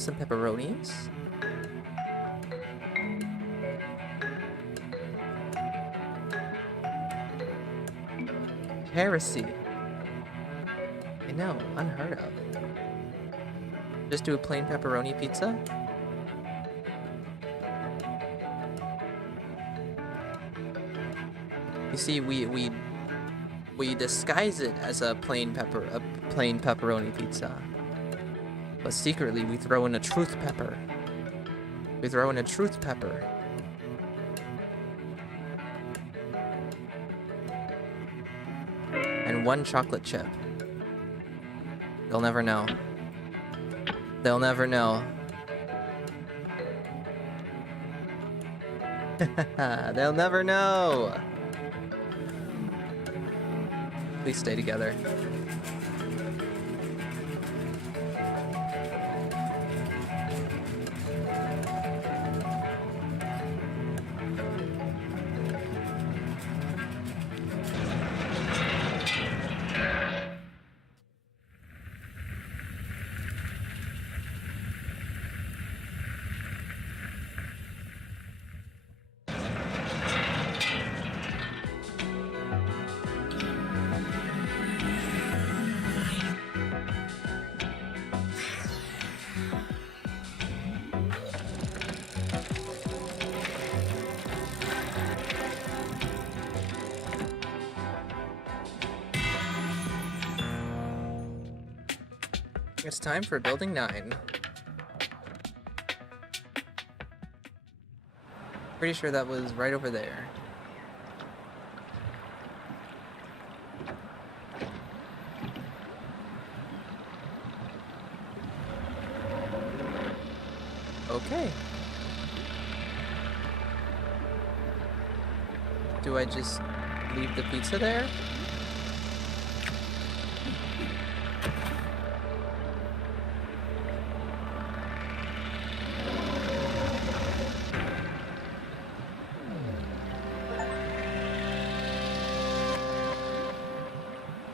Some pepperonis. Heresy. I know, unheard of. Just do a plain pepperoni pizza? You see, we disguise it as a plain pepperoni pizza. But secretly we throw in a truth pepper. We throw in a truth pepper. And one chocolate chip. They'll never know. They'll never know. They'll never know. Please stay together. It's time for Building 9. Pretty sure that was right over there. Okay. Do I just leave the pizza there?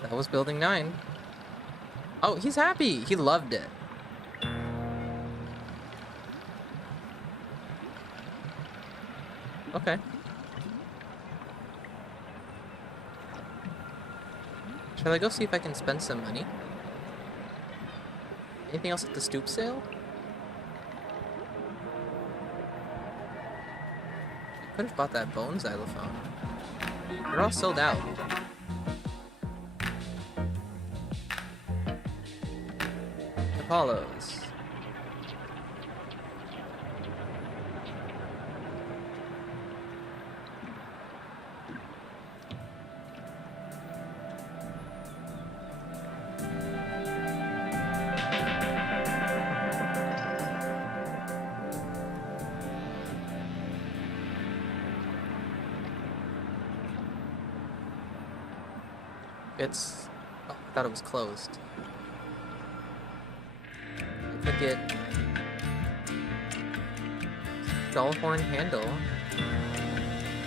That was Building 9. Oh, he's happy. He loved it. Okay. Shall I go see if I can spend some money? Anything else at the stoop sale? I could have bought that bone xylophone. They're all sold out. Apollos. It's... oh, I thought it was closed. I could get... Skullhorn handle.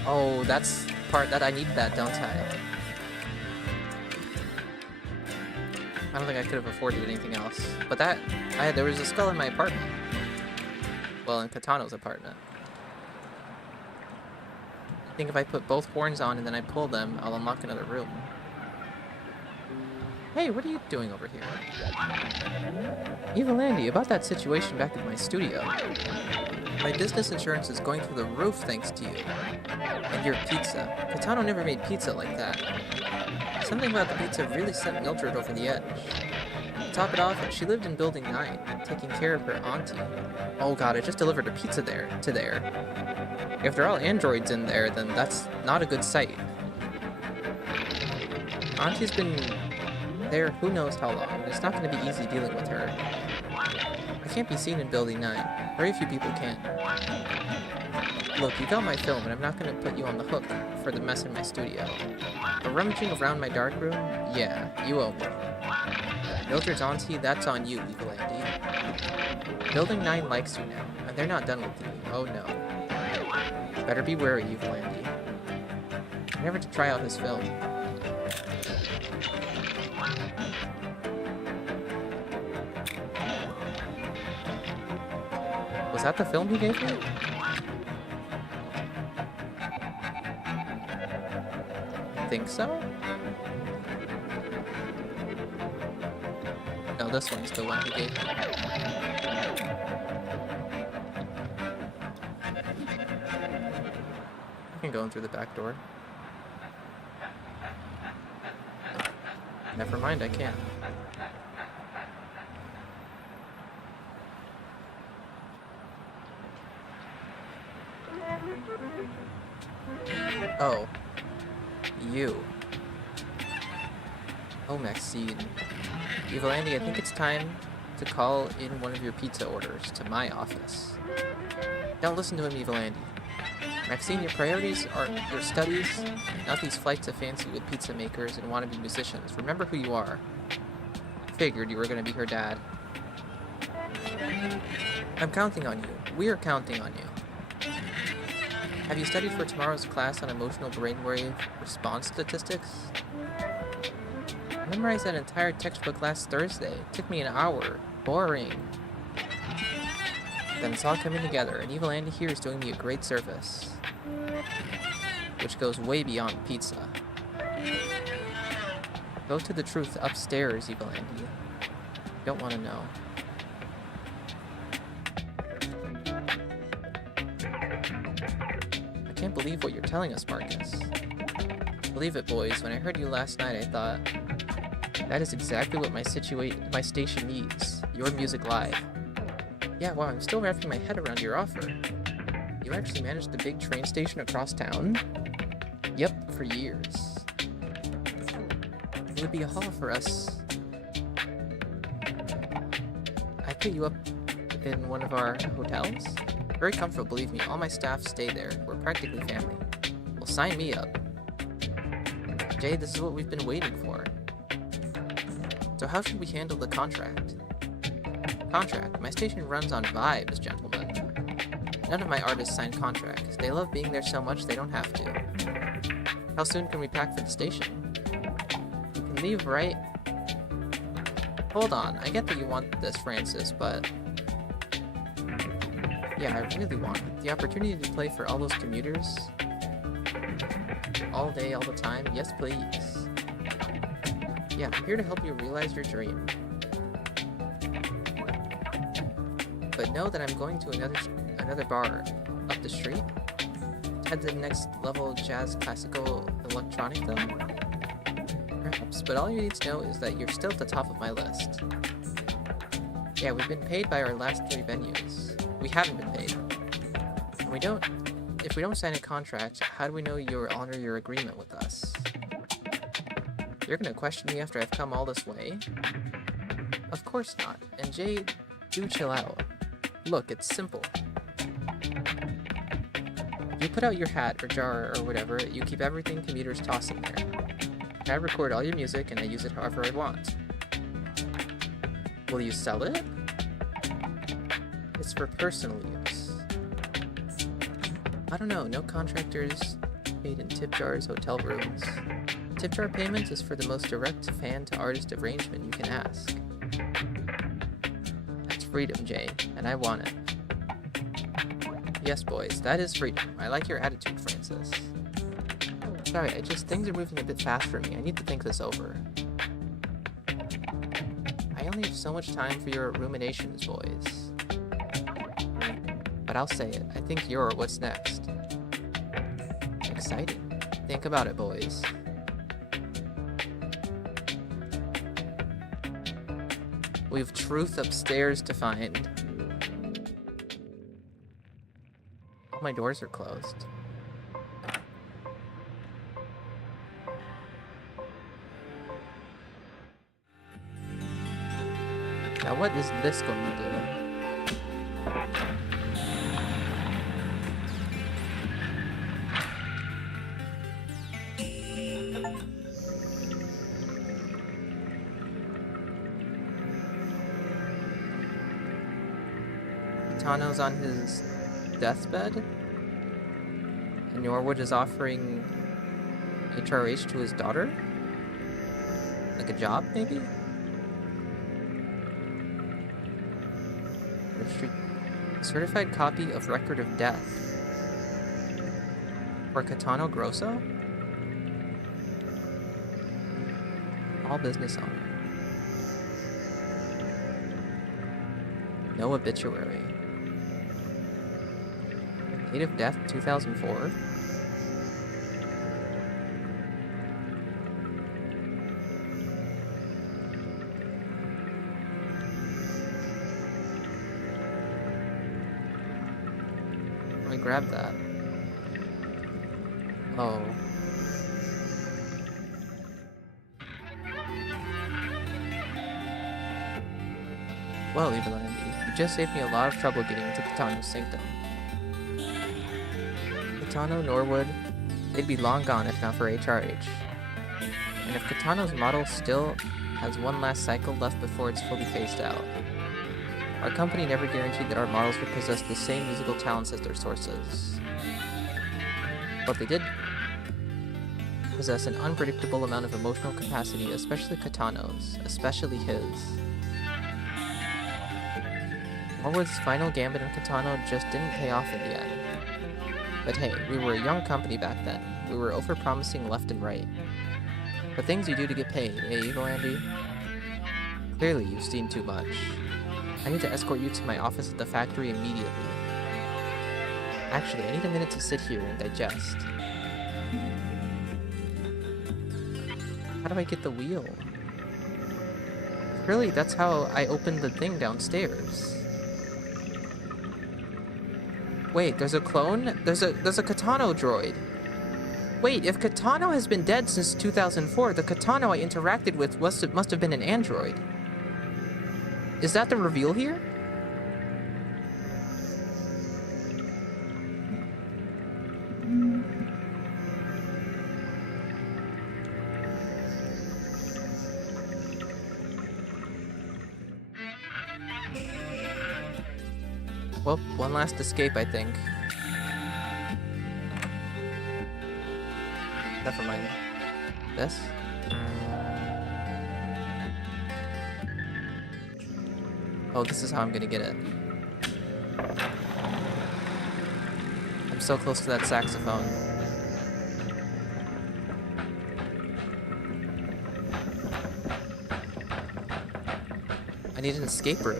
Oh, that's part that I need that, don't I? I don't think I could have afforded anything else. But that... there was a skull in my apartment. Well, in Katano's apartment. I think if I put both horns on and then I pull them, I'll unlock another room. Hey, what are you doing over here? Evil Andy, about that situation back at my studio. My business insurance is going through the roof thanks to you. And your pizza. Katano never made pizza like that. Something about the pizza really sent Mildred over the edge. To top it off, she lived in Building 9, taking care of her auntie. Oh god, I just delivered a pizza there. If they're all androids in there, then that's not a good sight. Auntie's been there who knows how long, and it's not going to be easy dealing with her. I can't be seen in Building 9. Very few people can. Look, you got my film, and I'm not going to put you on the hook for the mess in my studio. But rummaging around my darkroom? Yeah, you owe me. Mildred's auntie, that's on you, Evil Andy. Building 9 likes you now, and they're not done with you. Oh no. Better be wary, Evil Andy. Never to try out his film. Was that the film he gave me? I think so? No, this one's the one he gave me. I can go in through the back door. Never mind, I can't. Oh. You. Oh, Maxine. Evil Andy, I think it's time to call in one of your pizza orders to my office. Don't listen to him, Evil Andy. Maxine, your priorities are your studies, not these flights of fancy with pizza makers and wannabe musicians. Remember who you are. Figured you were going to be her dad. I'm counting on you. We are counting on you. Have you studied for tomorrow's class on emotional brainwave response statistics? I memorized that entire textbook last Thursday. It took me an hour. Boring. Then it's all coming together, and Evil Andy here is doing me a great service. Which goes way beyond pizza. Go to the truth upstairs, Evil Andy. You don't want to know. I can't believe what you're telling us, Marcus. Believe it, boys. When I heard you last night, I thought, that is exactly what my station needs. Your music live. Yeah, wow, I'm still wrapping my head around your offer. You actually managed the big train station across town? Yep, for years. It would be a haul for us. I put you up in one of our hotels. Very comfortable, believe me. All my staff stay there. We're practically family. Well, sign me up. Jay, this is what we've been waiting for. So how should we handle the contract? Contract? My station runs on vibes, gentlemen. None of my artists sign contracts. They love being there so much they don't have to. How soon can we pack for the station? You can leave right... Hold on, I get that you want this, Francis, but... Yeah, I really want it. The opportunity to play for all those commuters. All day, all the time. Yes, please. Yeah, I'm here to help you realize your dream. But know that I'm going to another bar up the street. Head to the next level jazz, classical, electronic though? Perhaps, but all you need to know is that you're still at the top of my list. Yeah, we've been paid by our last 3 venues. We haven't been paid. And if we don't sign a contract, how do we know you'll honor your agreement with us? You're gonna question me after I've come all this way? Of course not. And Jay, do chill out. Look, it's simple. You put out your hat or jar or whatever, you keep everything commuters toss in there. I record all your music and I use it however I want. Will you sell it? It's for personal use. I don't know, no contractors paid in tip jars, hotel rooms. Tip jar payment is for the most direct fan-to-artist arrangement you can ask. That's freedom, Jay, and I want it. Yes, boys, that is freedom. I like your attitude, Francis. Sorry, things are moving a bit fast for me. I need to think this over. I only have so much time for your ruminations, boys. But I'll say it. I think you're what's next. Exciting. Think about it, boys. We've truth upstairs to find. All my doors are closed. Now what is this going to do? Tano's on his deathbed, and Norwood is offering HRH to his daughter? Like a job, maybe? Certified copy of Record of Death. For Katano Grosso? All business owner. No obituary. Date of death 2004. Let me grab that. Oh. Well, Evelyn, you just saved me a lot of trouble getting into Katano's sanctum. Katano, Norwood, they'd be long gone if not for HRH. And if Katano's model still has one last cycle left before it's fully phased out. Our company never guaranteed that our models would possess the same musical talents as their sources. But they did possess an unpredictable amount of emotional capacity, especially Katano's, especially his. Norwood's final gambit in Katano just didn't pay off in the end. But hey, we were a young company back then. We were overpromising left and right. The things you do to get paid, eh, Eagle Andy? Clearly, you've seen too much. I need to escort you to my office at the factory immediately. Actually, I need a minute to sit here and digest. How do I get the wheel? Really, that's how I opened the thing downstairs. Wait, there's a clone? There's a Katano droid. Wait, if Katano has been dead since 2004, the Katano I interacted with must have been an android. Is that the reveal here? Well, one last escape, I think. Never mind. This? Oh, this is how I'm gonna get it. I'm so close to that saxophone. I need an escape route.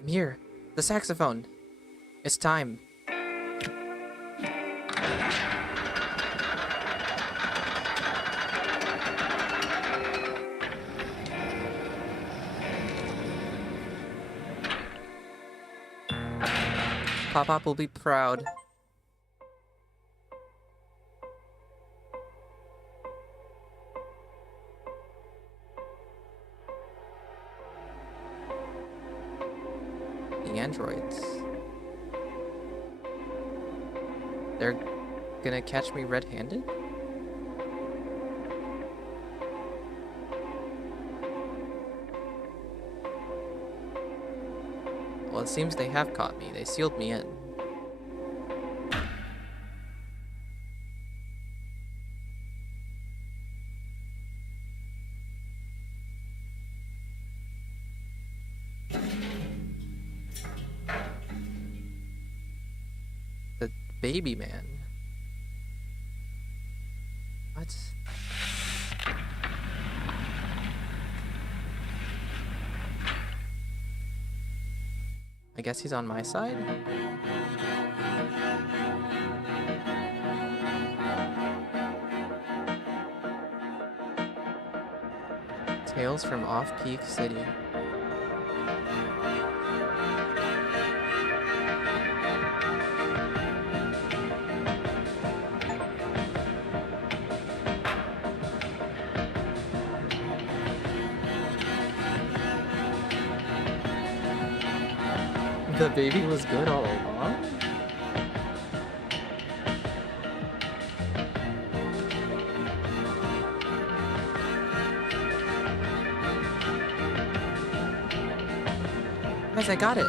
I'm here. The saxophone. It's time. Pop-Pop will be proud. The androids. They're gonna catch me red-handed? Well, it seems they have caught me. They sealed me in. The baby man. What? I guess he's on my side? Tales from Off-Peak City. The baby was good all along? Guys, I got it!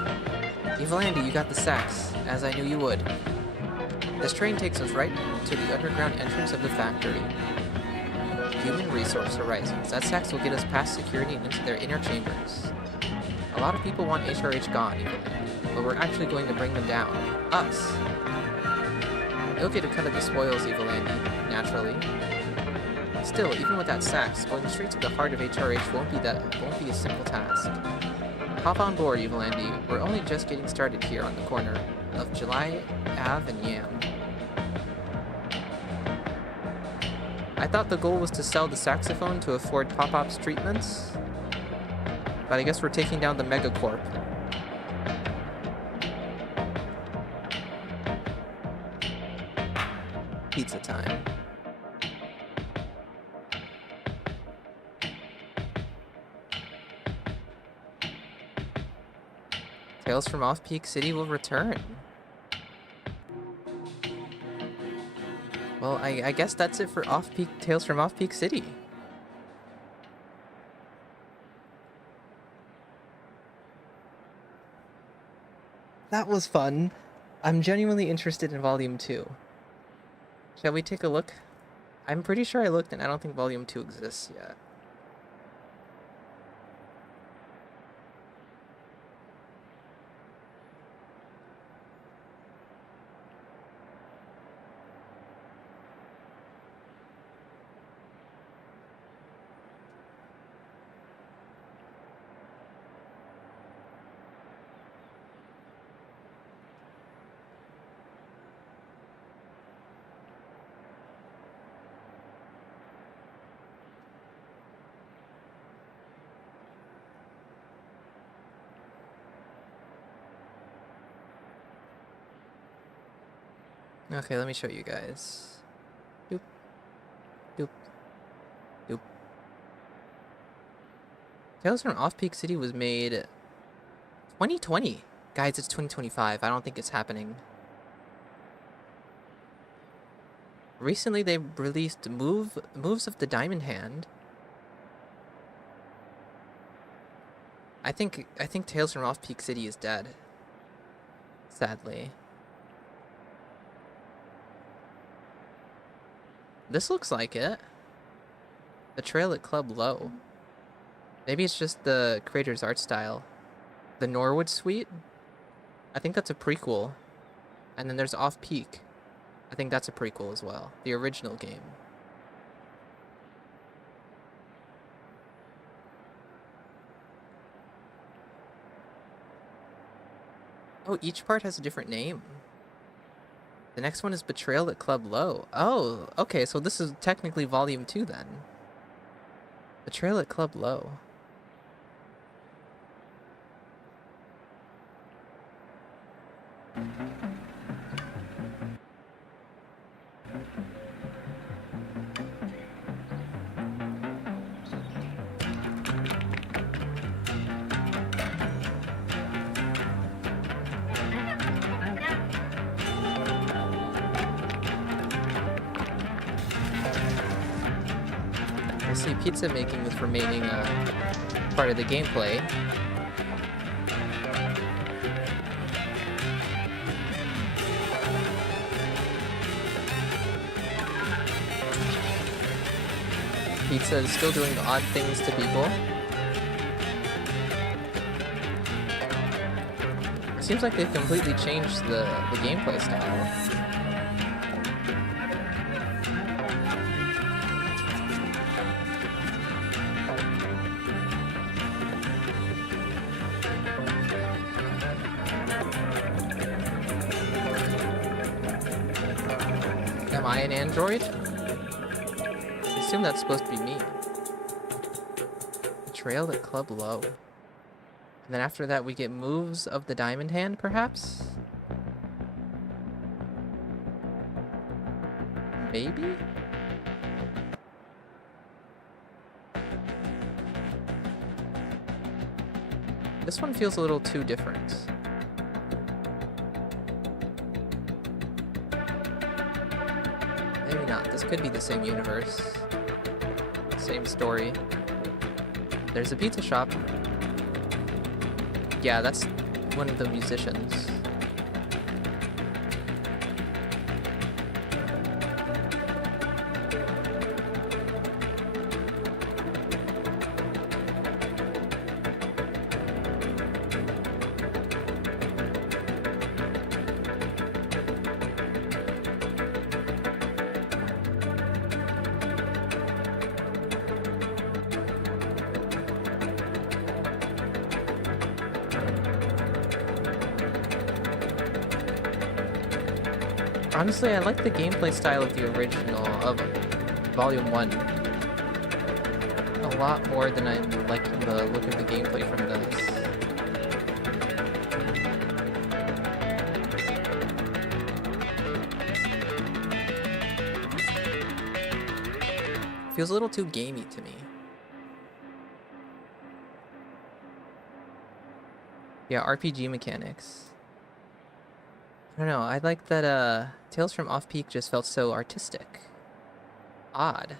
Evil Andy, you got the sax, as I knew you would. This train takes us right to the underground entrance of the factory. Human Resource Horizons. Z-Sax will get us past security and into their inner chambers. A lot of people want HRH gone, but we're actually going to bring them down. Us. You'll get a cut of the spoils, Evilandi, naturally. Still, even with that Sax, going straight to the heart of HRH won't be a simple task. Hop on board, Evilandi. We're only just getting started here on the corner of July Ave and Yam. I thought the goal was to sell the saxophone to afford Pop-Op's treatments, but I guess we're taking down the Megacorp. Pizza time. Tales from Off-Peak City will return. Well, I guess that's it for Tales from Off-Peak City. That was fun. I'm genuinely interested in Volume 2. Shall we take a look? I'm pretty sure I looked and I don't think Volume 2 exists yet. Okay, let me show you guys. Doop. Doop. Doop. Tales from Off-Peak City was made 2020. Guys, it's 2025. I don't think it's happening. Recently, they released Moves of the Diamond Hand. I think Tales from Off-Peak City is dead. Sadly. This looks like it. The trail at Club Low. Maybe it's just the creator's art style. The Norwood Suite? I think that's a prequel. And then there's Off-Peak. I think that's a prequel as well. The original game. Oh, each part has a different name. The next one is Betrayal at Club Low. Oh, okay, so this is technically Volume 2 then. Betrayal at Club Low. I see pizza making is remaining part of the gameplay. Pizza is still doing odd things to people. It seems like they've completely changed the gameplay style. Am I an android? I assume that's supposed to be me. Betrayal at Club Low. And then after that we get Moves of the Diamond Hand, perhaps? Maybe? This one feels a little too different. Maybe not. This could be the same universe. Same story. There's a pizza shop. Yeah, that's one of the musicians. Honestly, I like the gameplay style of the original, of Volume 1, a lot more than I'm liking the look of the gameplay from this. Feels a little too gamey to me. Yeah, RPG mechanics. I don't know, I like that Tales from Off-Peak just felt so artistic. Odd.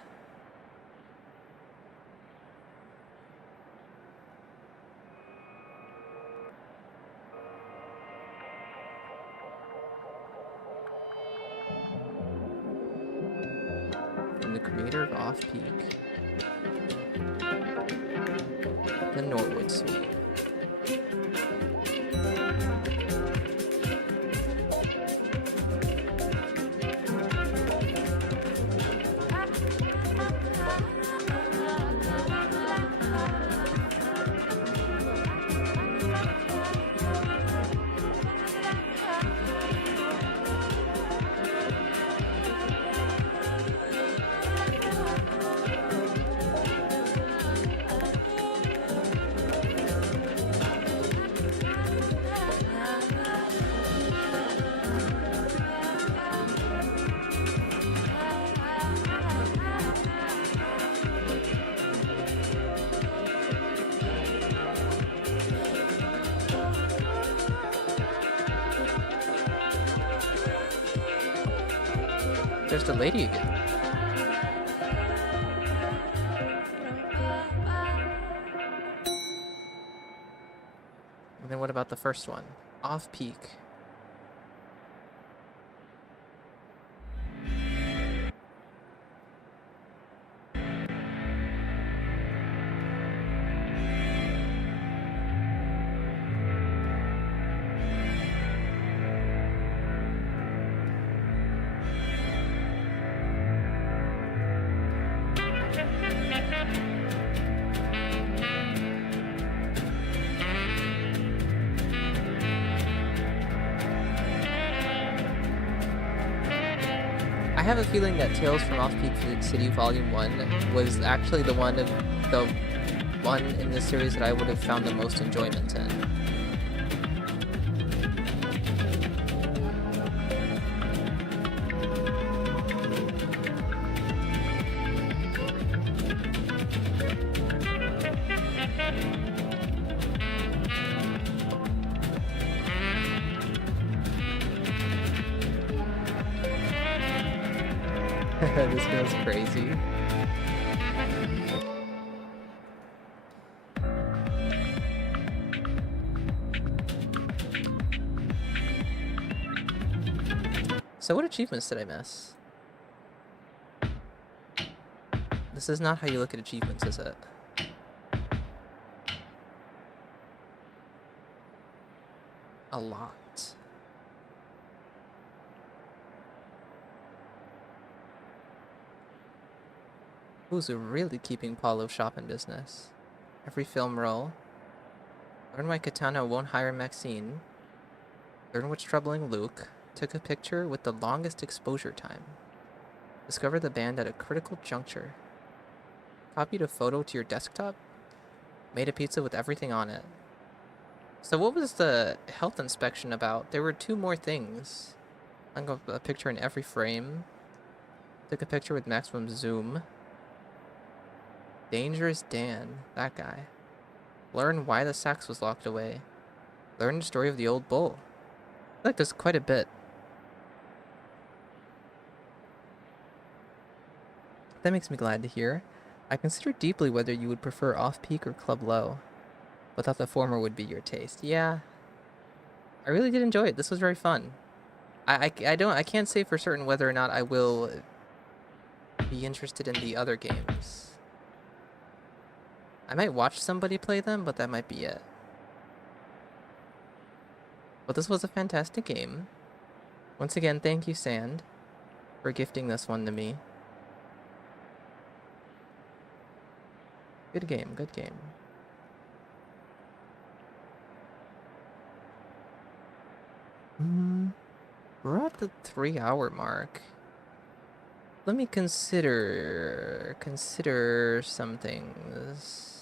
From the creator of Off-Peak. The Norwood Suite. There's the lady again. And then what about the first one? Off-Peak. I have a feeling that Tales from Off-Peak City Volume 1 was actually the one in this series that I would have found the most enjoyment in. This feels crazy. So what achievements did I miss? This is not how you look at achievements, is it? A lot. Who's really keeping Paulo's shop in business? Every film role. Learn why Katana won't hire Maxine. Learn what's troubling Luke. Took a picture with the longest exposure time. Discover the band at a critical juncture. Copied a photo to your desktop. Made a pizza with everything on it. So what was the health inspection about? There were 2 more things. Hung up a picture in every frame. Took a picture with maximum zoom. Dangerous Dan, that guy. Learn why the sax was locked away. Learn the story of the old bull. I like this quite a bit. That makes me glad to hear. I considered deeply whether you would prefer Off-Peak or Club Low, but thought the former would be your taste. Yeah, I really did enjoy it. This was very fun. I can't say for certain whether or not I will be interested in the other games. I might watch somebody play them, but that might be it. But this was a fantastic game. Once again, thank you, Sand, for gifting this one to me. Good game, good game. We're at the 3-hour mark. Let me consider some things.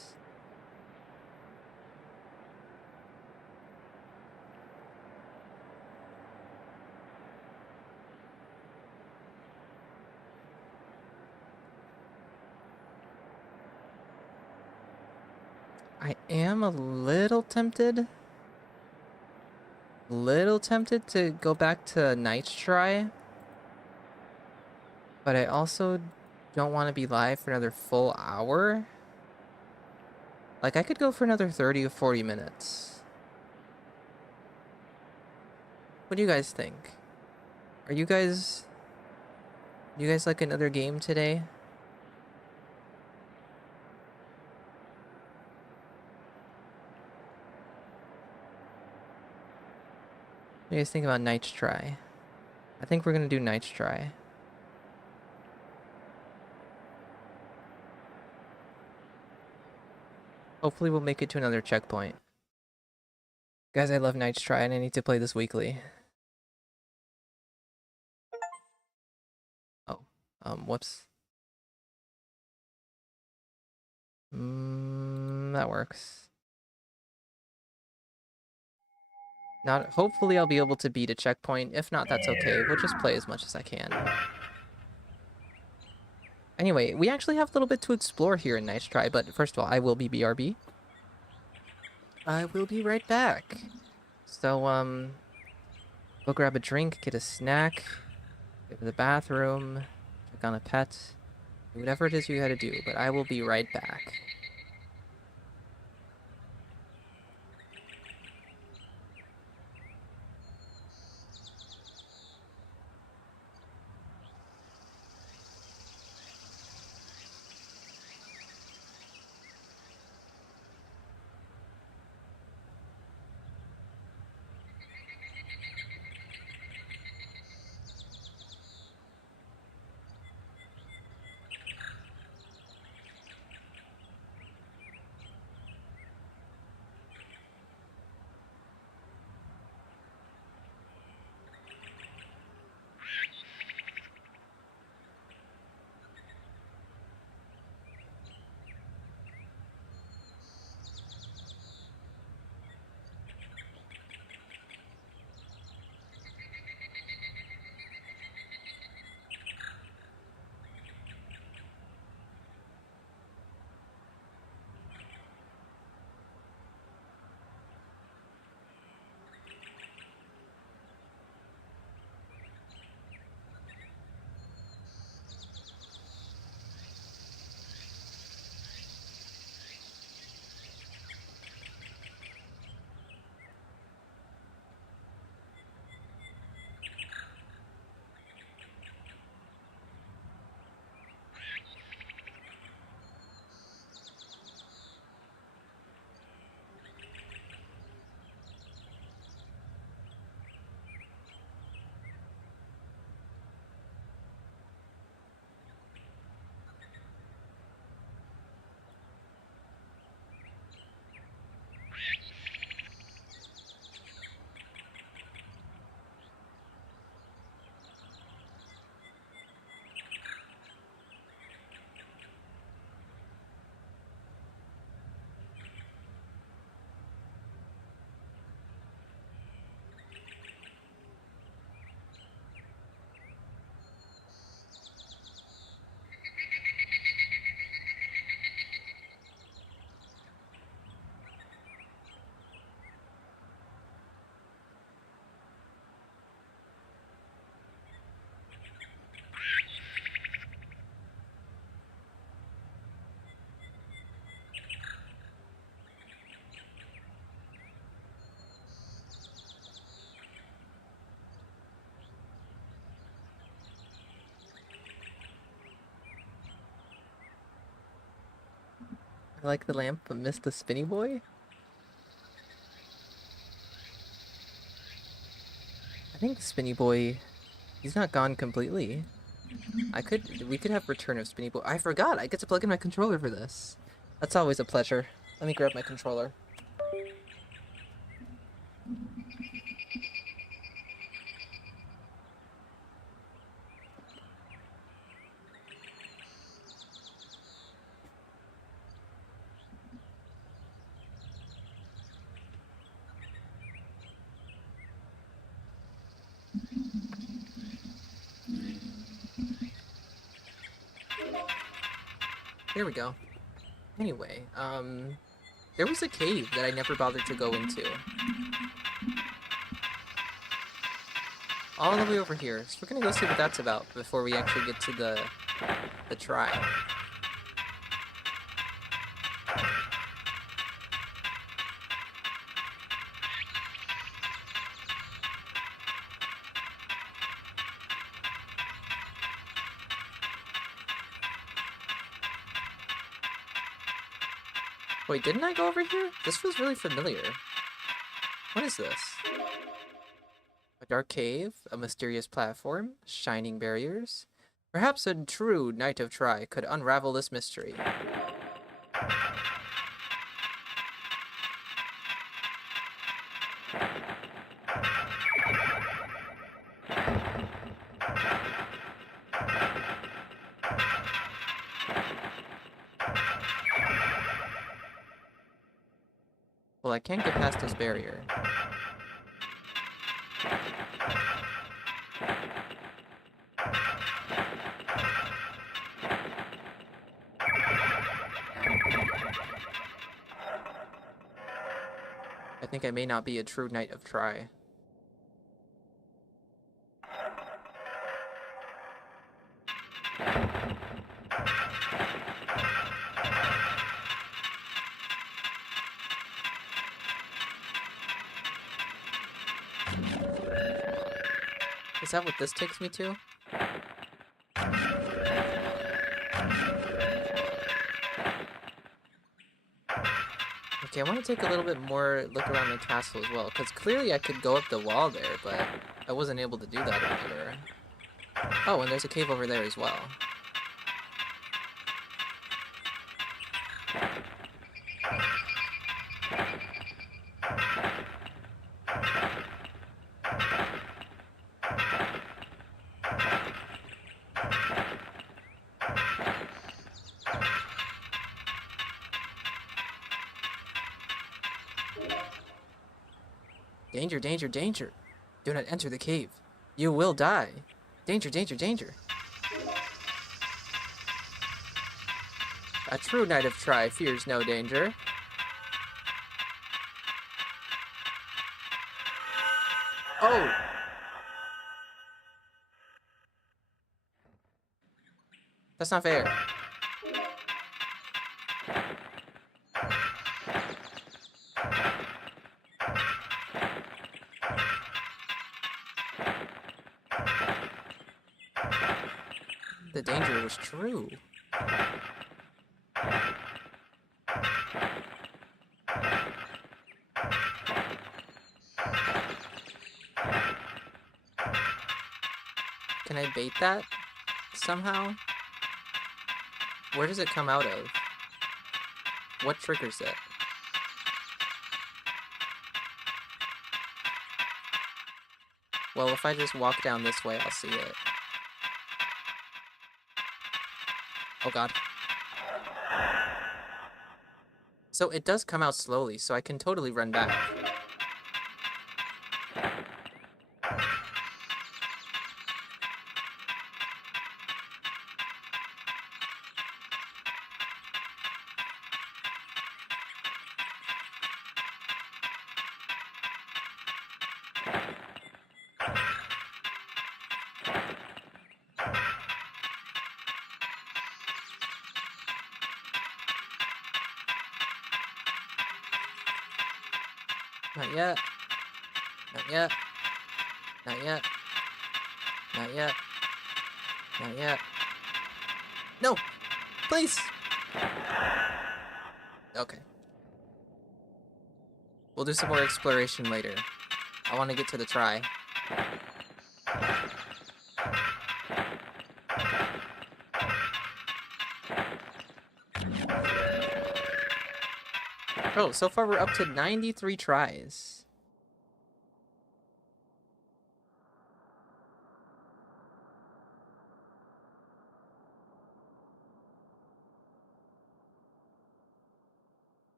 I am a little tempted to go back to Night's Try, but I also don't want to be live for another full hour. Like, I could go for another 30 or 40 minutes. What do you guys think? Are you guys like another game today? What do you guys think about Night's Try? I think we're gonna do Night's Try. Hopefully we'll make it to another checkpoint. Guys, I love Night's Try and I need to play this weekly. Oh, whoops. That works. Hopefully I'll be able to beat a checkpoint. If not, that's okay. We'll just play as much as I can. Anyway, we actually have a little bit to explore here in Night's Try, but first of all, I will be BRB. I will be right back. So, go grab a drink, get a snack, go to the bathroom, check on a pet, do whatever it is you gotta do, but I will be right back. I like the lamp, but miss the spinny boy? I think the spinny boy, he's not gone completely. We could have return of spinny boy. I forgot, I get to plug in my controller for this. That's always a pleasure. Let me grab my controller. Here we go. Anyway, there was a cave that I never bothered to go into. All the way over here. So we're gonna go see what that's about before we actually get to the try. Wait, didn't I go over here? This feels really familiar. What is this? A dark cave, a mysterious platform, shining barriers. Perhaps a true Knight of Tri could unravel this mystery. Well, I can't get past this barrier. I think I may not be a true Knight of Tri. Is that what this takes me to? Okay, I want to take a little bit more look around the castle as well, because clearly I could go up the wall there, but I wasn't able to do that earlier. Oh, and there's a cave over there as well. Danger, danger, danger. Do not enter the cave. You will die. Danger, danger, danger. A true Knight of Tri fears no danger. Oh! That's not fair. The danger was true. Can I bait that somehow? Where does it come out of? What triggers it? Well, if I just walk down this way, I'll see it. Oh god. So it does come out slowly, so I can totally run back. Not yet. Not yet. Not yet. Not yet. Not yet. No! Please! Okay. We'll do some more exploration later. I want to get to the try. Oh, so far we're up to 93 tries.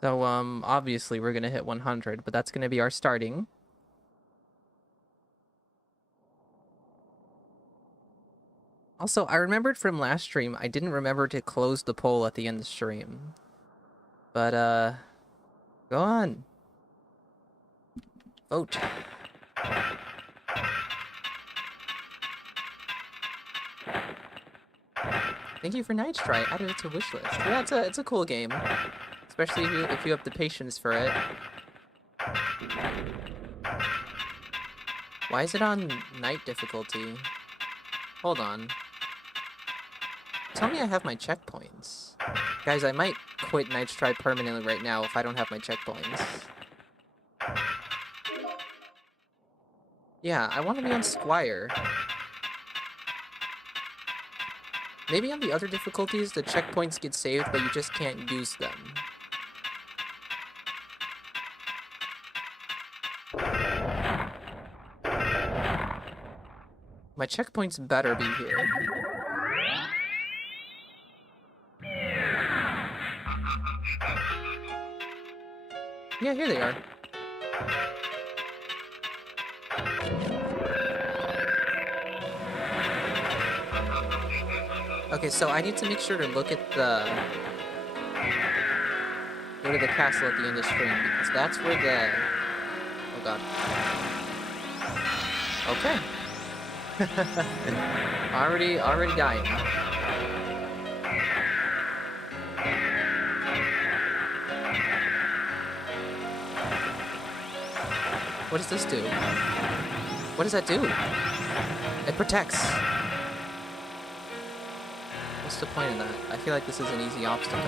So, obviously we're gonna hit 100, but that's gonna be our starting. Also, I remembered from last stream, I didn't remember to close the poll at the end of the stream. But, go on. Vote. Thank you for Night Try. Added it to wishlist. Yeah, it's a cool game, especially if you have the patience for it. Why is it on night difficulty? Hold on. Tell me I have my checkpoints. Guys, I might quit Night's Try permanently right now if I don't have my checkpoints. Yeah, I want to be on Squire. Maybe on the other difficulties, the checkpoints get saved, but you just can't use them. My checkpoints better be here. Yeah, here they are. Okay, so I need to make sure to look at the... Go to the castle at the end of the stream, because that's where the... Oh god. Okay. already dying. What does this do? What does that do? It protects. What's the point of that? I feel like this is an easy obstacle.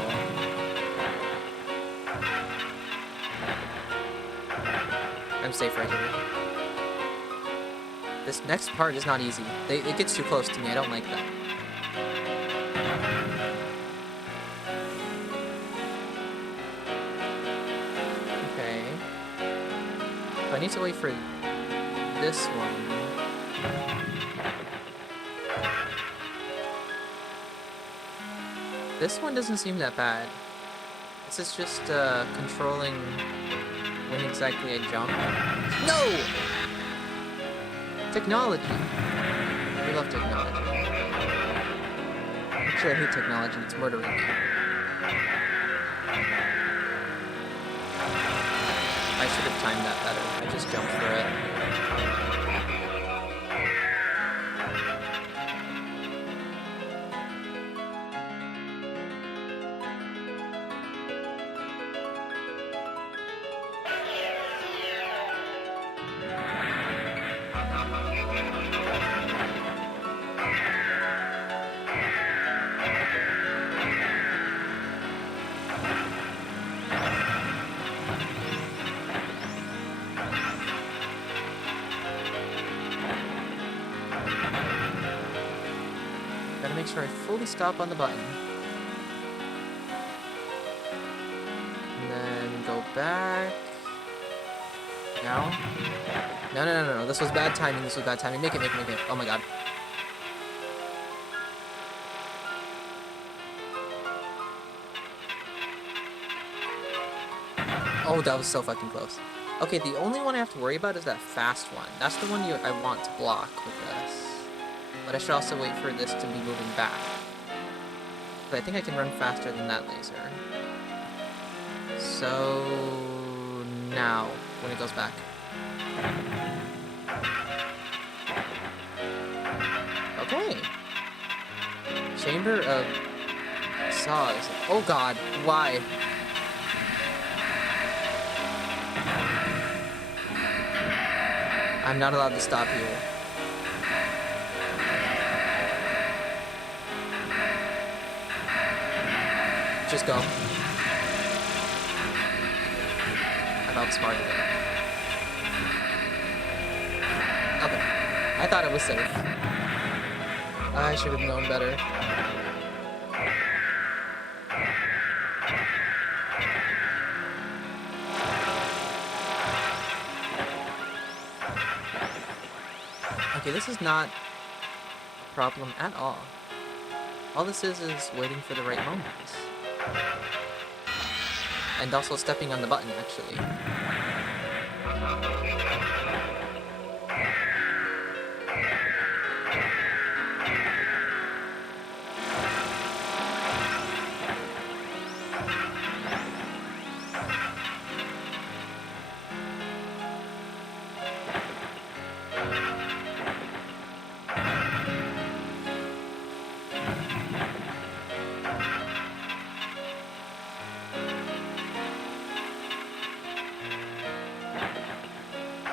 I'm safe right here. This next part is not easy. It gets too close to me. I don't like that. Okay. So I need to wait for this one. This one doesn't seem that bad. This is just controlling when exactly I jump. No! Technology. We love technology. Actually, I hate technology. It's murdering me. I should have timed that better. I just jumped for it. Make sure I fully stop on the button. And then go back. Now? No. This was bad timing. Make it. Oh my god. Oh, that was so fucking close. Okay, the only one I have to worry about is that fast one. That's the one I want to block with this. But I should also wait for this to be moving back. But I think I can run faster than that laser. So... now, when it goes back. Okay. Chamber of Saws. Oh god, why? I'm not allowed to stop here. Just go. I outsmarted it. Okay. I thought it was safe. I should have known better. Okay, this is not a problem at all. All this is waiting for the right moment. And also stepping on the button, actually.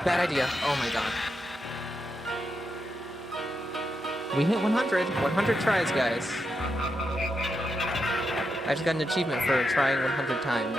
Bad idea. Oh my god. We hit 100. 100 tries, guys. I just got an achievement for trying 100 times.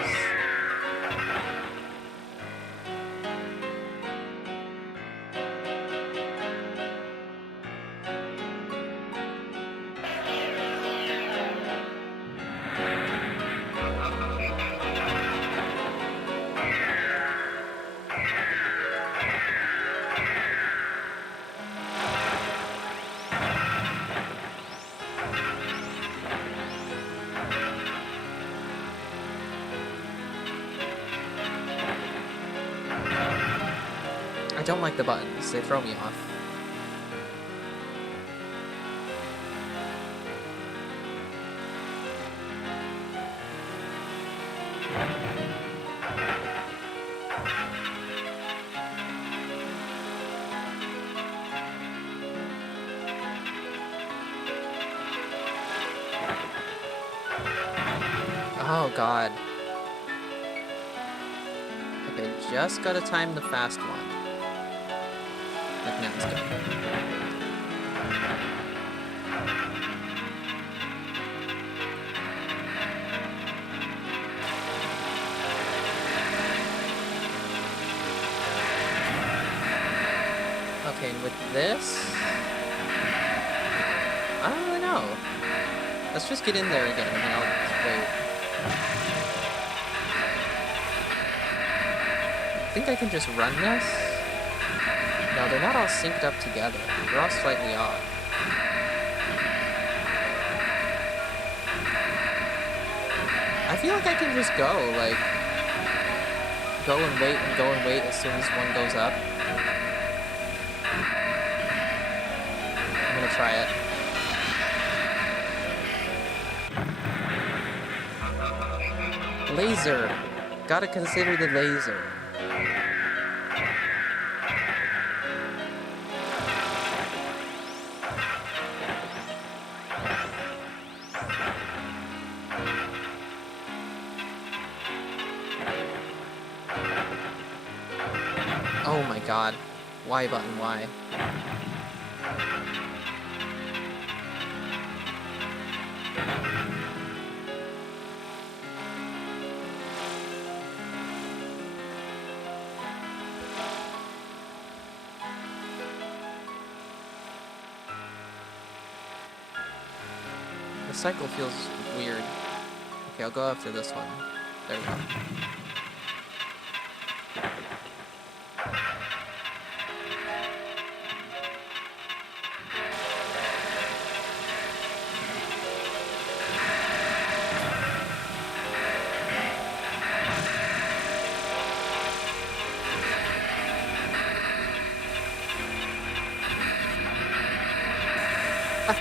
I don't like the buttons, they throw me off. Oh god. Okay, just gotta time the fast one. Like now it's good. Okay, and with this, I don't really know. Let's just get in there again, and then I'll just wait. I think I can just run this. No, they're not all synced up together. They're all slightly off. I feel like I can just go, like, go and wait as soon as one goes up. I'm gonna try it. Laser. Gotta consider the laser. Oh my god. Y button, Y. The cycle feels weird. Okay, I'll go after this one. There we go.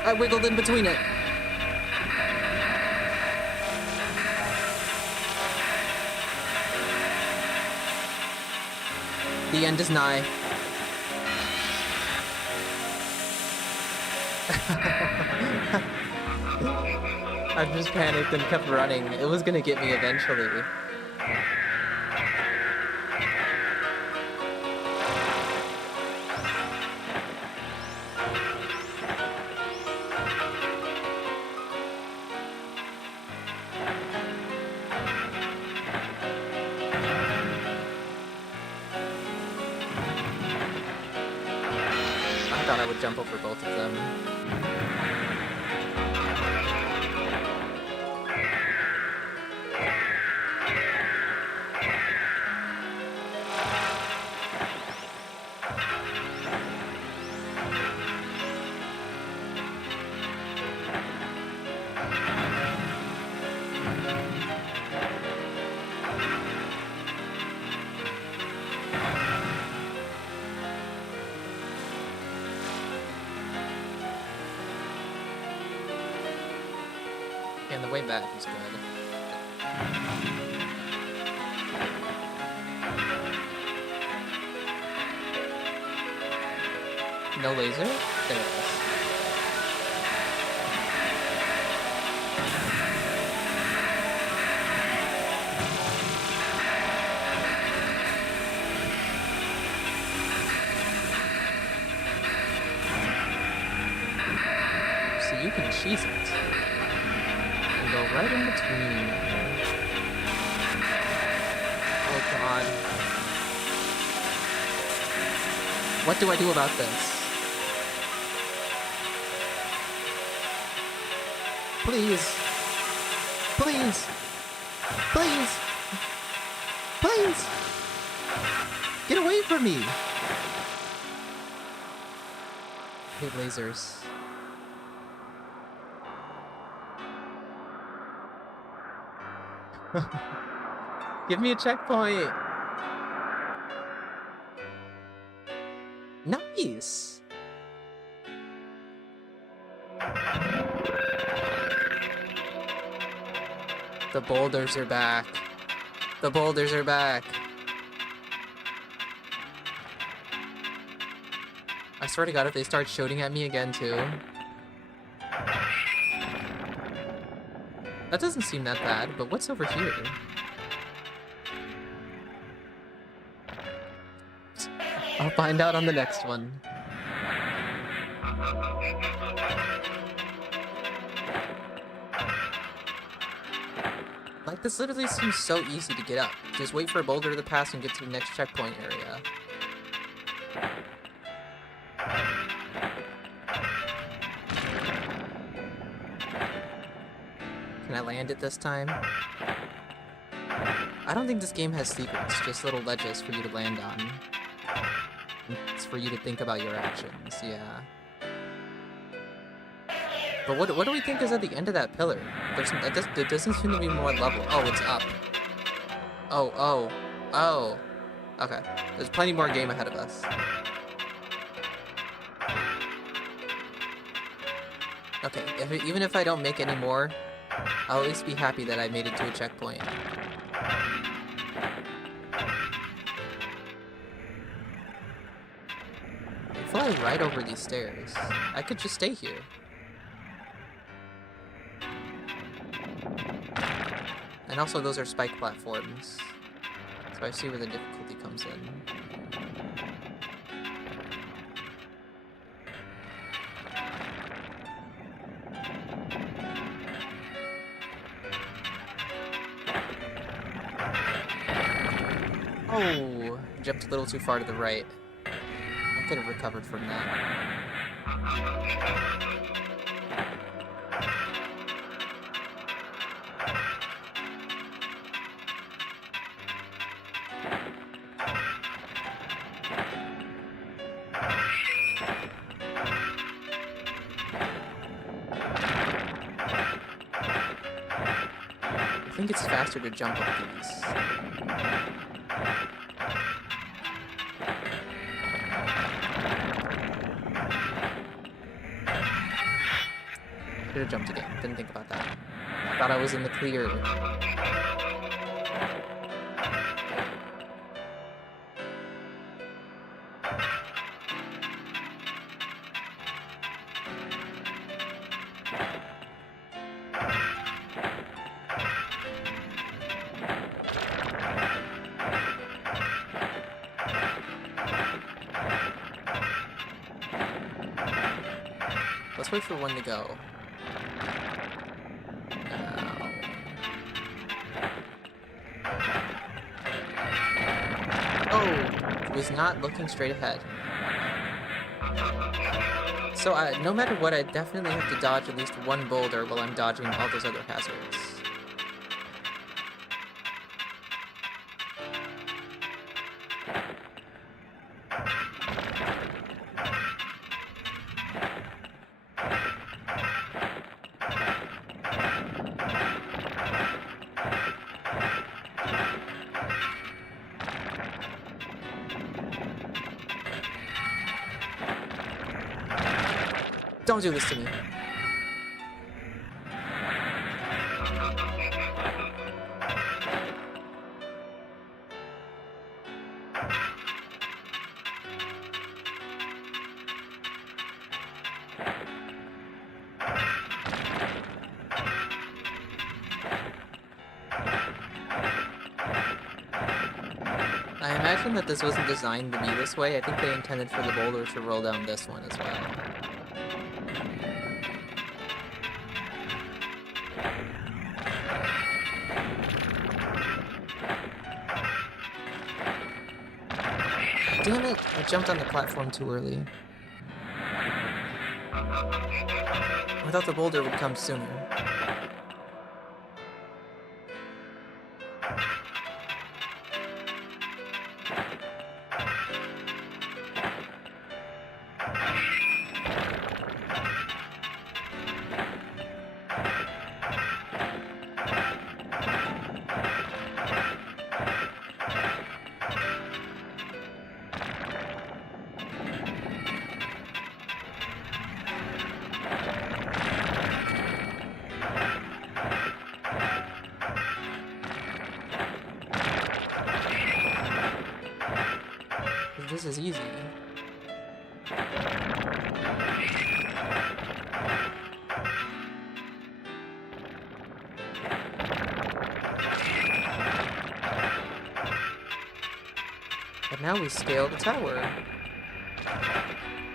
I wiggled in between it. The end is nigh. I just panicked and kept running. It was gonna get me eventually. I thought I would jump over both of them. And the way back is good. No laser? There it is. cheese it. And go right in between. Oh god. What do I do about this? Please. Please. Please. Please. Get away from me. I hate lasers. Give me a checkpoint. Nice. The boulders are back. The boulders are back. I swear to God, if they start shooting at me again too. That doesn't seem that bad, but what's over here? I'll find out on the next one. Like, this literally seems so easy to get up. Just wait for a boulder to pass and get to the next checkpoint area. Can I land it this time? I don't think this game has secrets, just little ledges for you to land on. It's for you to think about your actions, yeah. But what do we think is at the end of that pillar? There doesn't seem to be more level. Oh, it's up. Oh. Okay. There's plenty more game ahead of us. Okay, even if I don't make any more, I'll at least be happy that I made it to a checkpoint. I fly right over these stairs. I could just stay here. And also, those are spike platforms. So I see where the difficulty comes in. Oh, jumped a little too far to the right. I could have recovered from that. I think it's faster to jump up these. Should have jumped again. Didn't think about that. Thought I was in the clear. Let's wait for one to go. Oh, was not looking straight ahead. So no matter what, I definitely have to dodge at least one boulder while I'm dodging all those other hazards. Don't do this to me. I imagine that this wasn't designed to be this way. I think they intended for the boulder to roll down this one as well. Damn it! I jumped on the platform too early. I thought the boulder would come sooner. This is easy. But now we scale the tower,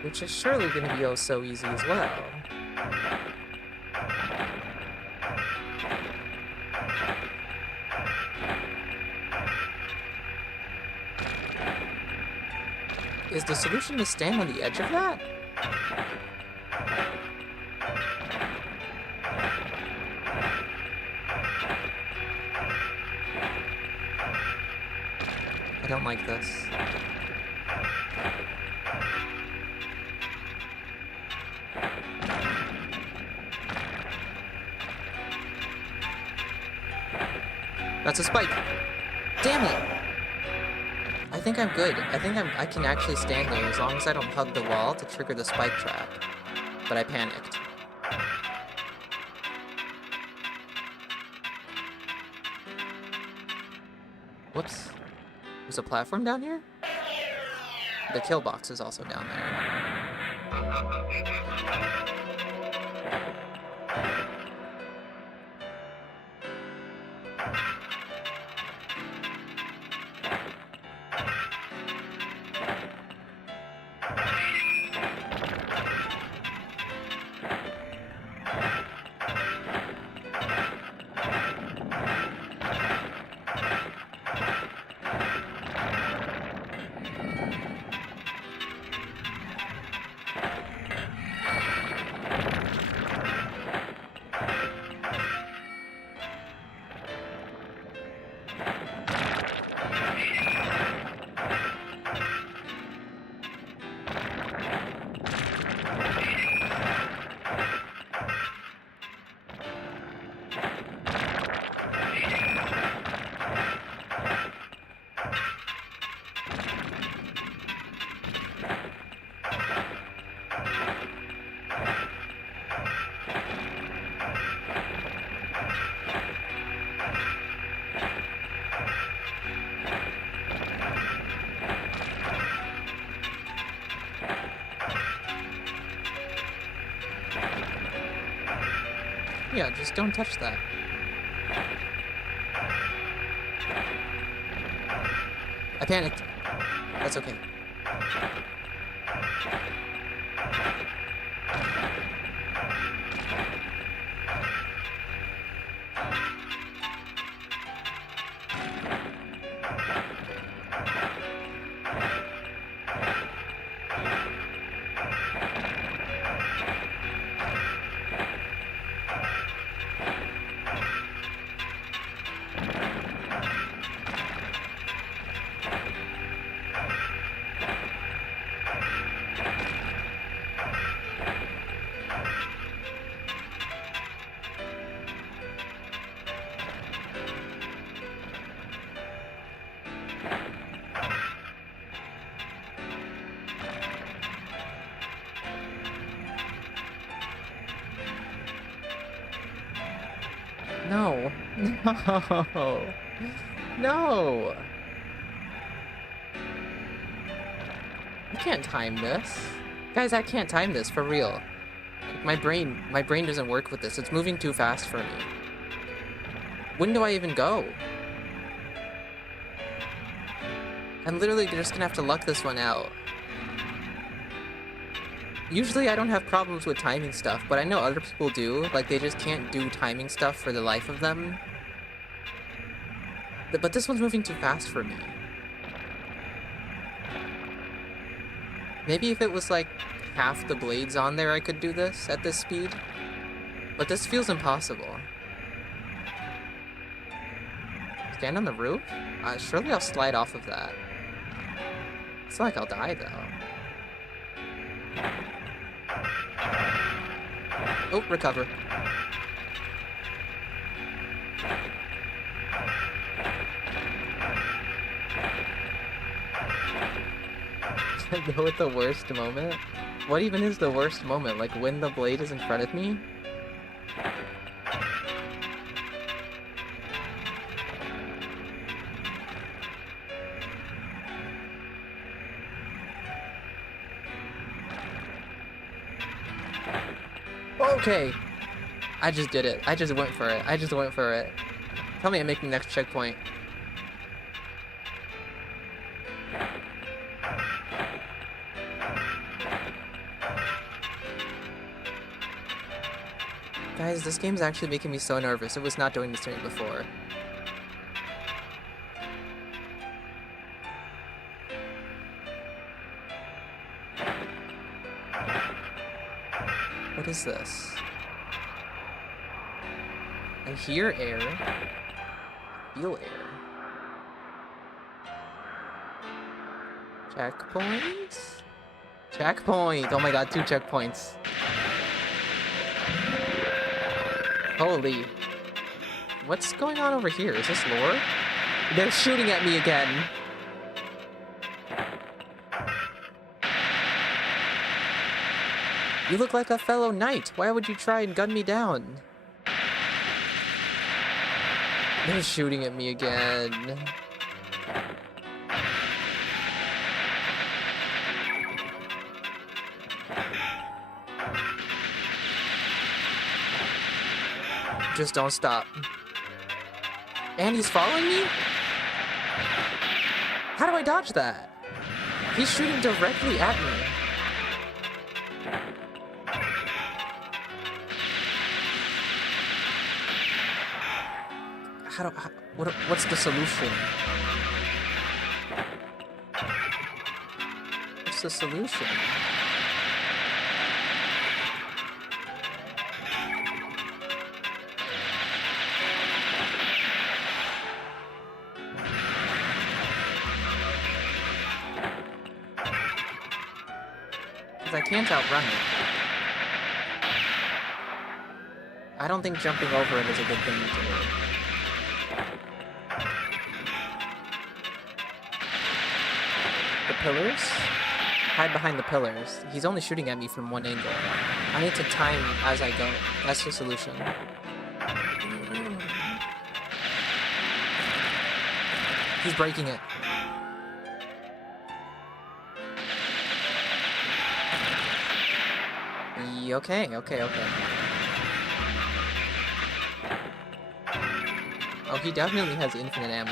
which is surely going to be oh so easy as well. Is the solution to stand on the edge of that? I don't like this. That's a spike. Damn it! I think I'm good. I think I can actually stand there as long as I don't hug the wall to trigger the spike trap. But I panicked. Whoops. There's a platform down here? The kill box is also down there. Yeah, just don't touch that. I panicked. That's okay. No. No. No. I can't time this. Guys, I can't time this for real. My brain doesn't work with this. It's moving too fast for me. When do I even go? I'm literally just gonna have to luck this one out. Usually I don't have problems with timing stuff, but I know other people do. Like, they just can't do timing stuff for the life of them. But this one's moving too fast for me. Maybe if it was like half the blades on there, I could do this at this speed. But this feels impossible. Stand on the roof? Surely I'll slide off of that. It's not like I'll die, though. Oh, recover. Go with the worst moment? What even is the worst moment? Like when the blade is in front of me? Okay. I just did it. I just went for it. I just went for it. Tell me I make the next checkpoint. Guys, this game's actually making me so nervous. It was not doing this to me before. What is this? I hear air. Feel air. Checkpoints? Checkpoint! Oh my god, 2 checkpoints. Holy. What's going on over here? Is this lore? They're shooting at me again. You look like a fellow knight. Why would you try and gun me down? They're shooting at me again. Just don't stop. And he's following me? How do I dodge that? He's shooting directly at me. What's the solution? What's the solution? I can't outrun it. I don't think jumping over it is a good thing to do. The pillars? Hide behind the pillars. He's only shooting at me from one angle. I need to time as I go. That's the solution. He's breaking it. Okay. Oh, he definitely has infinite ammo.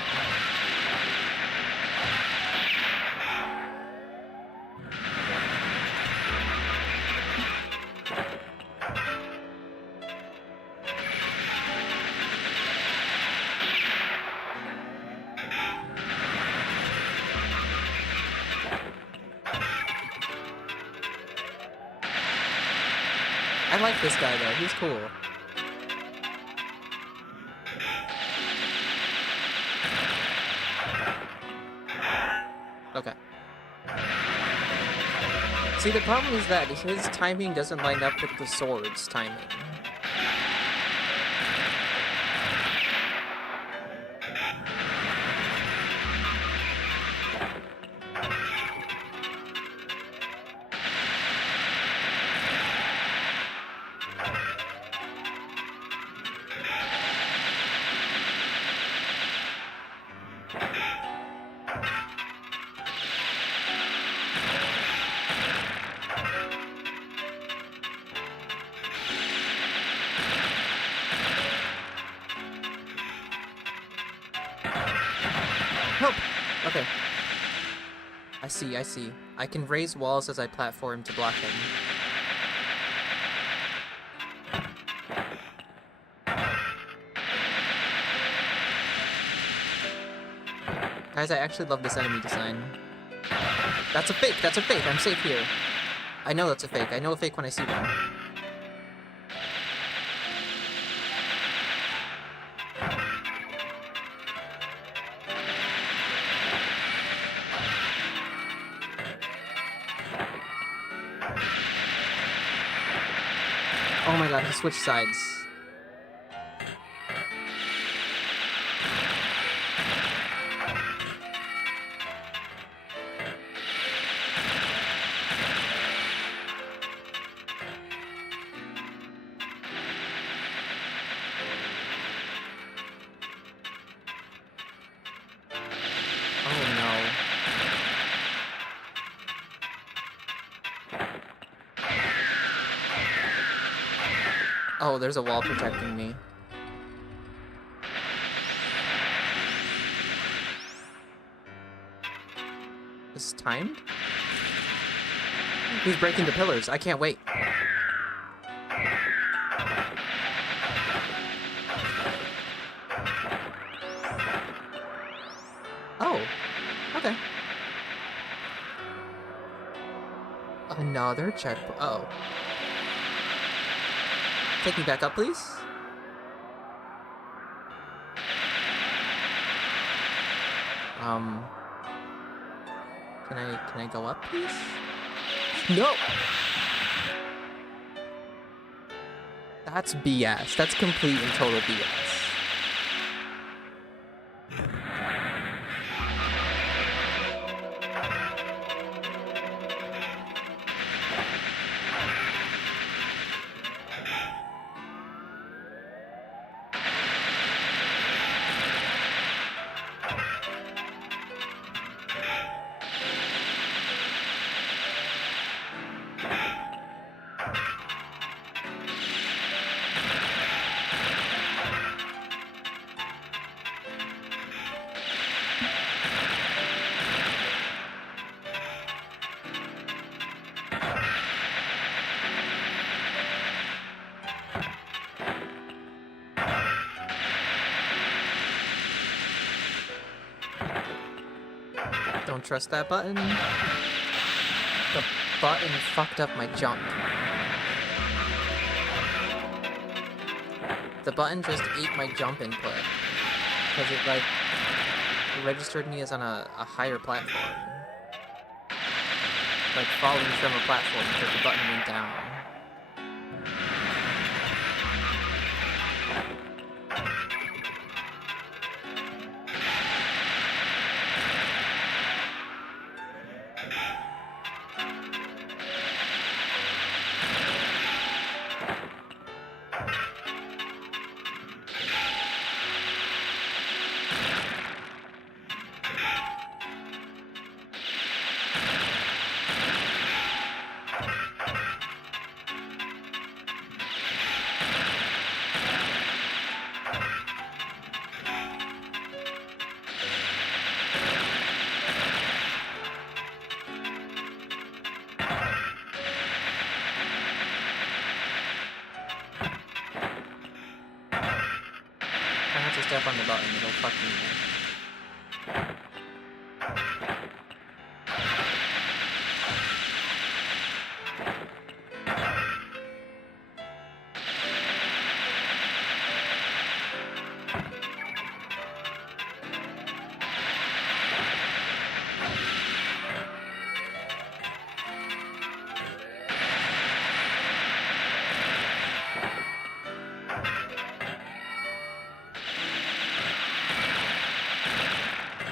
I like this guy though, he's cool. Okay. See, the problem is that his timing doesn't line up with the sword's timing. Help! Okay. I see. I can raise walls as I platform to block him. Guys, I actually love this enemy design. That's a fake. That's a fake. I'm safe here. I know that's a fake. I know a fake when I see one. Oh my god, he switched sides. Oh no. Oh, there's a wall protecting me. This is timed? He's breaking the pillars. I can't wait. Oh, okay. Another checkpoint. Oh. Take me back up, please. Can I go up, please? No! That's BS. That's complete and total BS. Don't trust that button. The button fucked up my jump. The button just ate my jump input. Because it, like, registered me as on a higher platform. Like, falling from a platform because the button went down. I have to step on the button, it'll fuck me up.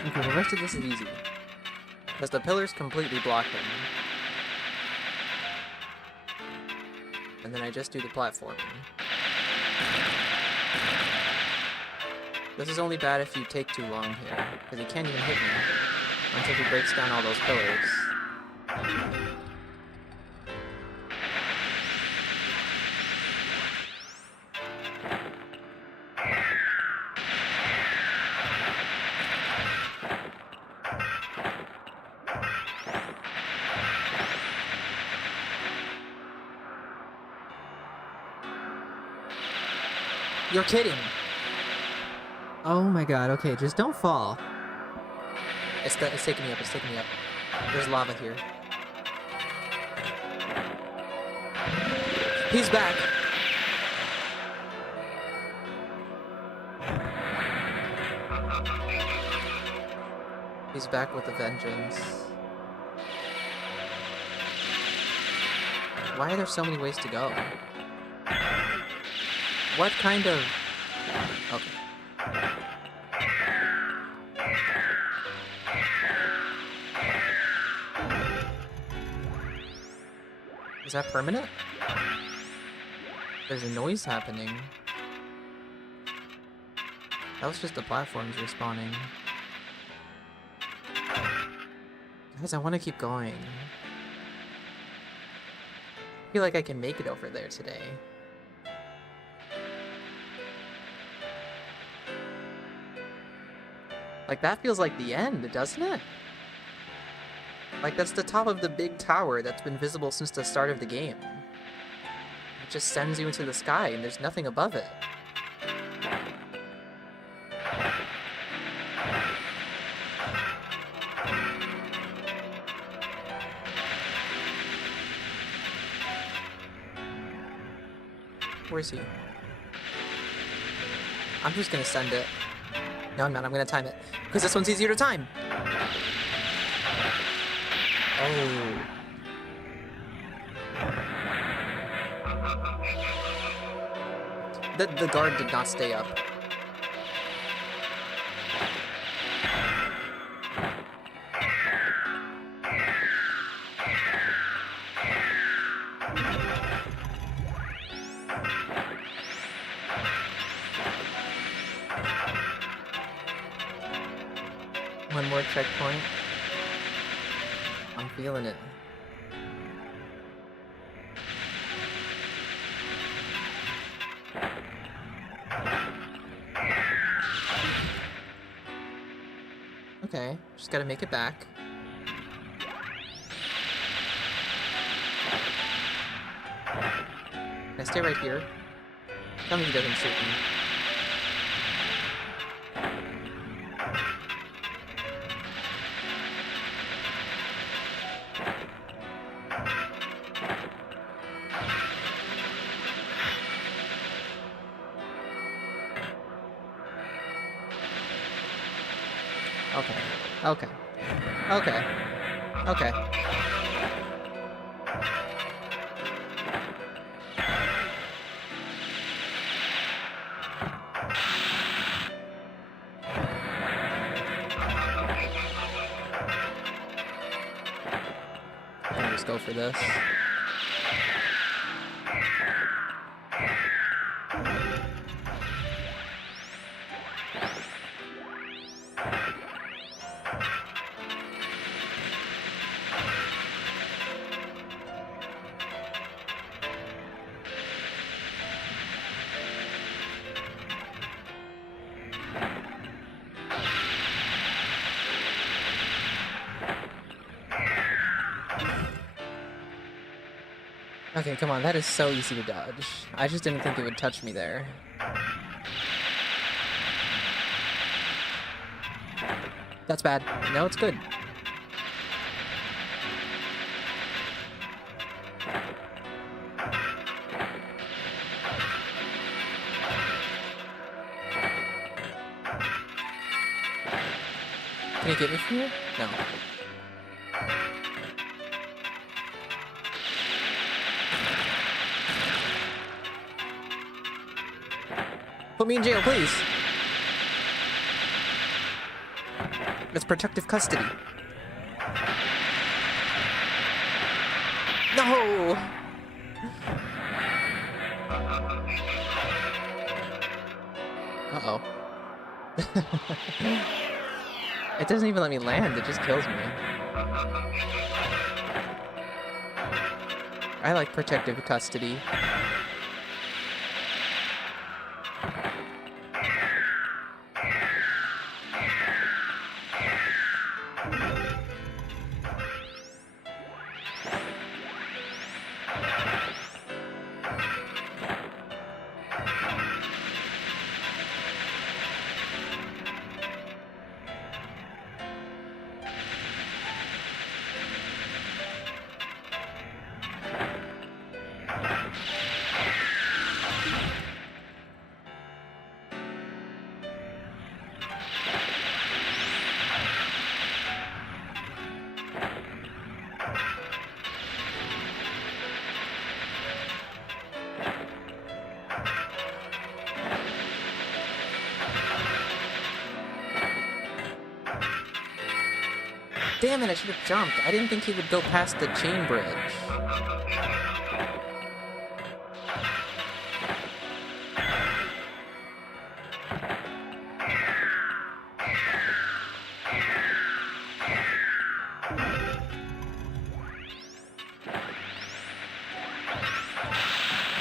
Okay, the rest of this is easy. Because the pillars completely block him. And then I just do the platforming. This is only bad if you take too long here, because he can't even hit me until he breaks down all those pillars. You're kidding! Oh my god, okay, just don't fall. It's taking me up, it's taking me up. There's lava here. He's back. He's back with a vengeance. Why are there so many ways to go? What kind of... Okay. Is that permanent? There's a noise happening. That was just the platforms respawning. Guys, I want to keep going. I feel like I can make it over there today. Like, that feels like the end, doesn't it? Like, that's the top of the big tower that's been visible since the start of the game. It just sends you into the sky, and there's nothing above it. Where is he? I'm just gonna send it. No, I'm not. I'm gonna time it. Because this one's easier to time. Oh. The guard did not stay up. One more checkpoint. I'm feeling it. Okay, just gotta make it back. Can I stay right here? Tell me he doesn't shoot me. Okay. Okay. Okay. Okay. I'll just go for this. Okay, come on, that is so easy to dodge. I just didn't think it would touch me there. That's bad. No, it's good. Can you get me from here? No. Put me in jail, please. It's protective custody. No! Uh-oh. It doesn't even let me land, it just kills me. I like protective custody. Damn it, I should have jumped. I didn't think he would go past the chain bridge.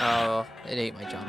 Oh, it ate my jump.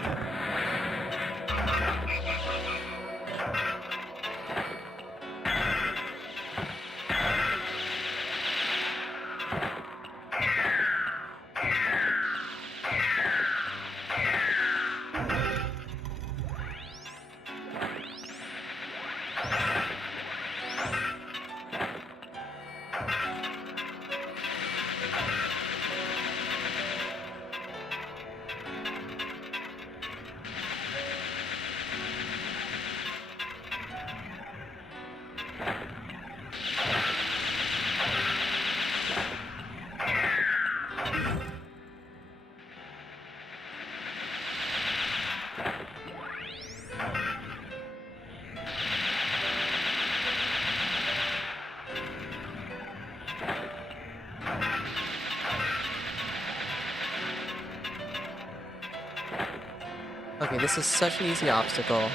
Okay, this is such an easy obstacle.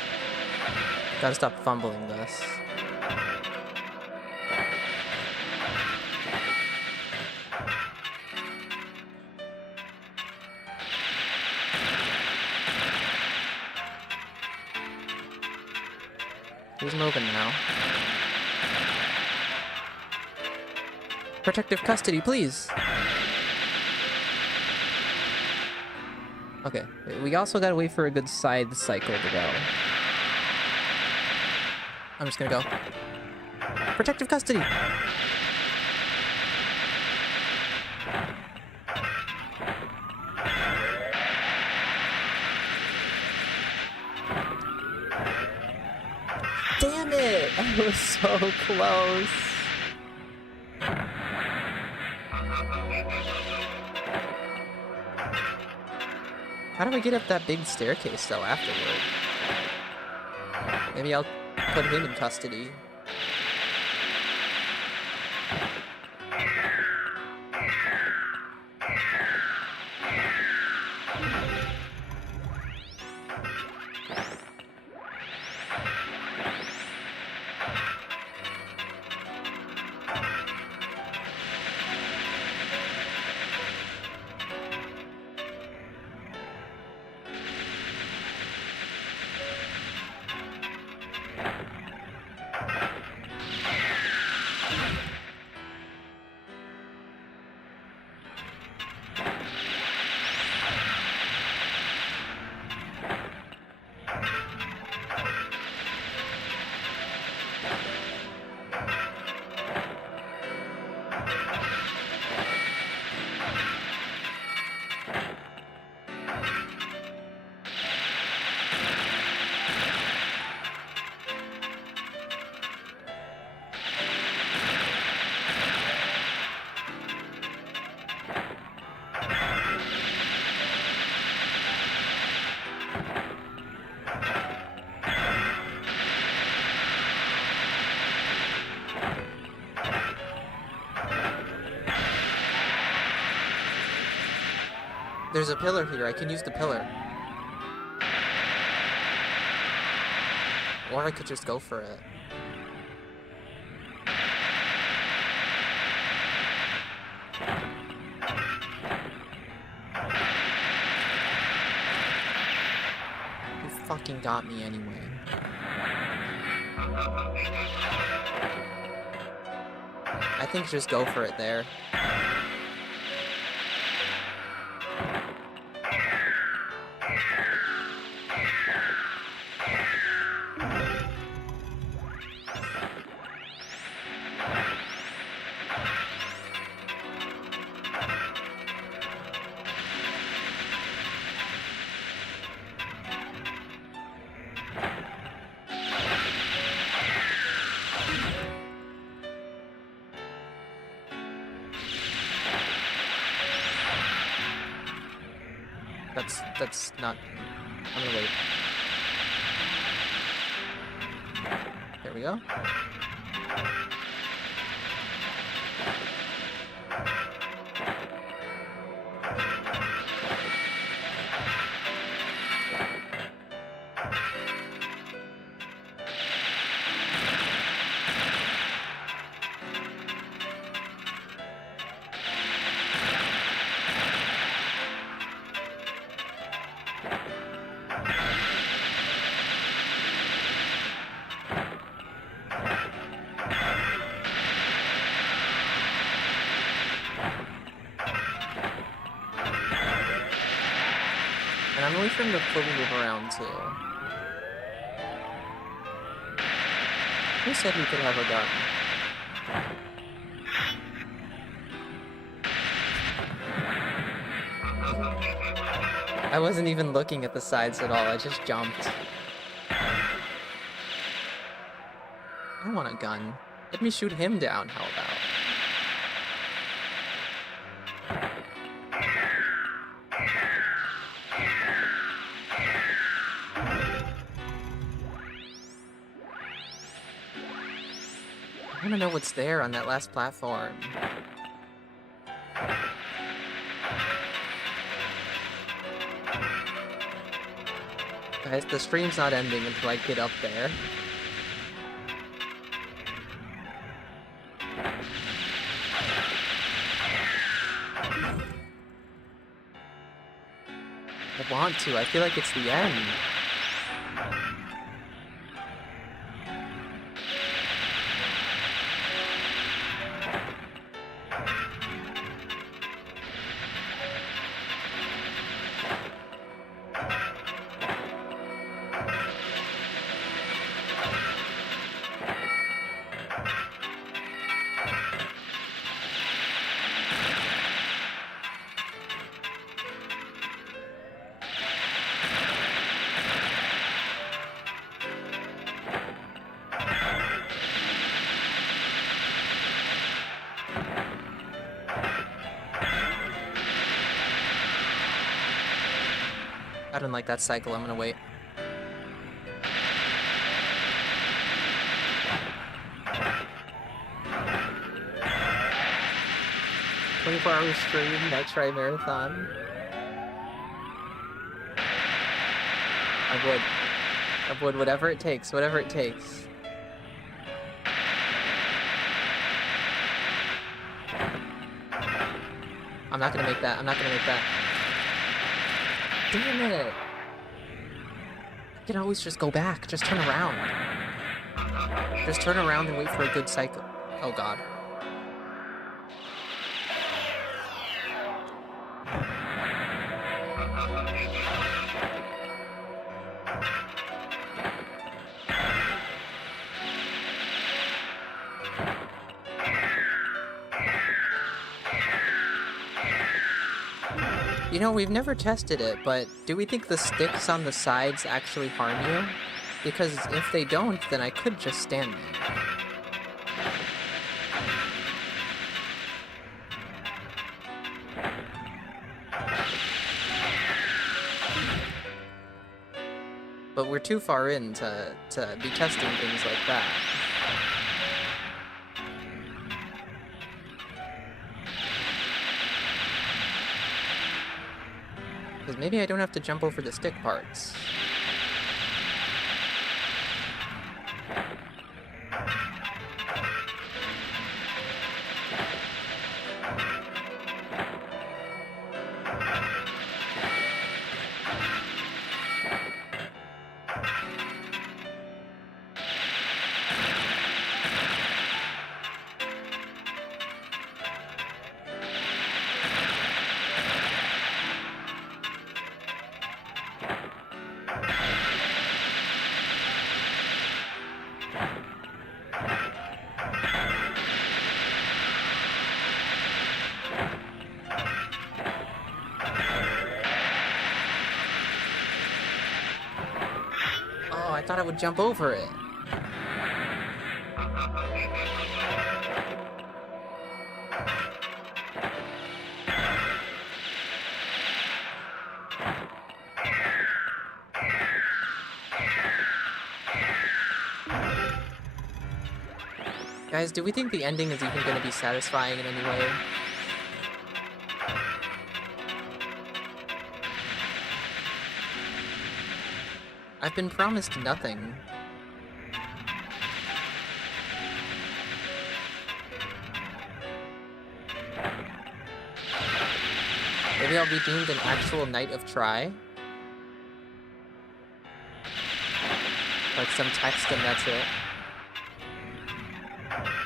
Gotta stop fumbling this. Who's moving now? Protective custody, please! Okay, we also gotta wait for a good side cycle to go. I'm just gonna go. Protective custody! Damn it! I was so close. How do I get up that big staircase, though, afterward? Maybe I'll put him in custody. There's a pillar here. I can use the pillar. Or I could just go for it. You fucking got me anyway. I think just go for it there. That's not... I'm gonna wait. There we go. And I'm waiting for him to fully move around too. Who said we could have a gun? I wasn't even looking at the sides at all, I just jumped. I want a gun. Let me shoot him down, how about? I wanna know what's there on that last platform. Guys, the stream's not ending until I get up there. I want to. I feel like it's the end. I don't like that cycle, I'm gonna wait. "24-hour stream, night try marathon." I would, whatever it takes, whatever it takes. I'm not gonna make that, I'm not gonna make that. Damn it! You can always just go back, just turn around. Just turn around and wait for a good cycle. Oh god. You know, we've never tested it, but do we think the sticks on the sides actually harm you? Because if they don't, then I could just stand there. But we're too far in to be testing things like that. Because maybe I don't have to jump over the stick parts. I thought I would jump over it. Guys, do we think the ending is even going to be satisfying in any way? I've been promised nothing. Maybe I'll be deemed an actual Knight of Try? Like some text and that's it.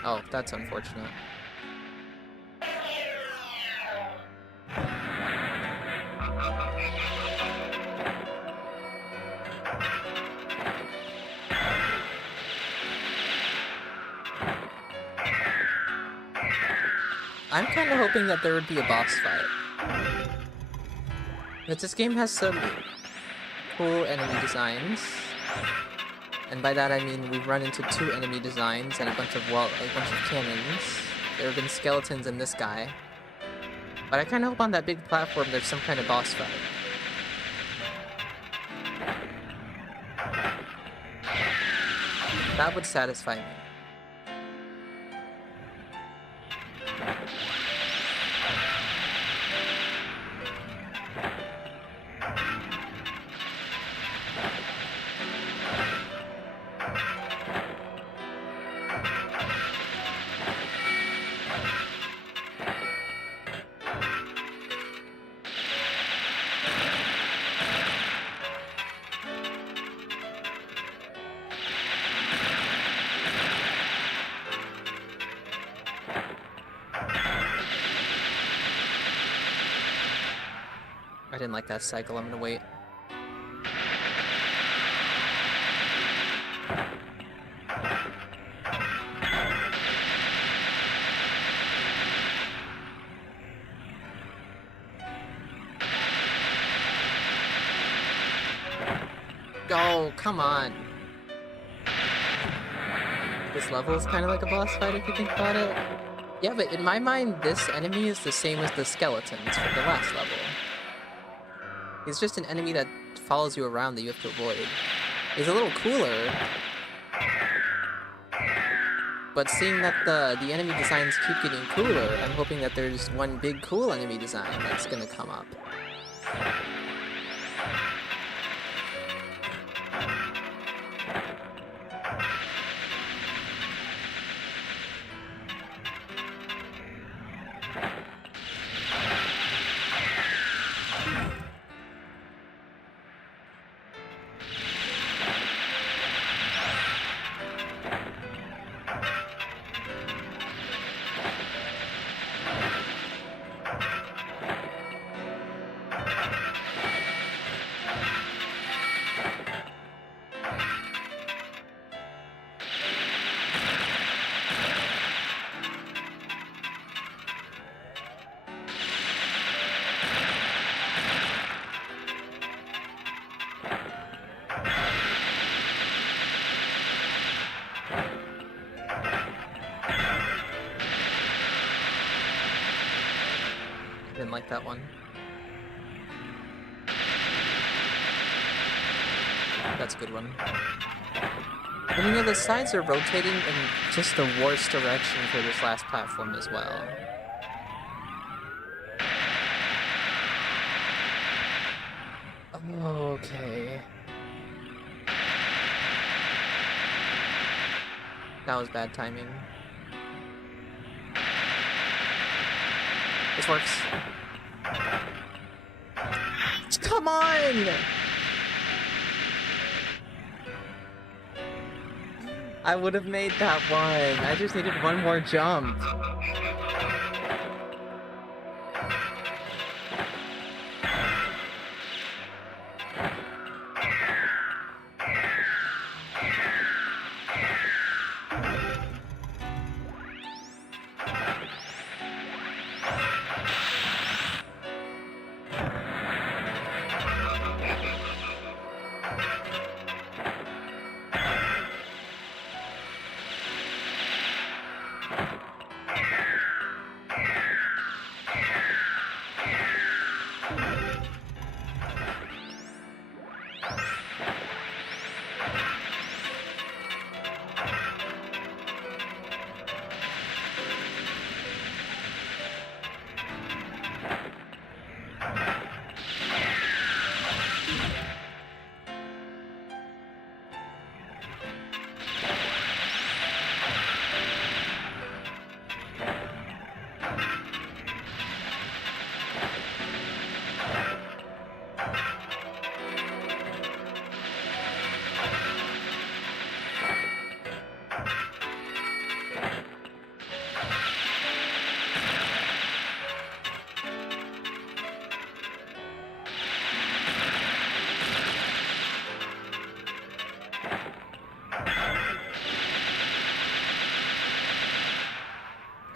Oh, that's unfortunate. I'm kind of hoping that there would be a boss fight. But this game has some cool enemy designs. And by that I mean we've run into 2 enemy designs and a bunch of cannons. There have been skeletons in this guy. But I kind of hope on that big platform there's some kind of boss fight. That would satisfy me. I didn't like that cycle, I'm gonna wait. Oh, come on. This level is kind of like a boss fight if you think about it. Yeah, but in my mind, this enemy is the same as the skeletons from the last level. He's just an enemy that follows you around that you have to avoid. He's a little cooler. But seeing that the enemy designs keep getting cooler, I'm hoping that there's one big cool enemy design that's gonna come up. Didn't like that one. That's a good one. And you know, the sides are rotating in just the worst direction for this last platform as well. Okay. That was bad timing. This works. Come on! I would have made that one. I just needed one more jump.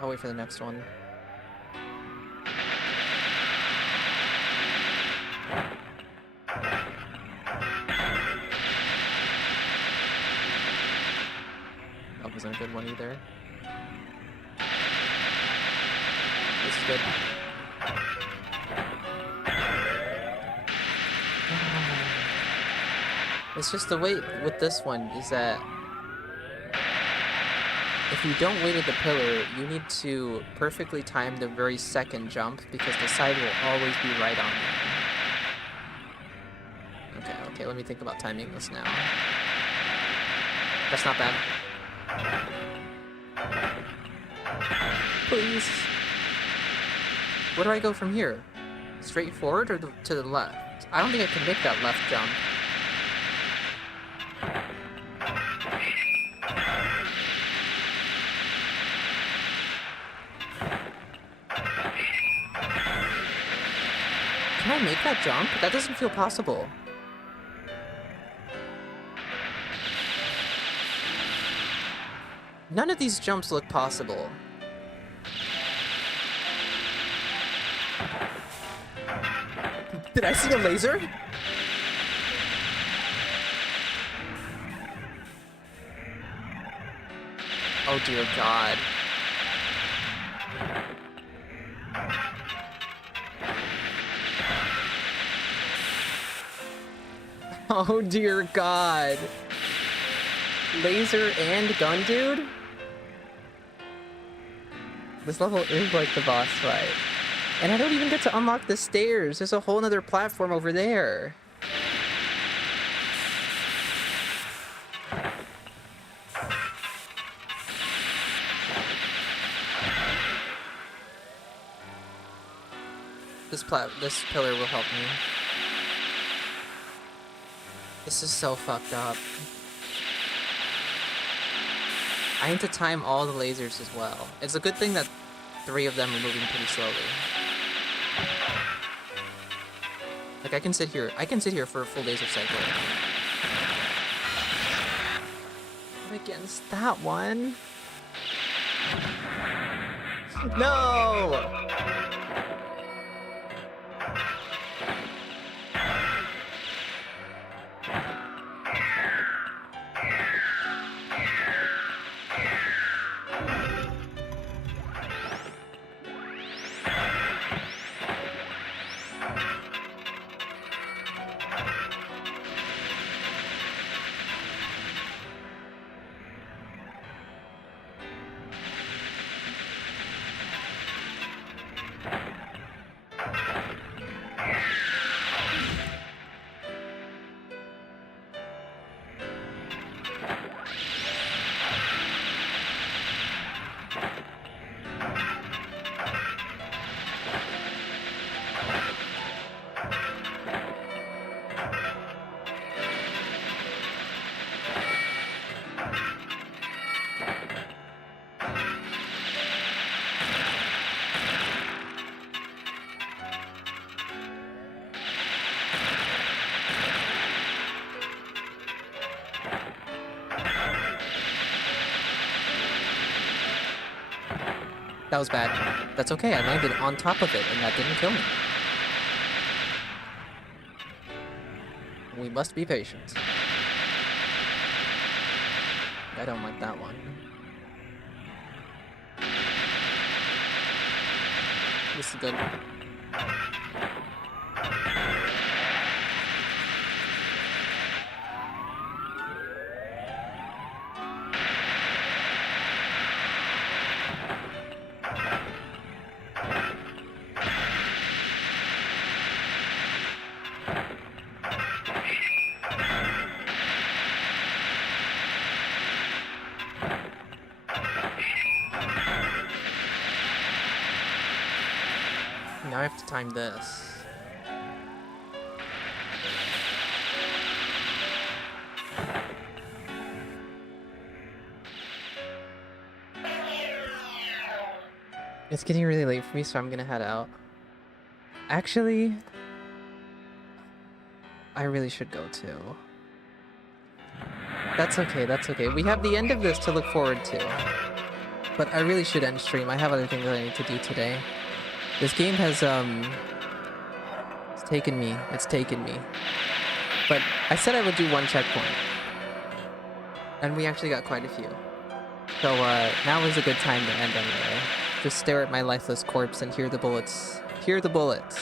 I'll wait for the next one. wasn't a good one either. This is good. It's just the wait with this one is that if you don't wait at the pillar, you need to perfectly time the very second jump because the side will always be right on you. Okay, let me think about timing this now. That's not bad. Please. Where do I go from here? Straight forward or to the left? I don't think I can make that left jump. Can I make that jump? That doesn't feel possible. None of these jumps look possible. Did I see a laser? Oh dear God. Oh dear God. Laser and gun dude? This level is like the boss fight. And I don't even get to unlock the stairs. There's a whole nother platform over there. This pillar will help me. This is so fucked up. I need to time all the lasers as well. It's a good thing that 3 of them are moving pretty slowly. Like I can sit here for a full laser cycle. Against that one. No! That was bad. That's okay, I landed on top of it and that didn't kill me. We must be patient. I don't like that one. This is good. Now I have to time this. It's getting really late for me, so I'm gonna head out. Actually, I really should go too. That's okay, that's okay. We have the end of this to look forward to. But I really should end stream. I have other things that I need to do today. This game has, it's taken me. But I said I would do 1 checkpoint. And we actually got quite a few. So, now is a good time to end anyway. Just stare at my lifeless corpse and hear the bullets. Hear the bullets.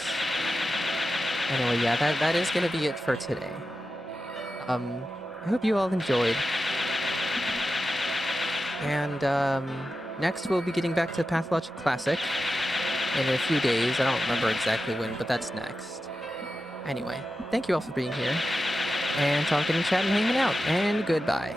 Anyway, yeah, that is gonna be it for today. I hope you all enjoyed. And, next we'll be getting back to Pathologic Classic in a few days. I don't remember exactly when, but that's next. Anyway, thank you all for being here, and talking and chatting, hanging out, and goodbye.